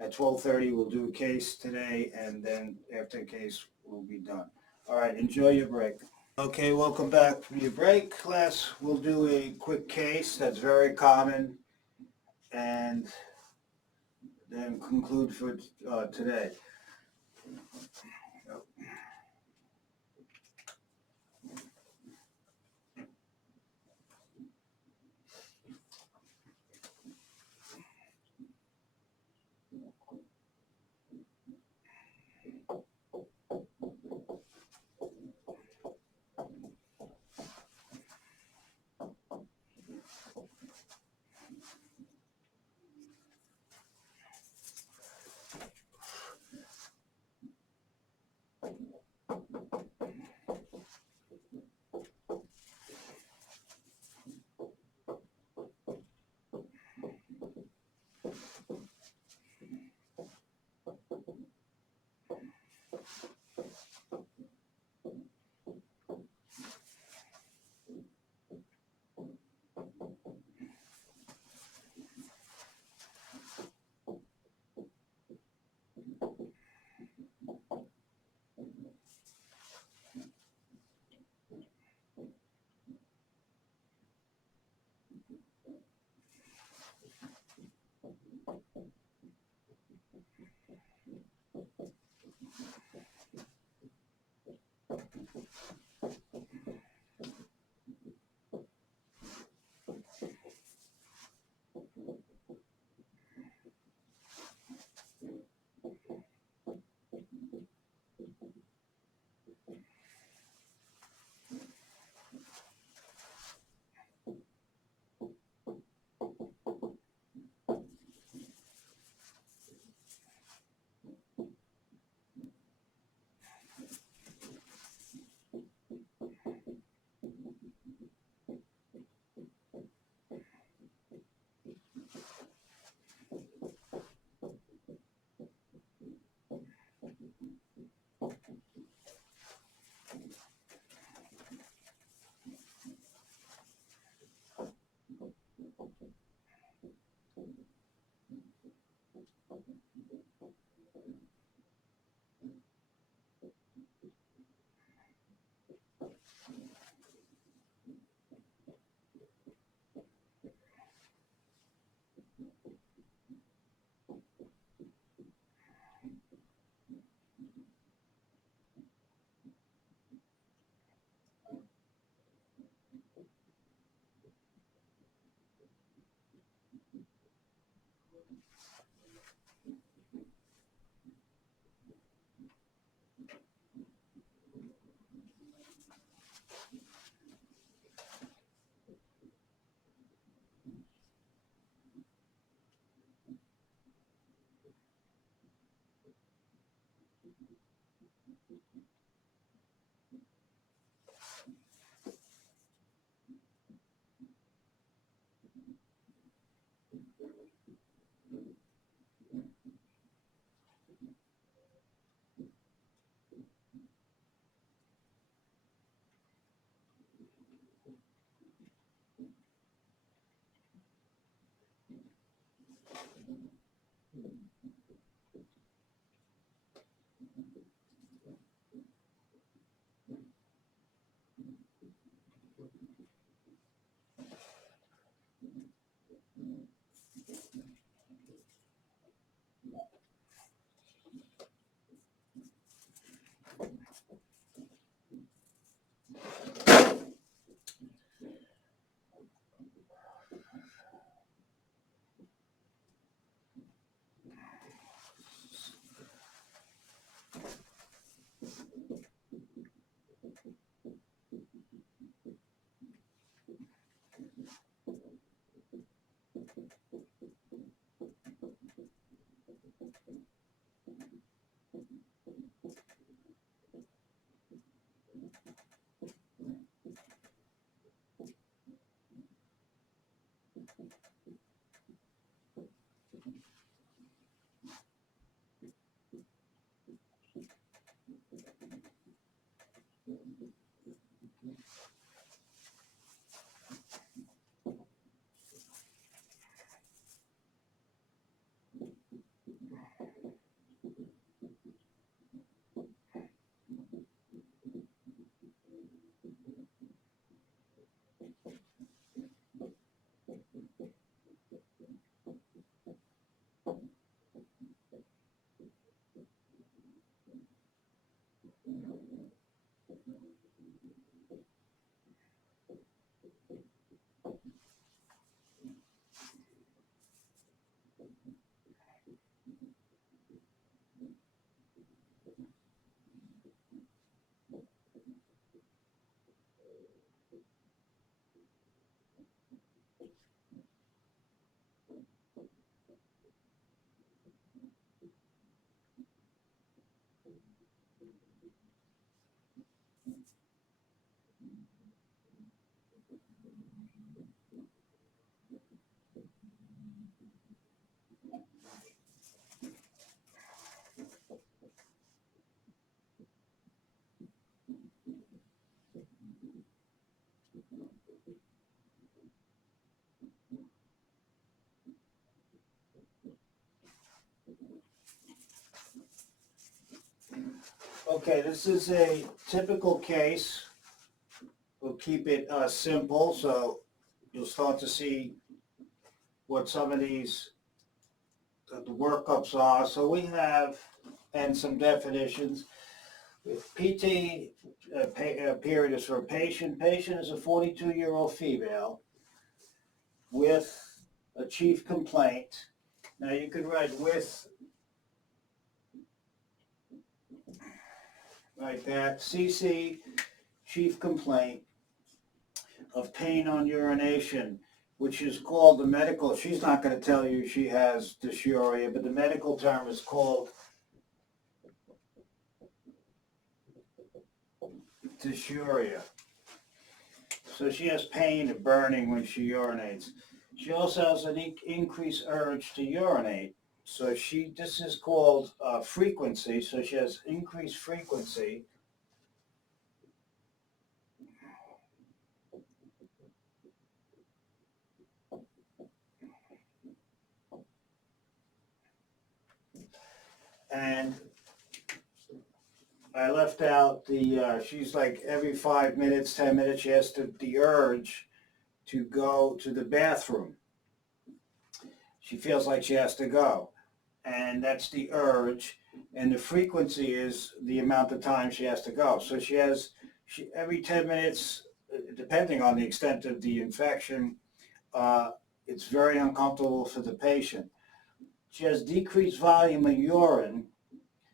At 12:30 we'll do a case today, and then after a case we'll be done. All right, enjoy your break. Okay, welcome back from your break. Class, we'll do a quick case that's very common and then conclude for today. Okay, this is a typical case. We'll keep it simple, so you'll start to see what some of these the workups are. So we have, and some definitions. PT period is for a patient. Patient is a 42-year-old female with a chief complaint. Now you could write with like that. CC, chief complaint of pain on urination, which is called the medical, she's not going to tell you she has dysuria, but the medical term is called dysuria. So she has pain and burning when she urinates. She also has an increased urge to urinate. So this is called frequency. So she has increased frequency. And I left out she's like every 5 minutes, 10 minutes, she has the urge to go to the bathroom. She feels like she has to go. And that's the urge. And the frequency is the amount of time she has to go. So she every 10 minutes, depending on the extent of the infection, it's very uncomfortable for the patient. She has decreased volume of urine,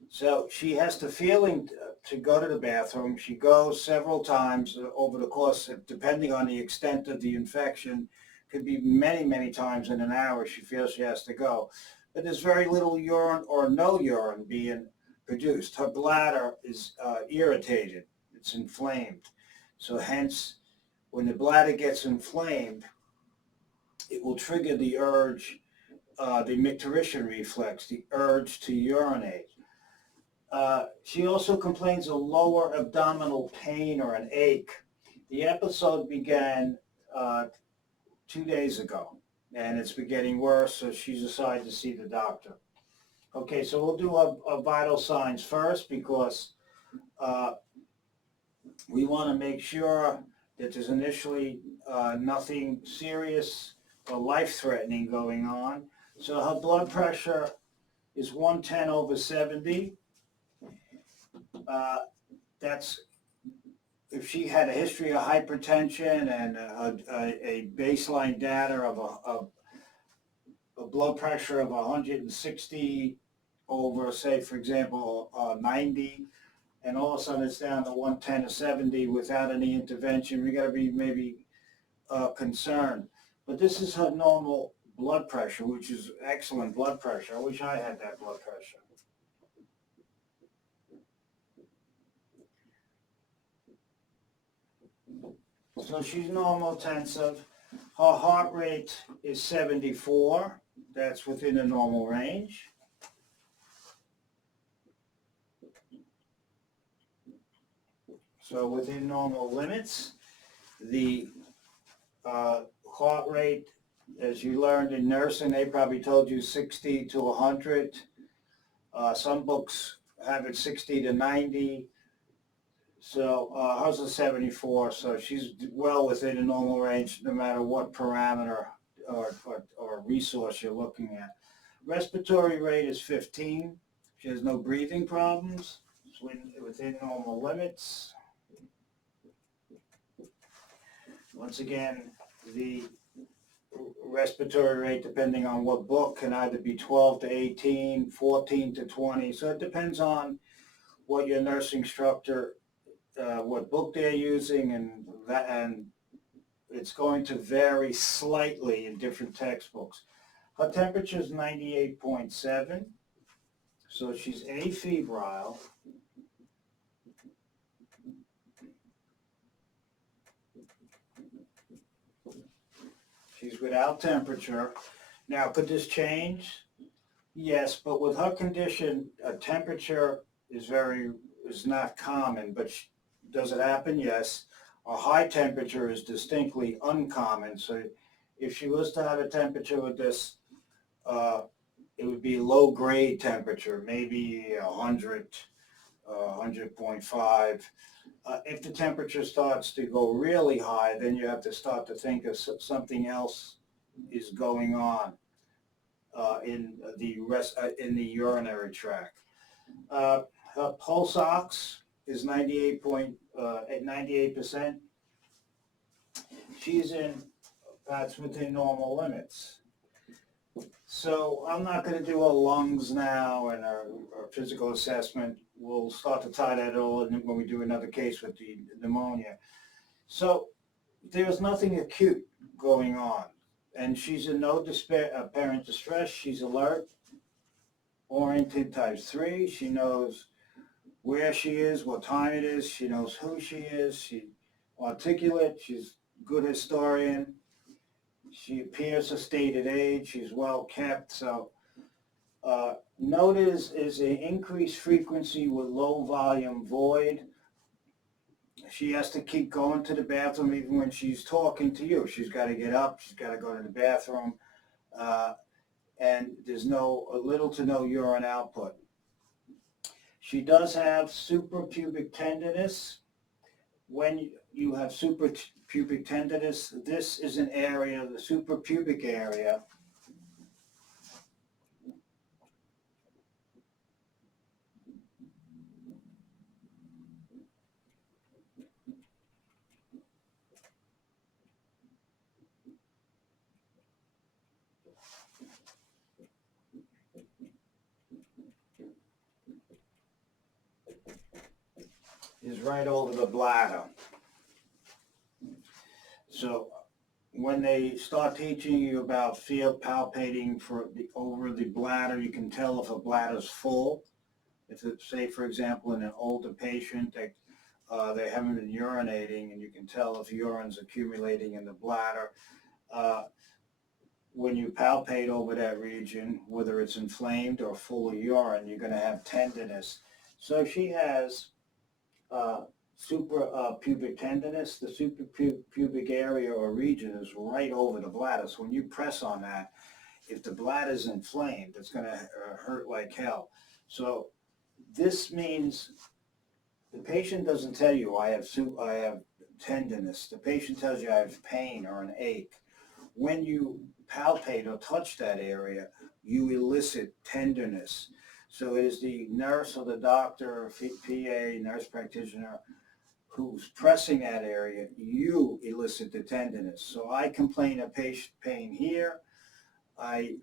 so she has the feeling to go to the bathroom. She goes several times over the course, depending on the extent of the infection, could be many, many times in an hour she feels she has to go. But there's very little urine or no urine being produced. Her bladder is irritated. It's inflamed. So hence, when the bladder gets inflamed, it will trigger the urge, the micturition reflex, the urge to urinate. She also complains of lower abdominal pain or an ache. The episode began 2 days ago, and it's been getting worse, so she's decided to see the doctor. Okay, so we'll do a vital signs first because we want to make sure that there's initially nothing serious or life-threatening going on. So her blood pressure is 110/70. That's if she had a history of hypertension and a baseline data of a blood pressure of 160 over, say, for example, 90, and all of a sudden it's down to 110/70 without any intervention, we got to be maybe concerned. But this is her normal blood pressure, which is excellent blood pressure. I wish I had that blood pressure. So she's normotensive. Her heart rate is 74. That's within the normal range. So within normal limits. The heart rate, as you learned in nursing, they probably told you 60 to 100. Some books have it 60 to 90. So hers is 74, so she's well within the normal range no matter what parameter or resource you're looking at. Respiratory rate is 15. She has no breathing problems, within normal limits. Once again, the respiratory rate, depending on what book, can either be 12 to 18, 14 to 20. So it depends on what your nurse instructor, what book they're using, and it's going to vary slightly in different textbooks. Her temperature is 98.7, so she's afebrile. She's without temperature. Now, could this change? Yes, but with her condition, a temperature is not common, but does it happen? Yes. A high temperature is distinctly uncommon. So if she was to have a temperature with this, it would be low grade temperature, maybe 100, 100.5. If the temperature starts to go really high, then you have to start to think of something else is going on in the urinary tract. Her pulse ox is 98%. That's within normal limits. So I'm not going to do her lungs now and her physical assessment. We'll start to tie that all in when we do another case with the pneumonia. So there's nothing acute going on, and she's in no apparent distress. She's alert, oriented type 3. She knows where she is, what time it is. She knows who she is. She's articulate. She's a good historian. She appears a stated age. She's well kept. So note is an increased frequency with low volume void. She has to keep going to the bathroom even when she's talking to you. She's got to get up. She's got to go to the bathroom. And there's little to no urine output. She does have suprapubic tenderness. When you have suprapubic tenderness, this is an area, the suprapubic area, is right over the bladder. So when they start teaching you about field palpating over the bladder, you can tell if a bladder's full. If it's, say, for example, in an older patient, they haven't been urinating, and you can tell if urine's accumulating in the bladder. When you palpate over that region, whether it's inflamed or full of urine, you're going to have tenderness. So she has suprapubic tenderness. The suprapubic area or region is right over the bladder. So when you press on that, if the bladder is inflamed, it's going to hurt like hell. So this means the patient doesn't tell you I have tenderness. The patient tells you I have pain or an ache. When you palpate or touch that area, you elicit tenderness. So it is the nurse or the doctor or PA, nurse practitioner, who's pressing that area, you elicit the tenderness. So I complain of pain here. The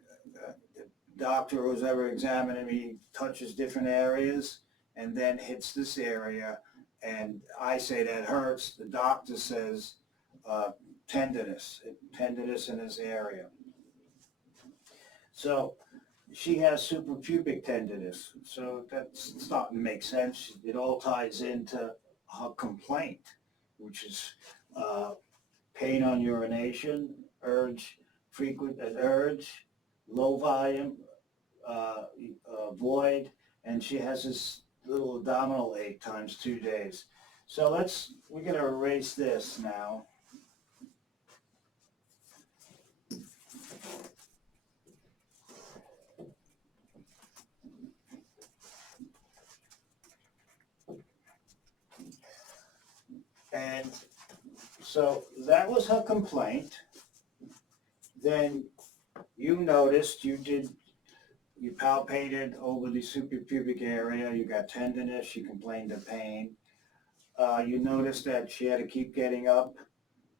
doctor who's ever examining me touches different areas and then hits this area, and I say that hurts. The doctor says tenderness in this area. So she has suprapubic tenderness. So that's starting to make sense. It all ties into her complaint, which is pain on urination, frequent urge, low volume, void, and she has this little abdominal ache times 2 days. So we're going to erase this now. And so that was her complaint. Then you noticed you you palpated over the suprapubic area, you got tenderness, she complained of pain. You noticed that she had to keep getting up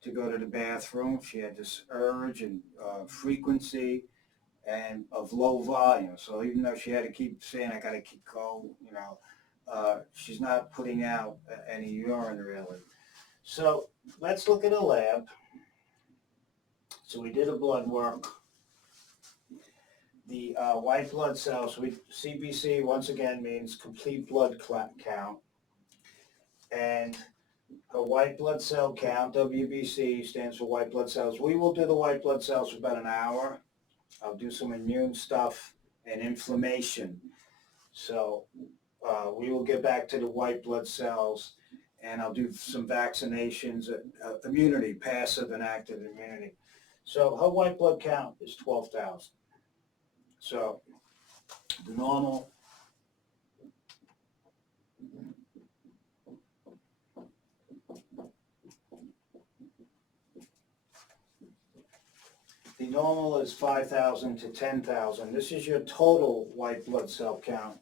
to go to the bathroom. She had this urge and frequency and of low volume. So even though she had to keep saying, I gotta keep going, she's not putting out any urine really. So let's look at a lab. So we did a blood work. The white blood cells, CBC once again means complete blood count. And a white blood cell count, WBC, stands for white blood cells. We will do the white blood cells for about an hour. I'll do some immune stuff and inflammation. So we will get back to the white blood cells, and I'll do some vaccinations, immunity, passive and active immunity. So her white blood count is 12,000. So the normal is 5,000 to 10,000. This is your total white blood cell count.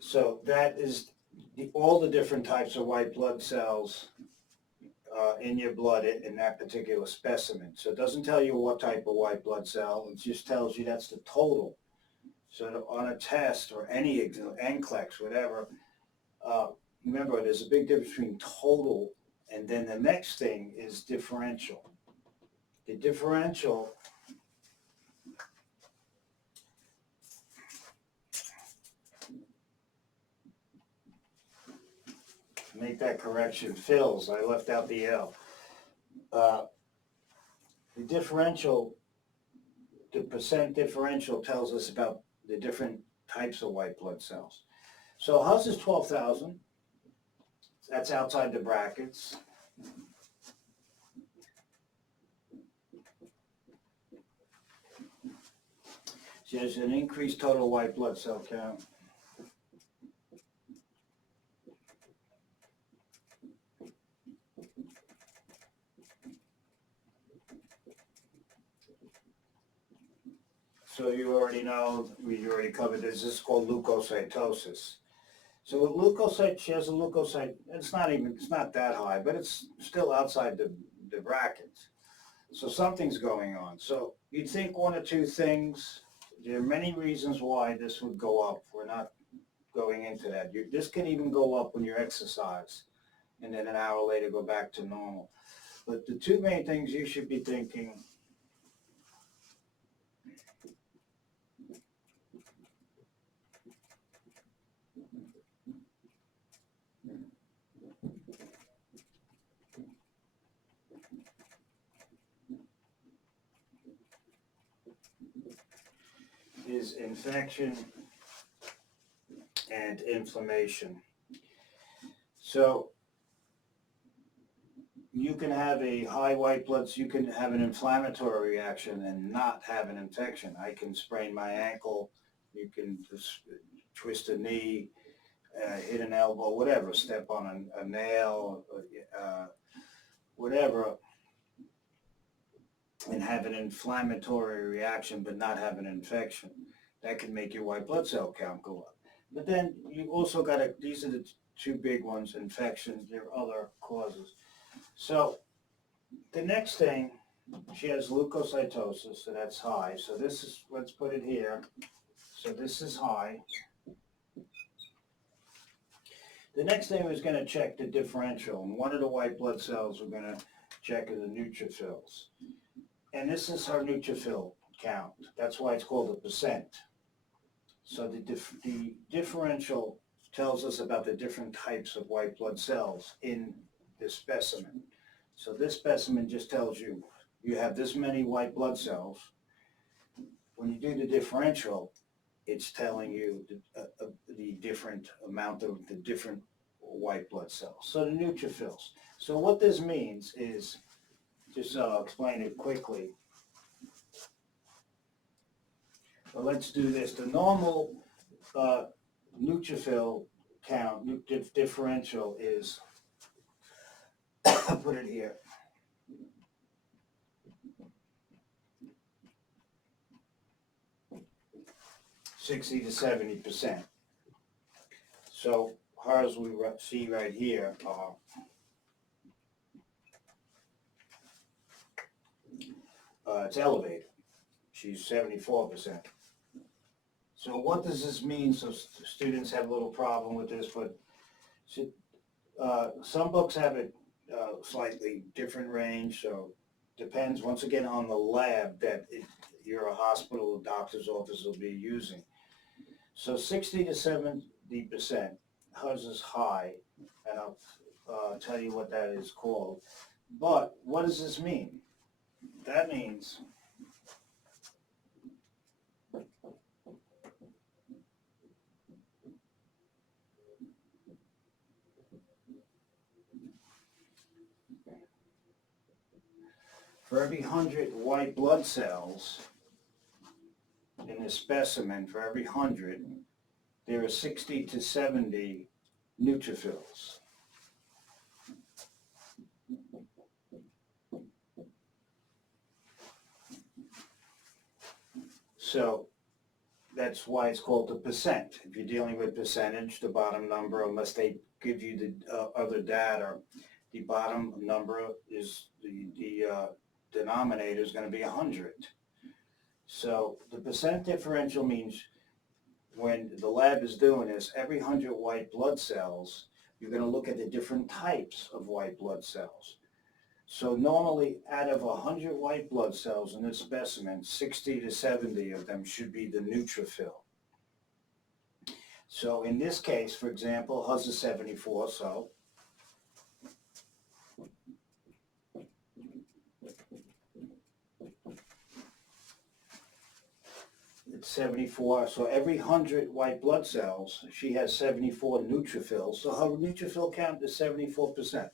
So that is all the different types of white blood cells in your blood in that particular specimen. So it doesn't tell you what type of white blood cell, it just tells you that's the total. So on a test or any NCLEX, whatever, remember there's a big difference between total and then the next thing is differential. The differential make that correction, fills, I left out the L. The differential, the percent differential tells us about the different types of white blood cells. So how's this 12,000? That's outside the brackets. So there's an increased total white blood cell count. So you already know, we already covered this is called leukocytosis. So with leukocyte, she has a leukocyte, it's not that high, but it's still outside the brackets. So something's going on. So you'd think one or two things. There are many reasons why this would go up. We're not going into that. This can even go up when you exercise, and then an hour later go back to normal. But the two main things you should be thinking is infection and inflammation. So you can have a high white blood, you can have an inflammatory reaction and not have an infection. I can sprain my ankle, you can just twist a knee, hit an elbow, whatever, step on a nail, whatever, and have an inflammatory reaction but not have an infection. That can make your white blood cell count go up. But then you also got to, these are the two big ones, infections, there are other causes. So the next thing, she has leukocytosis, so that's high. So this is, let's put it here. So this is high. The next thing is going to check the differential, and one of the white blood cells we're going to check are the neutrophils. And this is her neutrophil count. That's why it's called a percent. So the differential tells us about the different types of white blood cells in this specimen. So this specimen just tells you, you have this many white blood cells. When you do the differential, it's telling you the different amount of the different white blood cells. So the neutrophils. So what this means is, just explain it quickly. Well, let's do this. The normal neutrophil count, differential is, I'll put it here. $60 to 70%. So hers we see right here are it's elevated. She's 74%. So what does this mean? So students have a little problem with this, but some books have it slightly different range. So depends once again on the lab that you're a hospital or doctor's office will be using. So 60 to 70%, hers is high, and I'll tell you what that is called. But what does this mean? That means for every 100 white blood cells in this specimen, for every 100, there are 60 to 70 neutrophils. So that's why it's called the percent. If you're dealing with percentage, the bottom number, unless they give you the other data, the bottom number is the denominator is going to be 100. So the percent differential means when the lab is doing this, every 100 white blood cells, you're going to look at the different types of white blood cells. So normally, out of 100 white blood cells in this specimen, 60 to 70 of them should be the neutrophil. So in this case, for example, hers is 74, so it's 74. So every 100 white blood cells, she has 74 neutrophils. So her neutrophil count is 74%.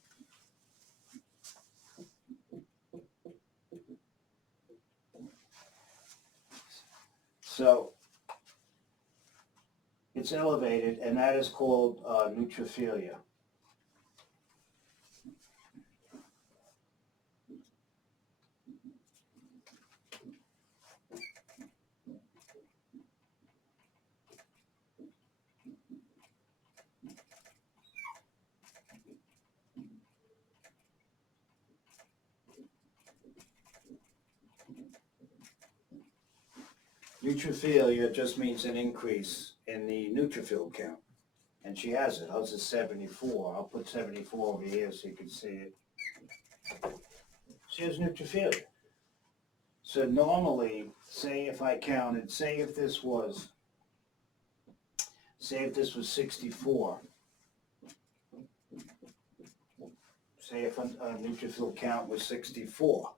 So it's elevated, and that is called neutrophilia. Neutrophilia just means an increase in the neutrophil count. And she has it. Hers is 74. I'll put 74 over here so you can see it. She has neutrophilia. So normally, say if I counted, say if this was 64. Say if a neutrophil count was 64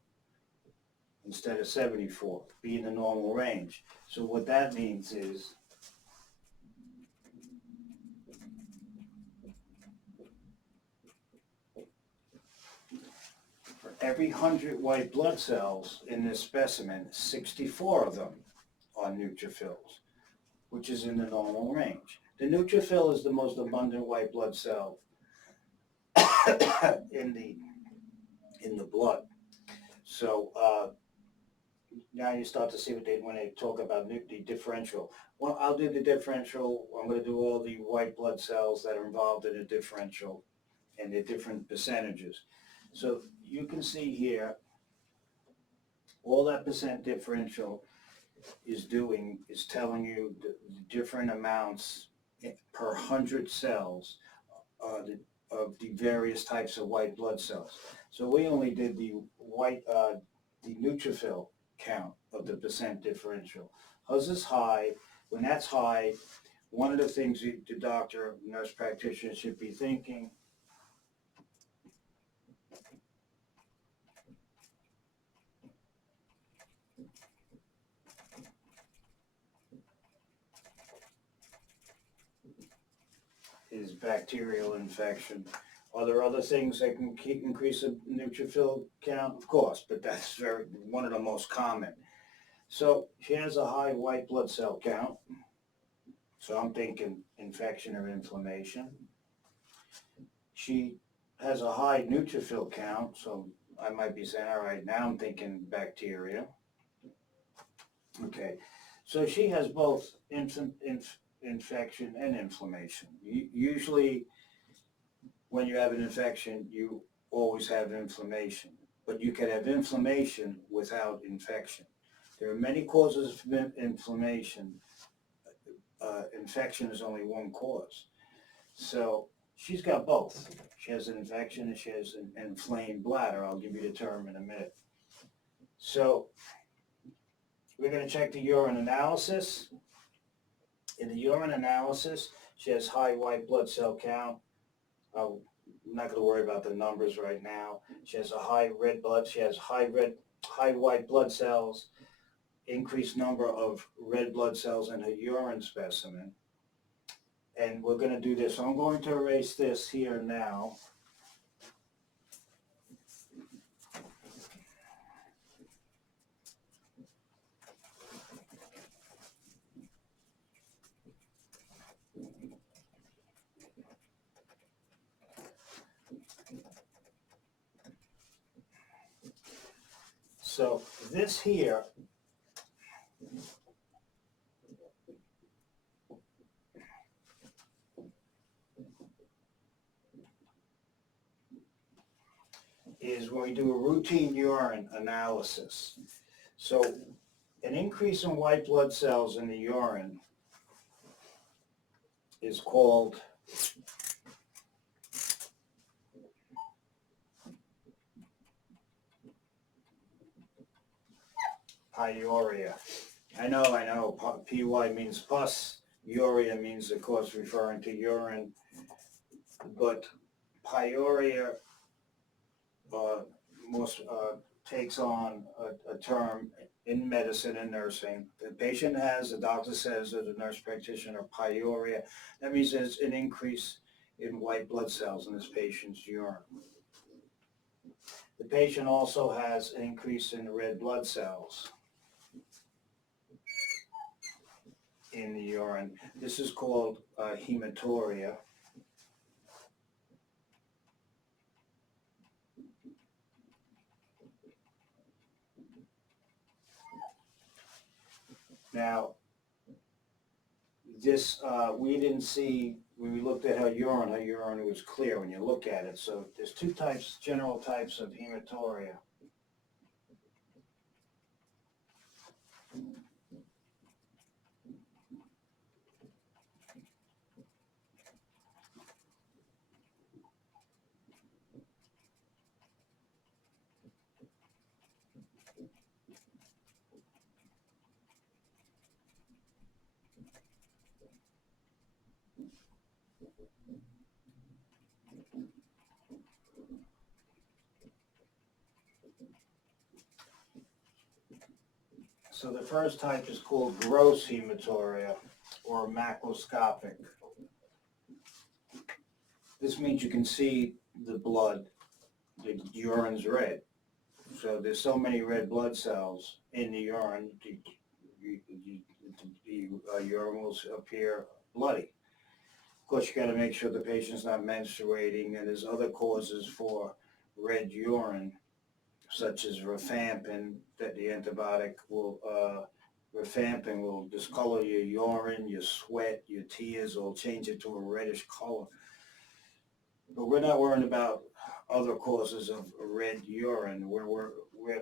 instead of 74, be in the normal range. So what that means is for every 100 white blood cells in this specimen, 64 of them are neutrophils, which is in the normal range. The neutrophil is the most abundant white blood cell in the blood. So now you start to see when they talk about the differential. Well, I'll do the differential. I'm going to do all the white blood cells that are involved in a differential and the different percentages. So you can see here, all that percent differential is telling you the different amounts per 100 cells of the various types of white blood cells. So we only did the neutrophil count of the percent differential. Hers is high. When that's high, one of the things the doctor, nurse practitioner should be thinking is bacterial infection. Are there other things that can increase a neutrophil count? Of course, but that's one of the most common. So she has a high white blood cell count. So I'm thinking infection or inflammation. She has a high neutrophil count, so I might be saying, all right, now I'm thinking bacteria. Okay, so she has both infection and inflammation. Usually, when you have an infection, you always have inflammation, but you can have inflammation without infection. There are many causes of inflammation. Infection is only one cause. So she's got both. She has an infection and she has an inflamed bladder. I'll give you the term in a minute. So we're going to check the urine analysis. In the urine analysis, she has high white blood cell count. I'm not going to worry about the numbers right now. She has a high red blood. She has high white blood cells, increased number of red blood cells in her urine specimen. And we're going to do this. So I'm going to erase this here now. So this here is when we do a routine urine analysis. So an increase in white blood cells in the urine is called pyuria. I know, PY means pus, urea means, of course, referring to urine, but pyuria takes on a term in medicine and nursing. The patient has, the doctor says, or the nurse practitioner, pyuria. That means there's an increase in white blood cells in this patient's urine. The patient also has an increase in red blood cells in the urine. This is called hematuria. Now, this, we didn't see, when we looked at her urine was clear when you look at it. So there's two types, general types of hematuria. So the first type is called gross hematuria or macroscopic. This means you can see the blood, the urine's red. So there's so many red blood cells in the urine, the urine will appear bloody. Of course, you got to make sure the patient's not menstruating, and there's other causes for red urine, such as rifampin, that the antibiotic will, rifampin will discolor your urine, your sweat, your tears, will change it to a reddish color. But we're not worrying about other causes of red urine where we're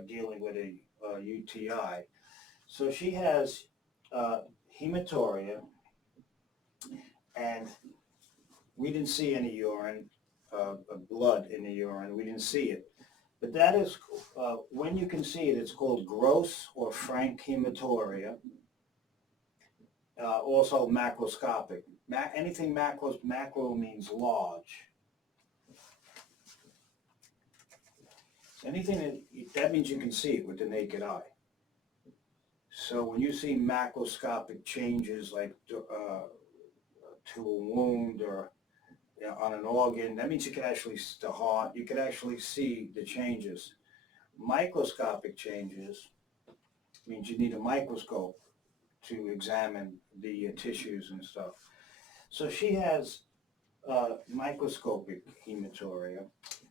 dealing with a UTI. So she has hematuria, and we didn't see any urine, blood in the urine. We didn't see it. But that is, when you can see it, it's called gross or frank hematuria. Also macroscopic. Anything macro means large. Anything that means you can see it with the naked eye. So when you see macroscopic changes like to a wound or on an organ, that means you can actually, the heart, you can actually see the changes. Microscopic changes means you need a microscope to examine the tissues and stuff. So she has microscopic hematuria.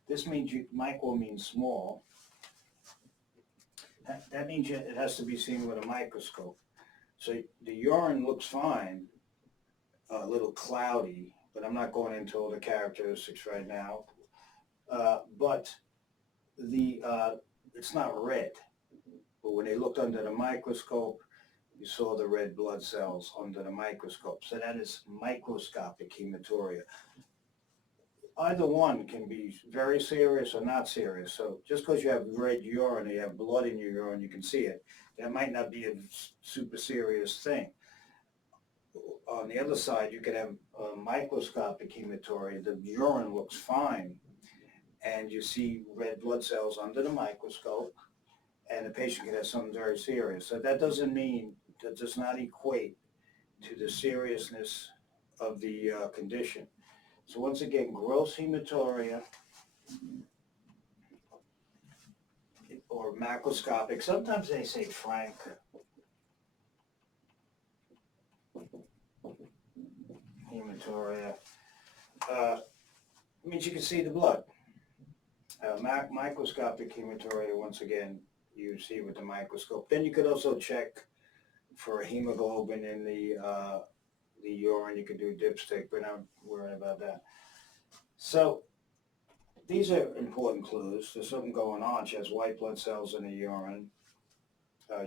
This means micro means small. That means it has to be seen with a microscope. So the urine looks fine, a little cloudy, but I'm not going into all the characteristics right now. But it's not red. But when they looked under the microscope, you saw the red blood cells under the microscope. So that is microscopic hematuria. Either one can be very serious or not serious. So just because you have red urine, you have blood in your urine, you can see it. That might not be a super serious thing. On the other side, you could have microscopic hematuria. The urine looks fine, and you see red blood cells under the microscope, and the patient could have something very serious. So that doesn't mean, that does not equate to the seriousness of the condition. So once again, gross hematuria or macroscopic, sometimes they say frank hematuria, means you can see the blood. Microscopic hematuria, once again, you see with the microscope. Then you could also check for hemoglobin in the urine. You could do dipstick, but I'm worried about that. So these are important clues. There's something going on. She has white blood cells in the urine.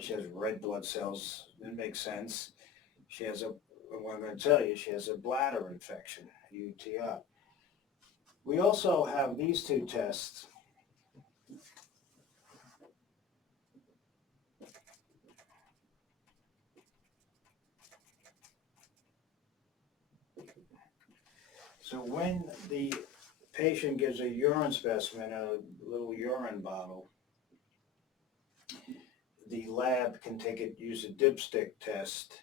She has red blood cells. It makes sense. She has what I'm going to tell you, she has a bladder infection, UTI. We also have these two tests. So when the patient gives a urine specimen, a little urine bottle, the lab can use a dipstick test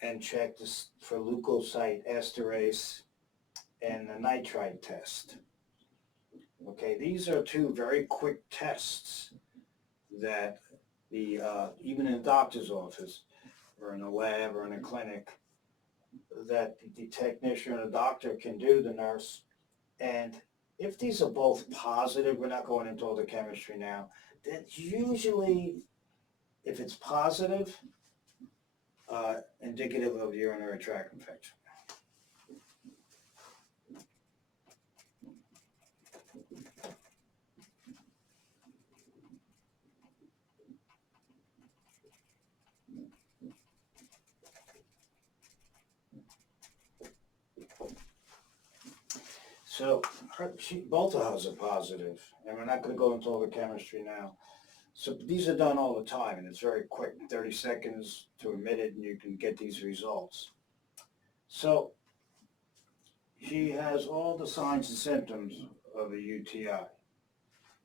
and check this for leukocyte esterase and the nitrite test. Okay, these are two very quick tests that even in a doctor's office or in a lab or in a clinic, that the technician or the doctor can do, the nurse. And if these are both positive, we're not going into all the chemistry now, that's usually, if it's positive, indicative of urinary tract infection. So both of us are positive, and we're not going to go into all the chemistry now. So these are done all the time, and it's very quick, 30 seconds to a minute, and you can get these results. So she has all the signs and symptoms of a UTI.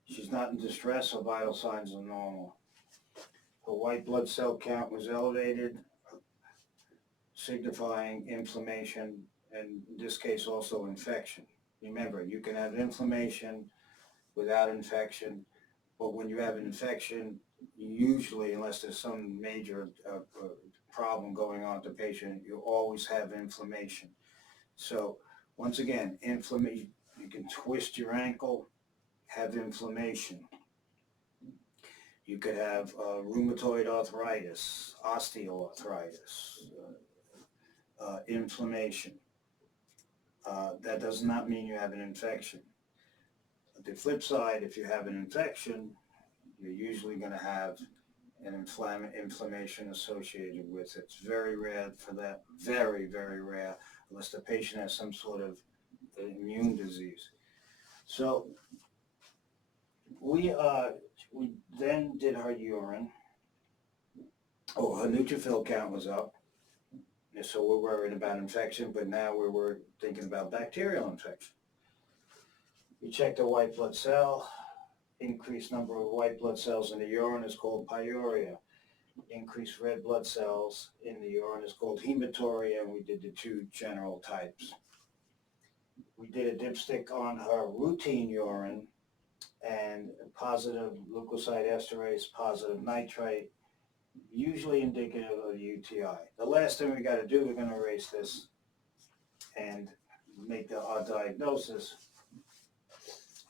She's not in distress, her vital signs are normal. Her white blood cell count was elevated, signifying inflammation, and in this case also infection. Remember, you can have inflammation without infection, but when you have an infection, usually, unless there's some major problem going on with the patient, you always have inflammation. So once again, inflammation, you can twist your ankle, have inflammation. You could have rheumatoid arthritis, osteoarthritis, inflammation. That does not mean you have an infection. The flip side, if you have an infection, you're usually going to have an inflammation associated with it. It's very rare for that, very, very rare, unless the patient has some sort of immune disease. So we then did her urine. Oh, her neutrophil count was up. So we're worried about infection, but now we're thinking about bacterial infection. We checked the white blood cell. Increased number of white blood cells in the urine is called pyuria. Increased red blood cells in the urine is called hematuria, and we did the two general types. We did a dipstick on her routine urine, and positive leukocyte esterase, positive nitrite, usually indicative of UTI. The last thing we got to do, we're going to erase this and make our diagnosis,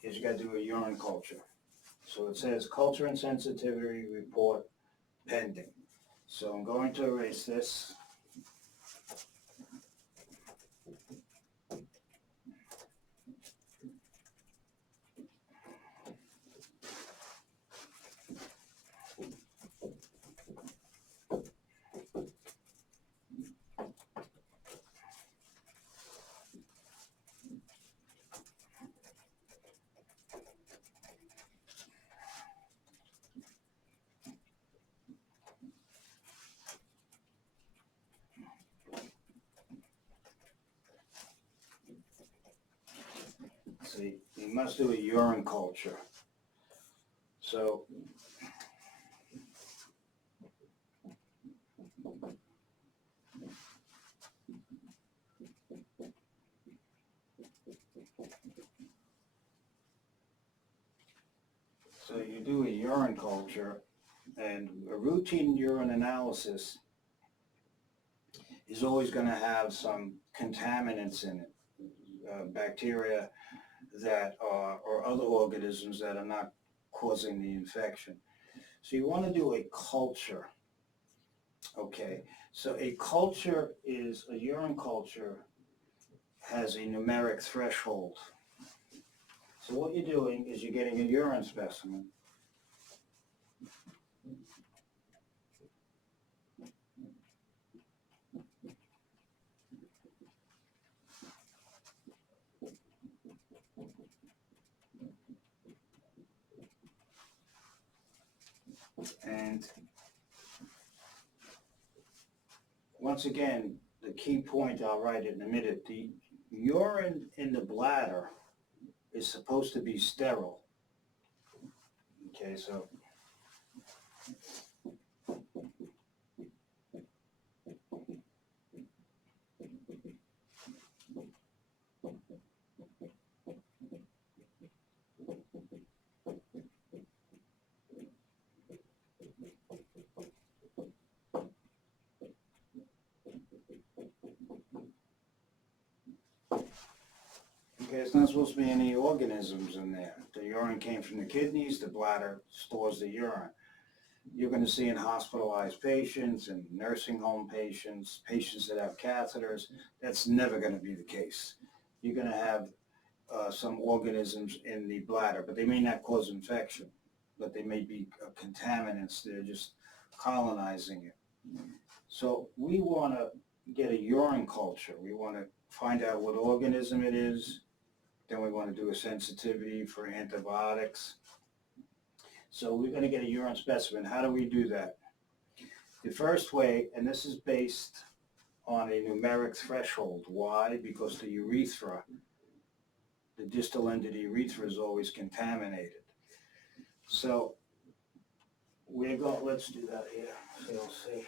is you got to do a urine culture. So it says culture and sensitivity report pending. So I'm going to erase this. See, you must do a urine culture. So you do a urine culture, and a routine urine analysis is always going to have some contaminants in it, bacteria that are, or other organisms that are not causing the infection. So you want to do a culture. Okay, so a culture is, a urine culture has a numeric threshold. So what you're doing is you're getting a urine specimen. And once again, the key point, I'll write it in a minute, the urine in the bladder is supposed to be sterile. Okay, so okay, it's not supposed to be any organisms in there. The urine came from the kidneys, the bladder stores the urine. You're going to see in hospitalized patients and nursing home patients, patients that have catheters, that's never going to be the case. You're going to have some organisms in the bladder, but they may not cause infection, but they may be contaminants. They're just colonizing it. So we want to get a urine culture. We want to find out what organism it is. Then we want to do a sensitivity for antibiotics. So we're going to get a urine specimen. How do we do that? The first way, and this is based on a numeric threshold. Why? Because the urethra, the distal end of the urethra is always contaminated. So we're going, let's do that here. So you'll see.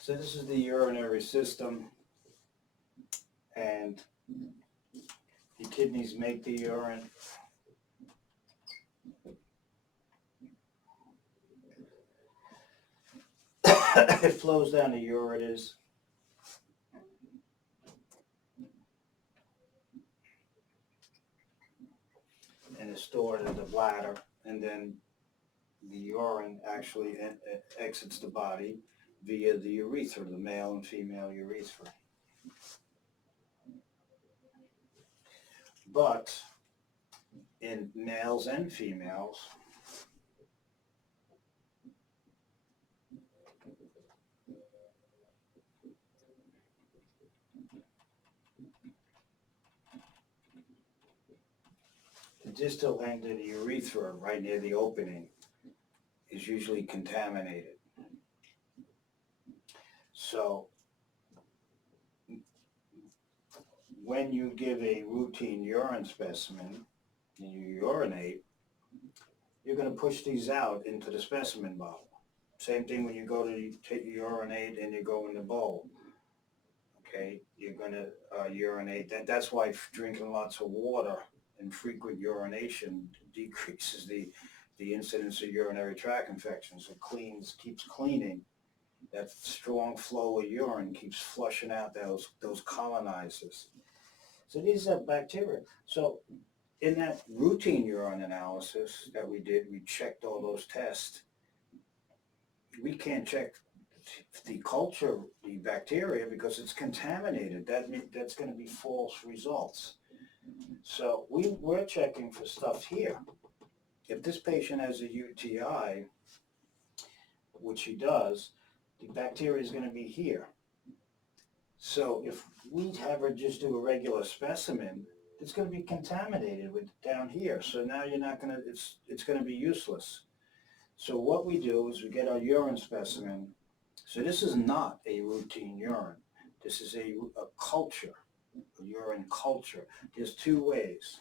So this is the urinary system, and the kidneys make the urine. It flows down the ureters. And is stored in the bladder, and then the urine actually exits the body via the urethra, the male and female urethra. But in males and females, the distal end of the urethra, right near the opening, is usually contaminated. So when you give a routine urine specimen and you urinate, you're going to push these out into the specimen bottle. Same thing when you go to take your urinate and you go in the bowl. Okay, you're going to urinate. That's why drinking lots of water and frequent urination decreases the incidence of urinary tract infections. It keeps cleaning. That strong flow of urine keeps flushing out those colonizers. So these are bacteria. So in that routine urine analysis that we did, we checked all those tests. We can't check the culture, the bacteria, because it's contaminated. That's going to be false results. So we're checking for stuff here. If this patient has a UTI, which he does, the bacteria is going to be here. So if we have her just do a regular specimen, it's going to be contaminated with down here. So now you're not going to, it's going to be useless. So what we do is we get our urine specimen. So this is not a routine urine. This is a culture, a urine culture. There's two ways.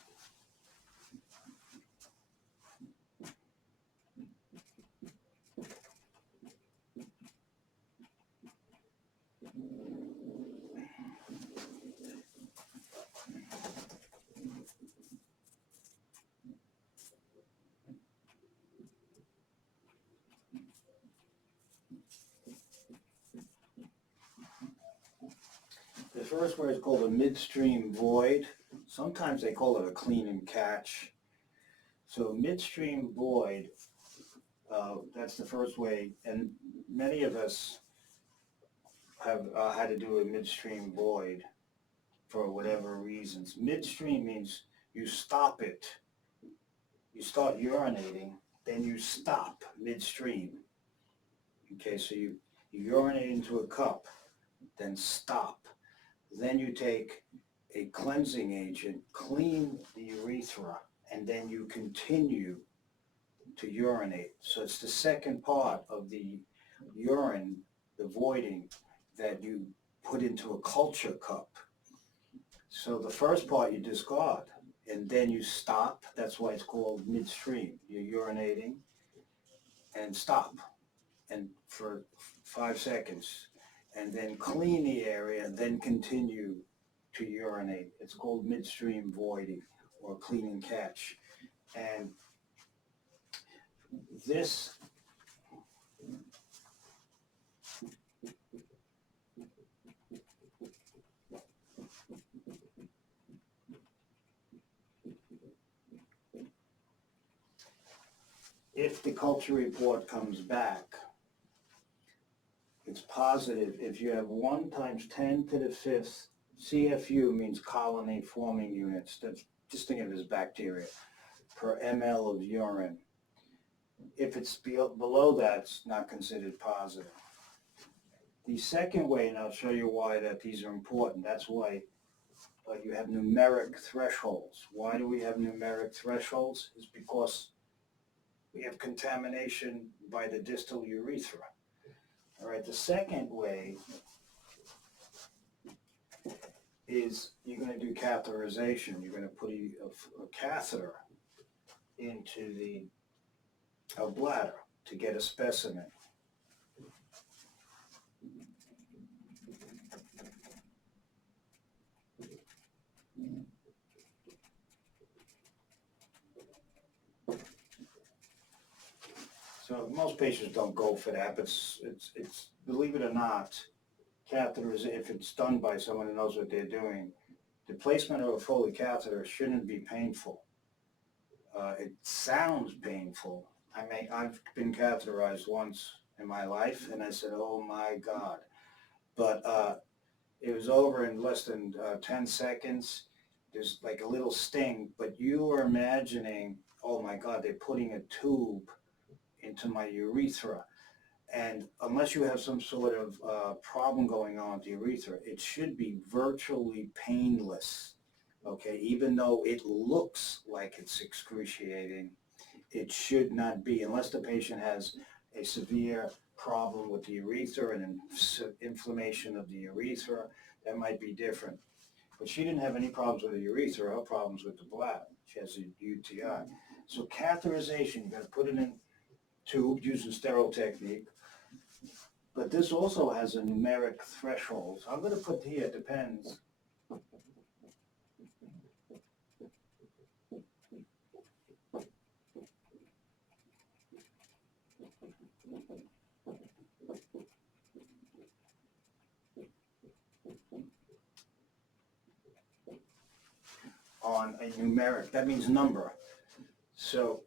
The first way is called a midstream void. Sometimes they call it a clean and catch. So midstream void, that's the first way, and many of us have had to do a midstream void for whatever reasons. Midstream means you stop it. You start urinating, then you stop midstream. Okay, so you urinate into a cup, then stop. Then you take a cleansing agent, clean the urethra, and then you continue to urinate. So it's the second part of the urine, the voiding, that you put into a culture cup. So the first part you discard, and then you stop. That's why it's called midstream. You're urinating, and stop, and for 5 seconds, and then clean the area, and then continue to urinate. It's called midstream voiding or clean and catch. And this if the culture report comes back, it's positive. If you have 1 times 10 to the 5th, CFU means colony forming units. That's, just think of it as bacteria per ml of urine. If it's below that, it's not considered positive. The second way, and I'll show you why that these are important, that's why you have numeric thresholds. Why do we have numeric thresholds? It's because we have contamination by the distal urethra. All right, the second way is you're going to do catheterization. You're going to put a catheter into a bladder to get a specimen. So most patients don't go for that, but it's believe it or not, catheters, if it's done by someone who knows what they're doing, the placement of a Foley catheter shouldn't be painful. It sounds painful. I've been catheterized once in my life, and I said, "Oh my God!" But it was over in less than 10 seconds. there's like a little sting, but you are imagining, oh my God, they're putting a tube into my urethra. And unless you have some sort of problem going on with the urethra, it should be virtually painless, okay? Even though it looks like it's excruciating, it should not be, unless the patient has a severe problem with the urethra and inflammation of the urethra, that might be different. But she didn't have any problems with the urethra, her problems with the bladder. She has a UTI. So catheterization, you gotta put it in tube using sterile technique. But this also has a numeric threshold. So I'm gonna put here, depends. On a numeric, that means number. So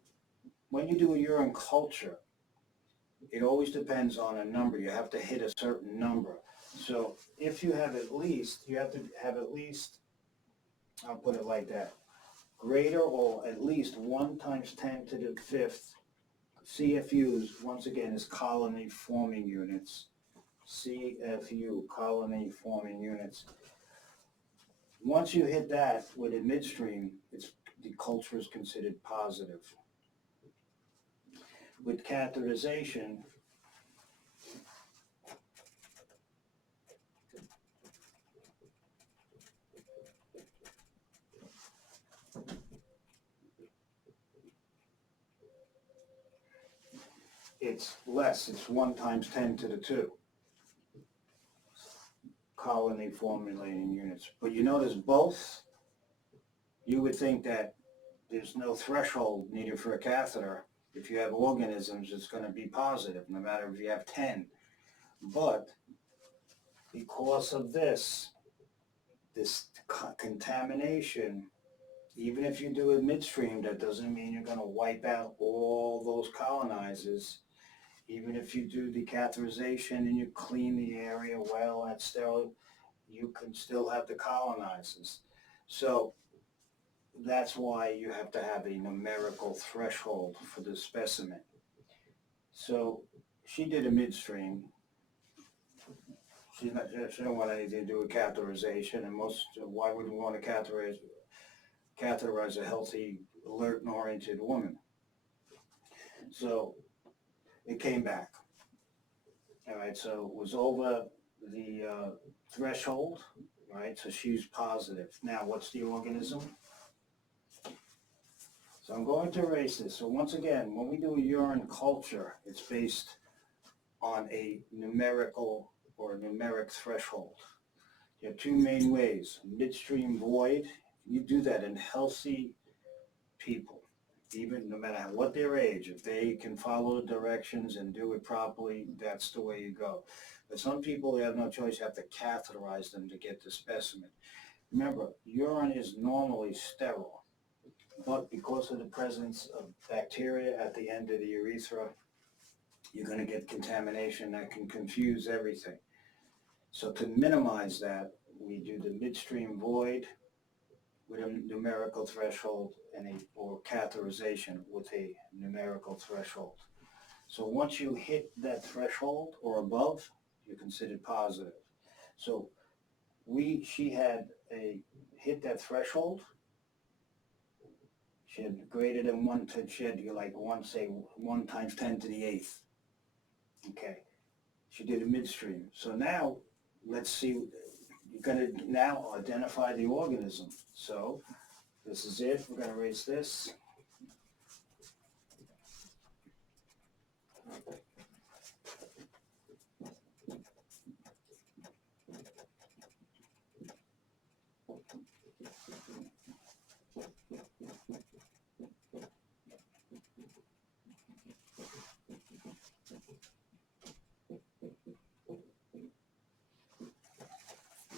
when you do a urine culture, it always depends on a number. You have to hit a certain number. So if you have at least, you have to have at least, I'll put it like that, greater or at least 1 times 10 to the 5th CFUs, once again, is colony forming units. CFU, colony forming units. Once you hit that with a midstream, the culture is considered positive. With catheterization, it's less, it's 1 times 10 to the 2 colony formulating units. But you notice both, you would think that there's no threshold needed for a catheter. If you have organisms, it's going to be positive, no matter if you have 10. But because of this contamination, even if you do it midstream, that doesn't mean you're going to wipe out all those colonizers. Even if you do the catheterization and you clean the area well and sterile, you can still have the colonizers. So that's why you have to have a numerical threshold for the specimen. So she did a midstream. She don't want anything to do with catheterization, and why would we want to catheterize a healthy, alert, and oriented woman? So it came back. All right, so it was over the threshold, right? So she's positive. Now, what's the organism? So I'm going to erase this. So once again, when we do a urine culture, it's based on a numerical or a numeric threshold. You have 2 main ways: midstream void. You do that in healthy people, even no matter what their age. If they can follow the directions and do it properly, that's the way you go. But some people, they have no choice. You have to catheterize them to get the specimen. Remember, urine is normally sterile, but because of the presence of bacteria at the end of the urethra, you're going to get contamination that can confuse everything. So to minimize that, we do the midstream void with a numerical threshold or catheterization with a numerical threshold. So once you hit that threshold or above, you're considered positive. So she had hit that threshold. She had greater than 1 to, she had like 1 times 10 to the 8th. Okay. She did a midstream. So now, let's see, you're going to now identify the organism. So this is it. We're going to erase this.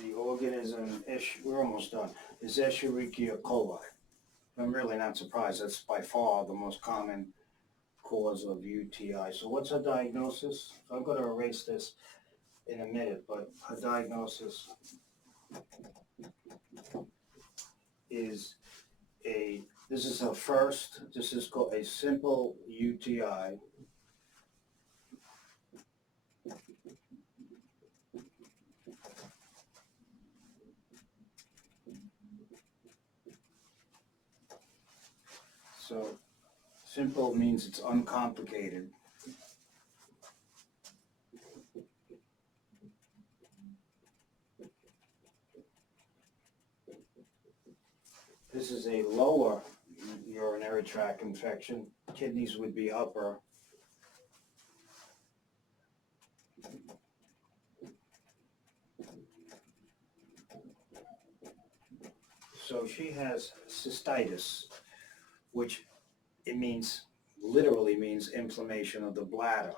The organism, we're almost done, is Escherichia coli. I'm really not surprised. That's by far the most common cause of UTI. So what's her diagnosis? So I'm going to erase this in a minute, but her diagnosis is this is a first, this is called a simple UTI. So simple means it's uncomplicated. This is a lower urinary tract infection. Kidneys would be upper. So she has cystitis, which it means, literally means inflammation of the bladder.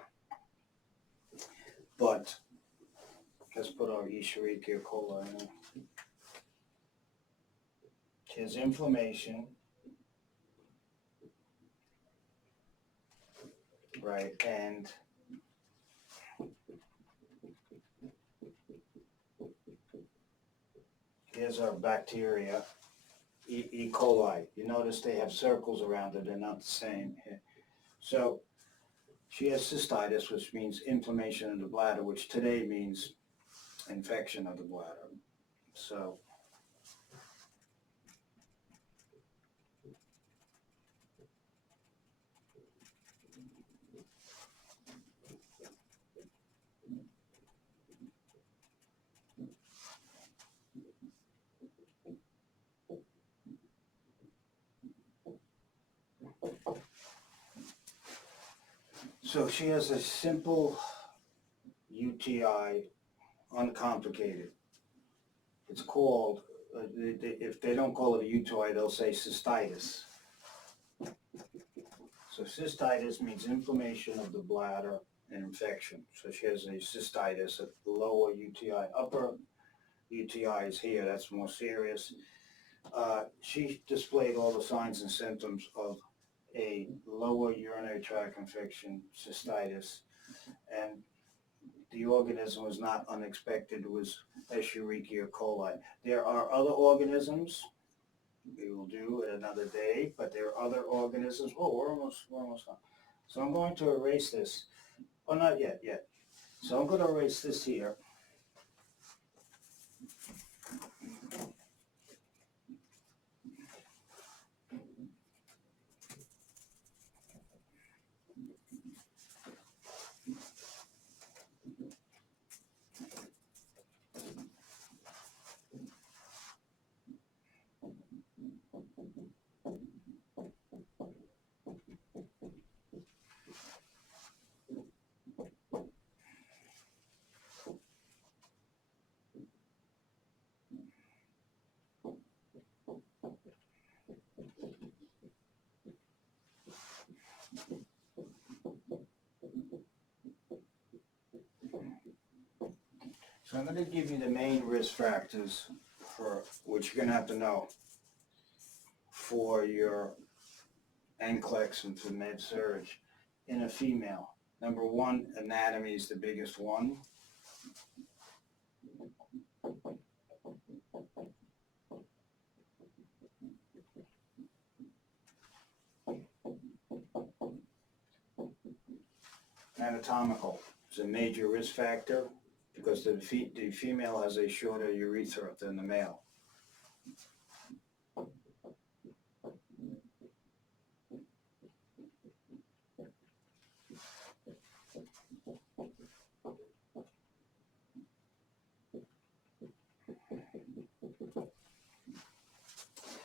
But let's put our Escherichia coli in. She has inflammation, right, and here's our bacteria, E. coli. You notice they have circles around it, they're not the same. So she has cystitis, which means inflammation of the bladder, which today means infection of the bladder. So she has a simple UTI, uncomplicated. It's called, if they don't call it a UTI, they'll say cystitis. So cystitis means inflammation of the bladder and infection. So she has a cystitis, a lower UTI. Upper UTI is here, that's more serious. She displayed all the signs and symptoms of a lower urinary tract infection, cystitis, and the organism was not unexpected, it was Escherichia coli. There are other organisms we will do at another day, but there are other organisms. Oh, we're almost done. So I'm going to erase this. Oh, not yet. So I'm going to erase this here. So I'm going to give you the main risk factors for which you're going to have to know for your NCLEX and for med-surg in a female. Number one, anatomy is the biggest one. Anatomical is a major risk factor because the female has a shorter urethra than the male.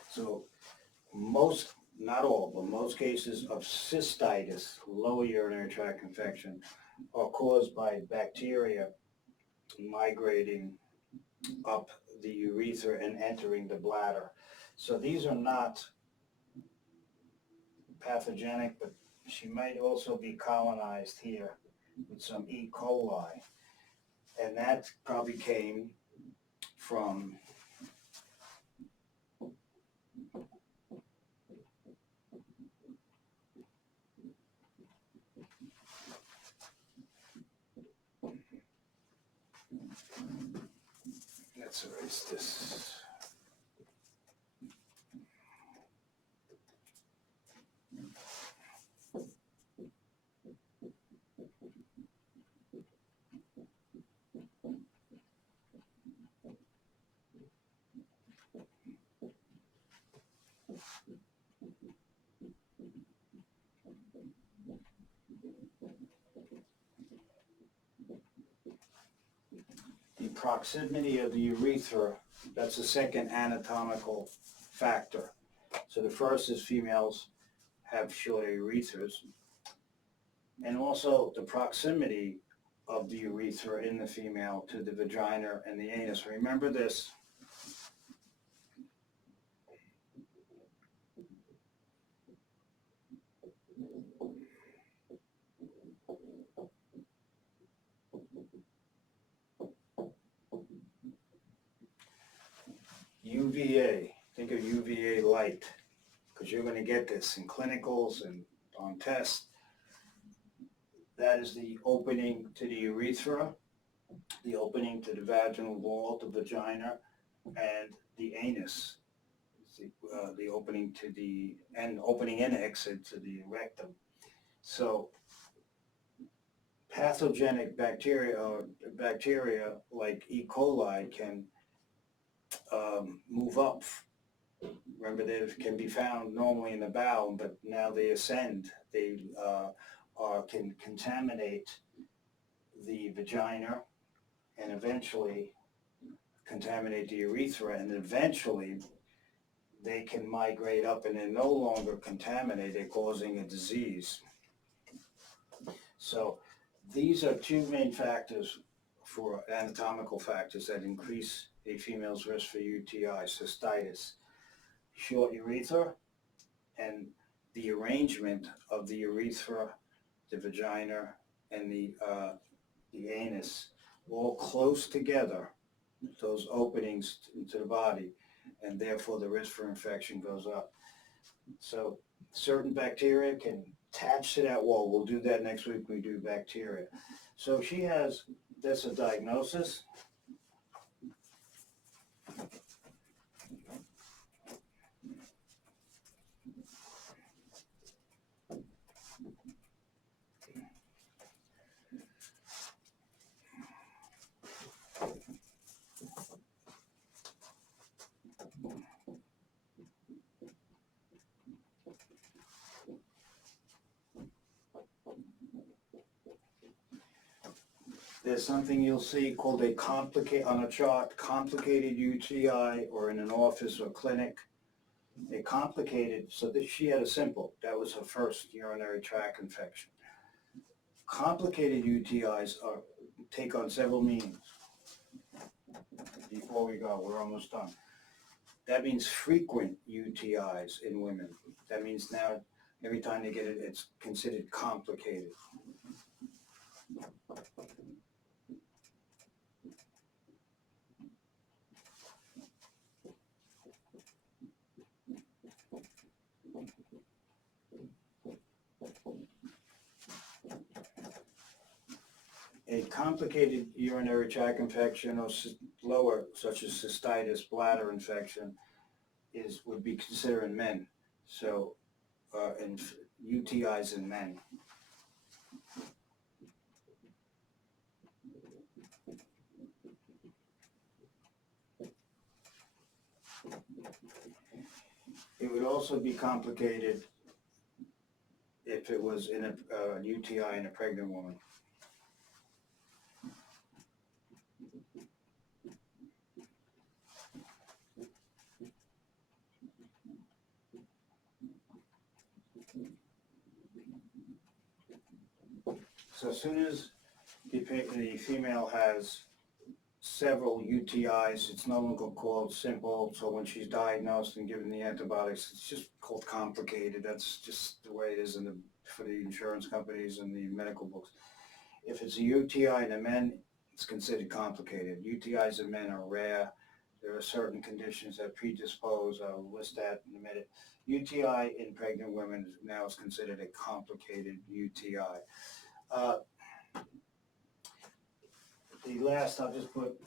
So most, not all, but most cases of cystitis, lower urinary tract infection, are caused by bacteria migrating up the urethra and entering the bladder. So these are not pathogenic, but she might also be colonized here with some E. coli. And that probably came from let's erase this. proximity of the urethra, that's the second anatomical factor. So the first is females have shorter urethras. And also the proximity of the urethra in the female to the vagina and the anus. Remember this. UVA, think of UVA light, because you're going to get this in clinicals and on tests. That is the opening to the urethra, the opening to the vaginal wall, the vagina, and the anus. The opening to the, and opening and exit to the rectum. So pathogenic bacteria or bacteria like E. coli can move up. Remember, they can be found normally in the bowel, but now they ascend. They can contaminate the vagina and eventually contaminate the urethra, and eventually they can migrate up and they're no longer contaminated, causing a disease. So these are two main factors for anatomical factors that increase a female's risk for UTI, cystitis, short urethra, and the arrangement of the urethra, the vagina, and the anus, all close together, those openings into the body, and therefore the risk for infection goes up. So certain bacteria can attach to that wall. We'll do that next week when we do bacteria. So she has, that's a diagnosis. There's something you'll see called a on a chart, complicated UTI, or in an office or clinic. A complicated, so that she had a simple, that was her first urinary tract infection. Complicated UTIs take on several meanings. Before we go, we're almost done. That means frequent UTIs in women. That means now every time they get it, it's considered complicated. A complicated urinary tract infection or lower, such as cystitis, bladder infection, would be considered in men. So, in UTIs in men. It would also be complicated if it was in a UTI in a pregnant woman. So as soon as the female has several UTIs, it's no longer called simple. So when she's diagnosed and given the antibiotics, it's just called complicated. That's just the way it is for the insurance companies and the medical books. If it's a UTI in a man, it's considered complicated. UTIs in men are rare. There are certain conditions that predispose. I'll list that in a minute. UTI in pregnant women now is considered a complicated UTI. The last I'll just put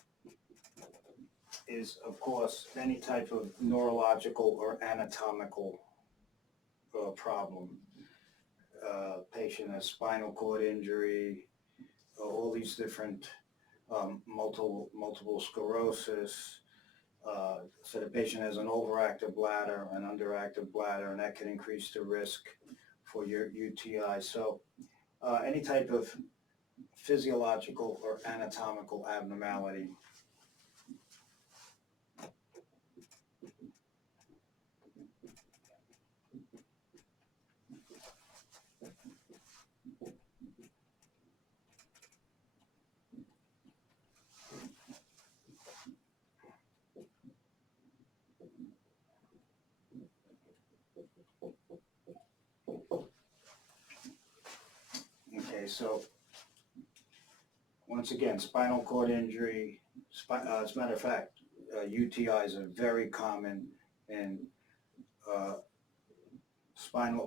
is, of course, any type of neurological or anatomical problem. Patient has spinal cord injury, all these different multiple sclerosis. So the patient has an overactive bladder, an underactive bladder, and that can increase the risk for your UTI. So any type of physiological or anatomical abnormality Okay, so once again, spinal cord injury, as a matter of fact, UTIs are very common in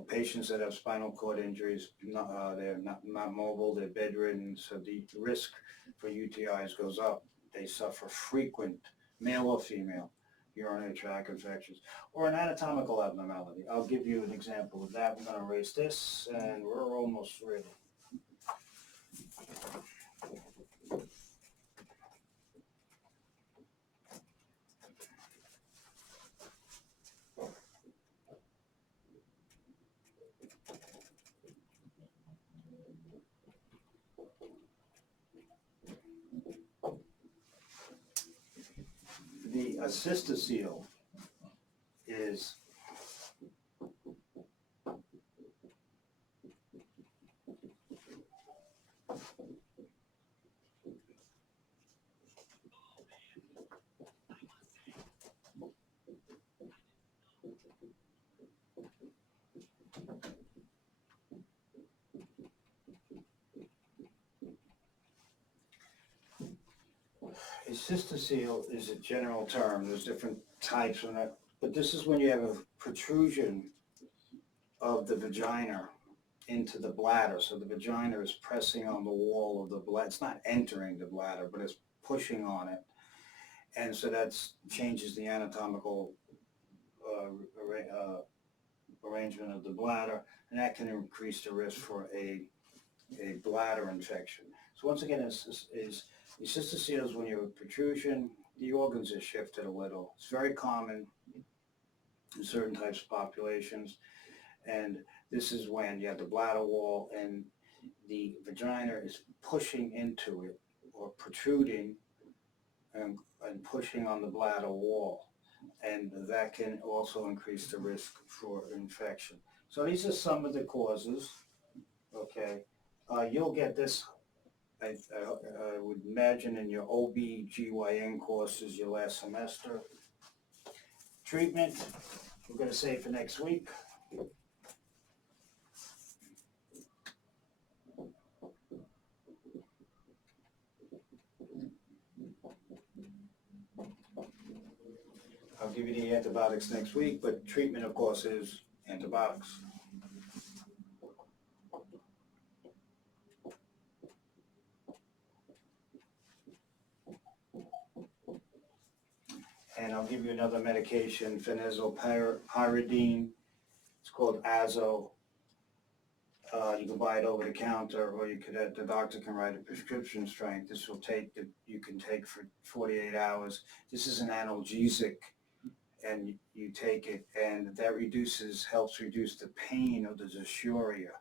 patients that have spinal cord injuries. They're not mobile, they're bedridden, so the risk for UTIs goes up. They suffer frequent, male or female, urinary tract infections, or an anatomical abnormality. I'll give you an example of that. I'm going to erase this, and we're almost ready. The acystocele is a general term. There's different types of that, but this is when you have a protrusion of the vagina into the bladder. So the vagina is pressing on the wall of the bladder. It's not entering the bladder, but it's pushing on it. And so that changes the anatomical arrangement of the bladder, and that can increase the risk for a bladder infection. So once again, acystocele is when you have a protrusion, the organs are shifted a little. It's very common in certain types of populations, and this is when you have the bladder wall and the vagina is pushing into it or protruding and pushing on the bladder wall, and that can also increase the risk for infection. So these are some of the causes. Okay, you'll get this, I would imagine, in your OB/GYN courses your last semester. Treatment, we're going to save for next week. I'll give you the antibiotics next week, but treatment, of course, is antibiotics. And I'll give you another medication, phenylpyridine. It's called Azo. You can buy it over the counter, or you could, the doctor can write a prescription strength. This will you can take for 48 hours. This is an analgesic, and you take it, and that helps reduce the pain of the dysuria.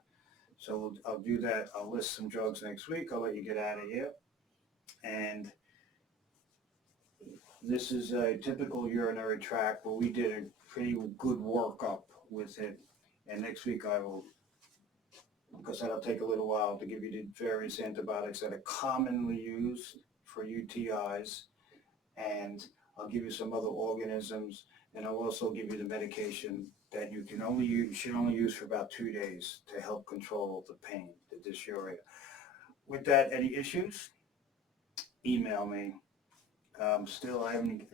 So I'll do that. I'll list some drugs next week. I'll let you get out of here. And this is a typical urinary tract where we did a pretty good workup with it. And next week I will, because that'll take a little while to give you the various antibiotics that are commonly used for UTIs. And I'll give you some other organisms, and I'll also give you the medication that you should only use for about 2 days to help control the pain, the dysuria. With that, any issues? Email me. Still, I haven't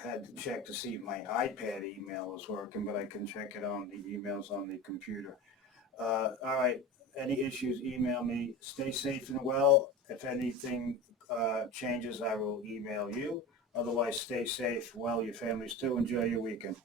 had to check to see if my iPad email is working, but I can check it on the emails on the computer. All right, any issues, email me. Stay safe and well. If anything changes, I will email you. Otherwise, stay safe, well, your families too. Enjoy your weekend.